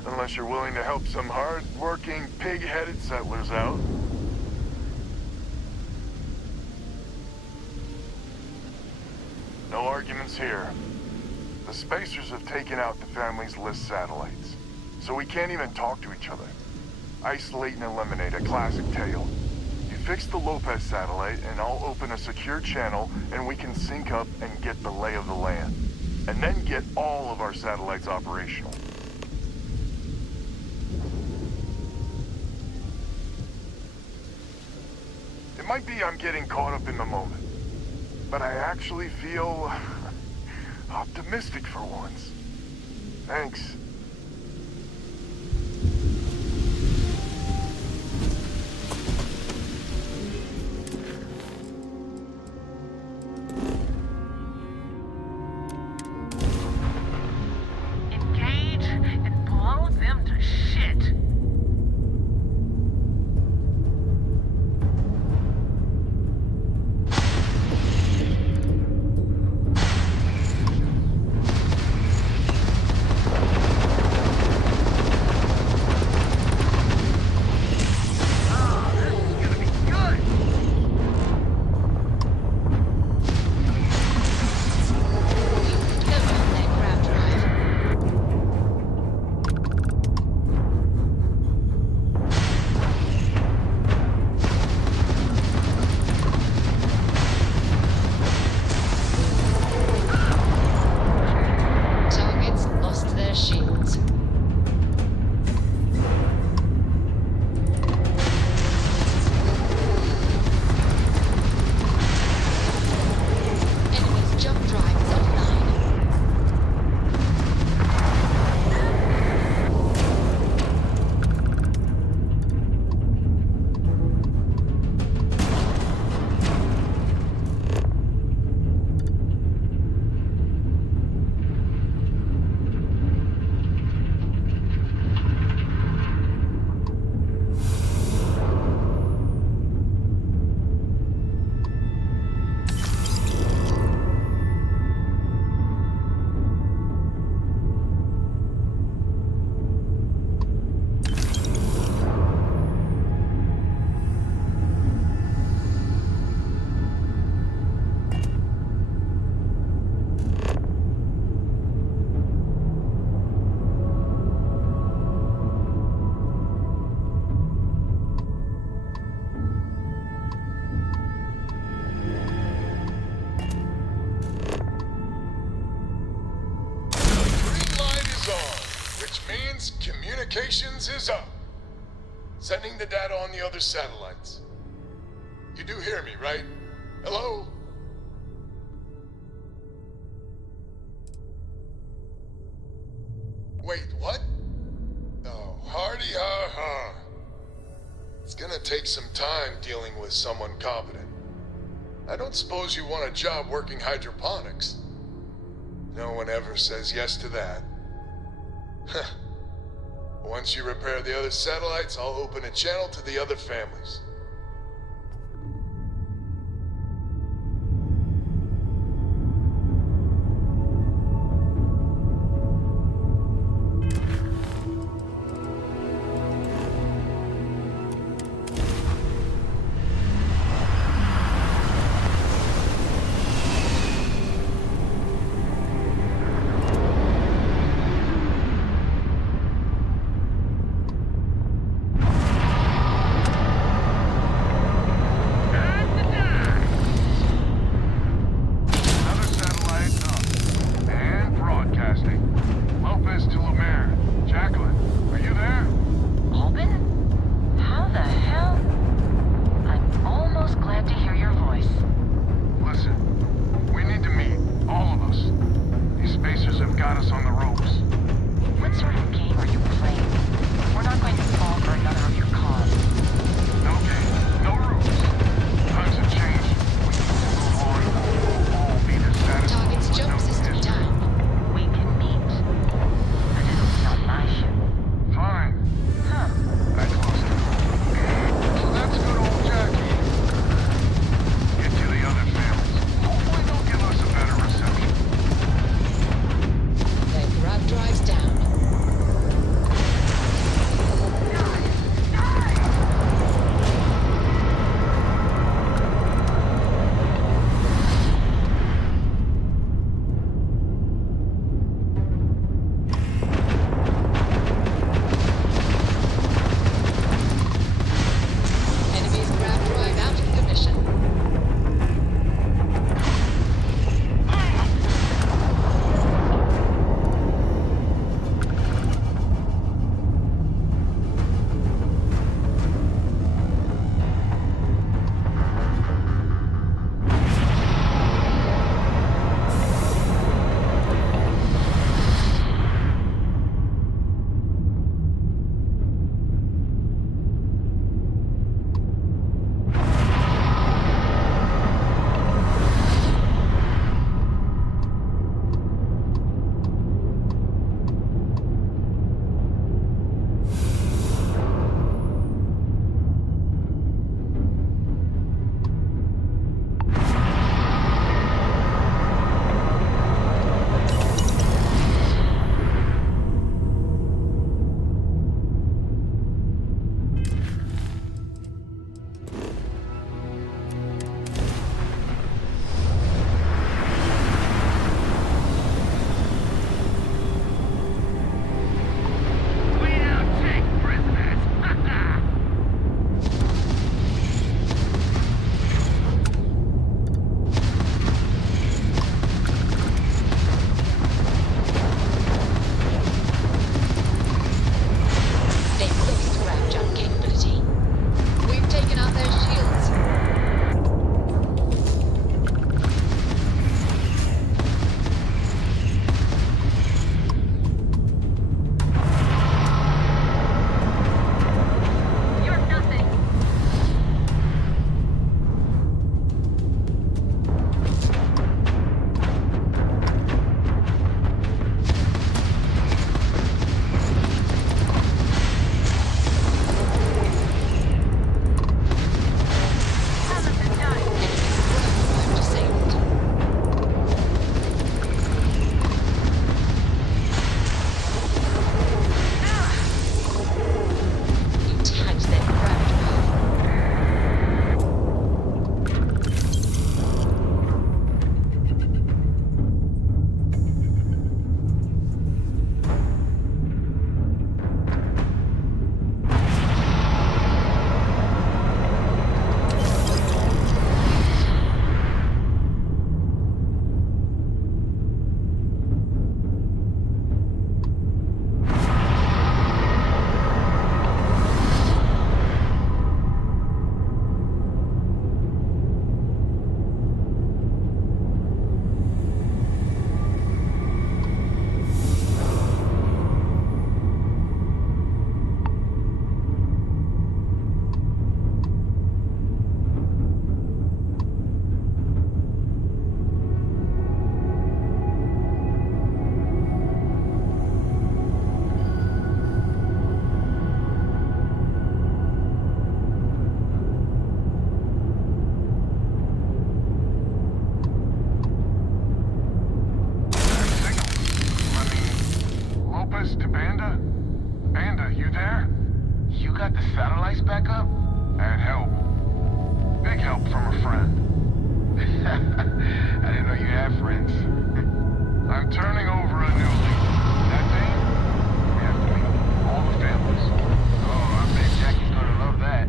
Unless you're willing to help some hard-working, pig-headed settlers out. No arguments here. The Spacers have taken out the family's List satellites, so we can't even talk to each other. Isolate and eliminate, a classic tale. You fix the Lopez satellite, and I'll open a secure channel, and we can sync up and get the lay of the land. And then get all of our satellites operational. It might be I'm getting caught up in the moment, but I actually feel optimistic for once. Thanks. Engage and blow them to shit. Communications is up. Sending the data on the other satellites. You do hear me, right? Hello? Wait, what? Oh, hardy ha ha. It's gonna take some time dealing with someone competent. I don't suppose you want a job working hydroponics. No one ever says yes to that. Once you repair the other satellites, I'll open a channel to the other families. satellites back up? And help. Big help from a friend. I didn't know you had friends. I'm turning over a new leaf. That thing? We have to meet all the families. Oh, I bet Jackie's gonna love that.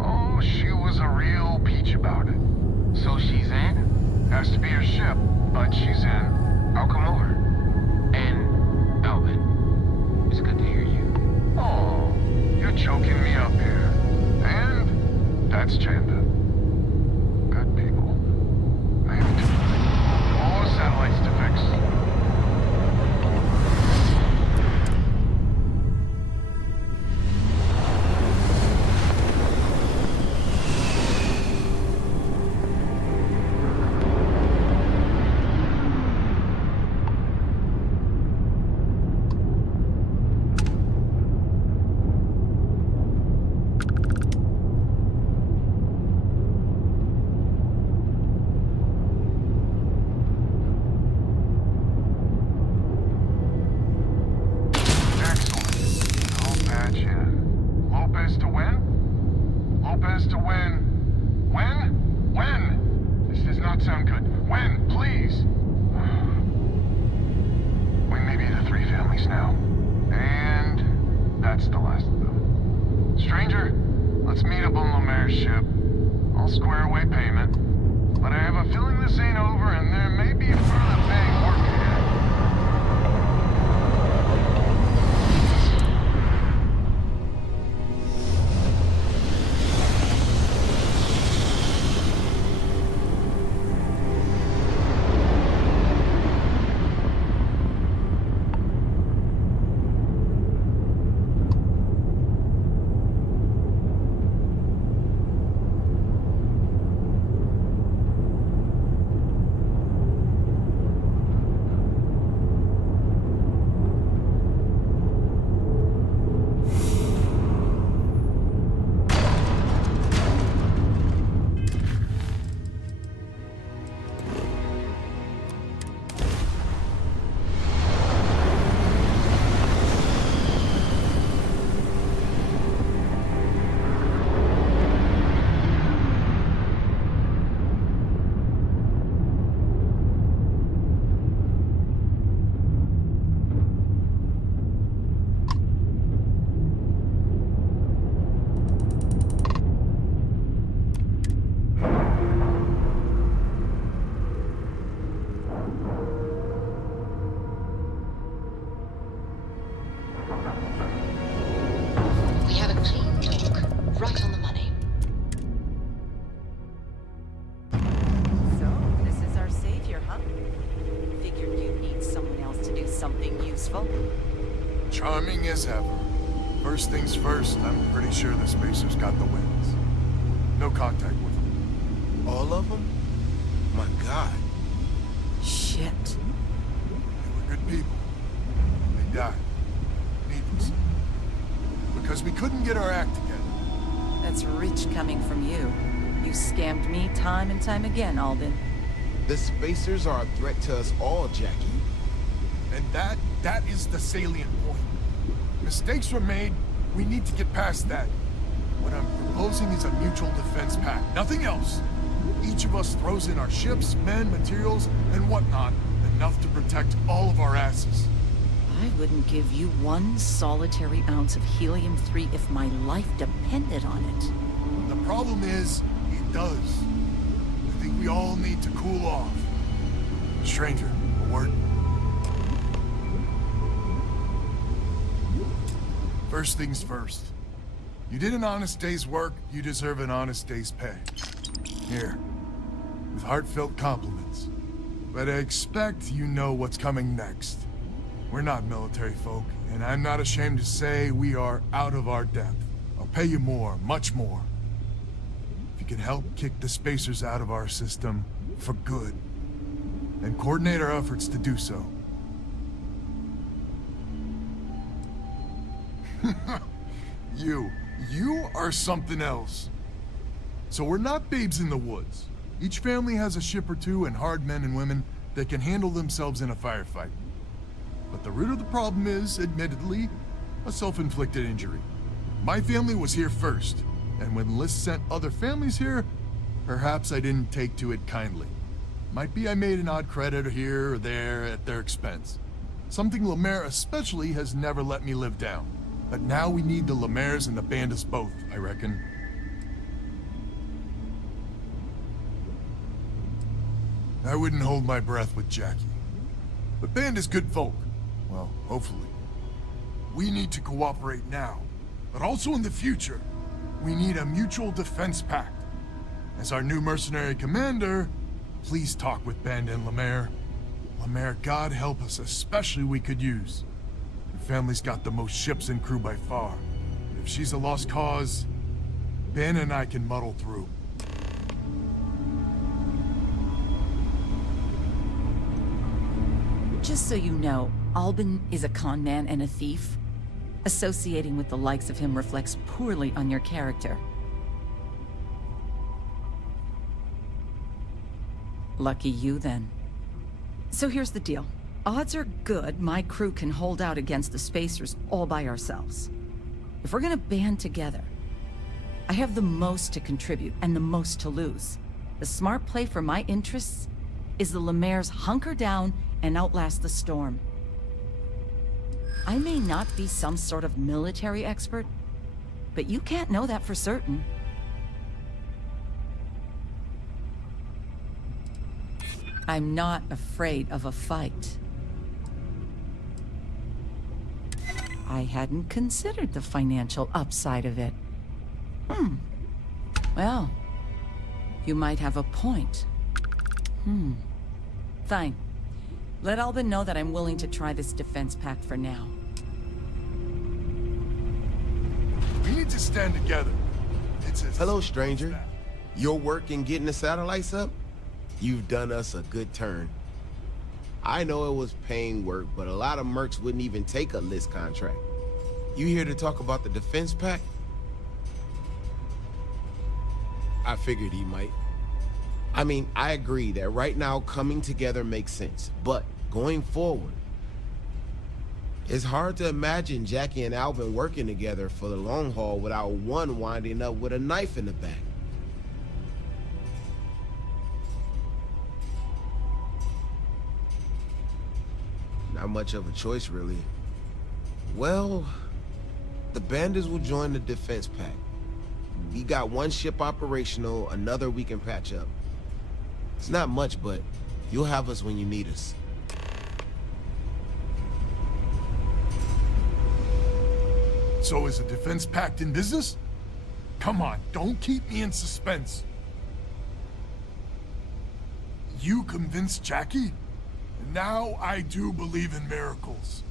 Oh, she was a real peach about it. So she's in? Has to be her ship, but she's in. I'll come over. And Alvin, it's good to hear you. Oh, you're choking me up here. And that's Chanda. Good people. Maybe too many. More satellites to fix. Charming as ever. First things first, I'm pretty sure the Spacers got the wins. No contact with them. All of them? My God. Shit. They were good people. They died. Needlessly. Because we couldn't get our act together. That's rich coming from you. You scammed me time and time again, Alden. The Spacers are a threat to us all, Jackie. And that is the salient point. Mistakes were made. We need to get past that. What I'm proposing is a mutual defense pact. Nothing else. Each of us throws in our ships, men, materials, and whatnot, enough to protect all of our asses. I wouldn't give you one solitary ounce of helium-3 if my life depended on it. The problem is, it does. I think we all need to cool off. Stranger, a word? First things first. You did an honest day's work, you deserve an honest day's pay. Here, with heartfelt compliments. But I expect you know what's coming next. We're not military folk, and I'm not ashamed to say we are out of our depth. I'll pay you more, much more. If you can help kick the Spacers out of our system for good, and coordinate our efforts to do so. You are something else. So we're not babes in the woods. Each family has a ship or two and hard men and women that can handle themselves in a firefight. But the root of the problem is, admittedly, a self-inflicted injury. My family was here first, and when List sent other families here, perhaps I didn't take to it kindly. Might be I made an odd credit here or there at their expense. Something Lemaire especially has never let me live down. But now we need the Lemaires and the Bandits both, I reckon. I wouldn't hold my breath with Jackie. But Bandit's good folk. Well, hopefully. We need to cooperate now, but also in the future. We need a mutual defense pact. As our new mercenary commander, please talk with Bandit and Lemaire. Lemaire, God help us, especially we could use. Your family's got the most ships and crew by far. If she's a lost cause, Ben and I can muddle through. Just so you know, Albin is a con man and a thief. Associating with the likes of him reflects poorly on your character. Lucky you, then. So here's the deal. Odds are good my crew can hold out against the Spacers all by ourselves. If we're gonna band together, I have the most to contribute and the most to lose. The smart play for my interests is the Lemaire's hunker down and outlast the storm. I may not be some sort of military expert, but you can't know that for certain. I'm not afraid of a fight. I hadn't considered the financial upside of it. Well, you might have a point. Fine. Let Albin know that I'm willing to try this defense pact for now. We need to stand together. Hello, stranger. Your work in getting the satellites up? You've done us a good turn. I know it was paying work, but a lot of mercs wouldn't even take a List contract. You here to talk about the defense pact? I figured he might. I mean, I agree that right now coming together makes sense, but going forward, it's hard to imagine Jackie and Albin working together for the long haul without one winding up with a knife in the back. Not much of a choice, really. Well, the Bandits will join the defense pact. We got one ship operational, another we can patch up. It's not much, but you'll have us when you need us. So is a defense pact in business? Come on, don't keep me in suspense. You convinced Jackie? Now I do believe in miracles.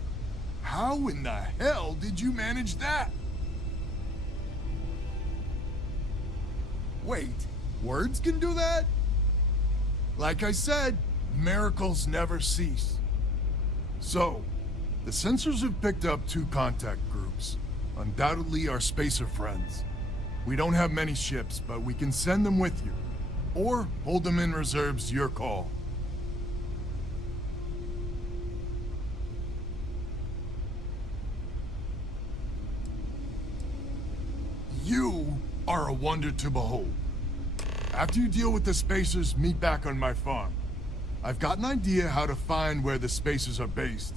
How in the hell did you manage that? Wait, words can do that? Like I said, miracles never cease. So, the sensors have picked up 2 contact groups. Undoubtedly our spacer friends. We don't have many ships, but we can send them with you. Or hold them in reserves, your call. You are a wonder to behold. After you deal with the Spacers, meet back on my farm. I've got an idea how to find where the Spacers are based.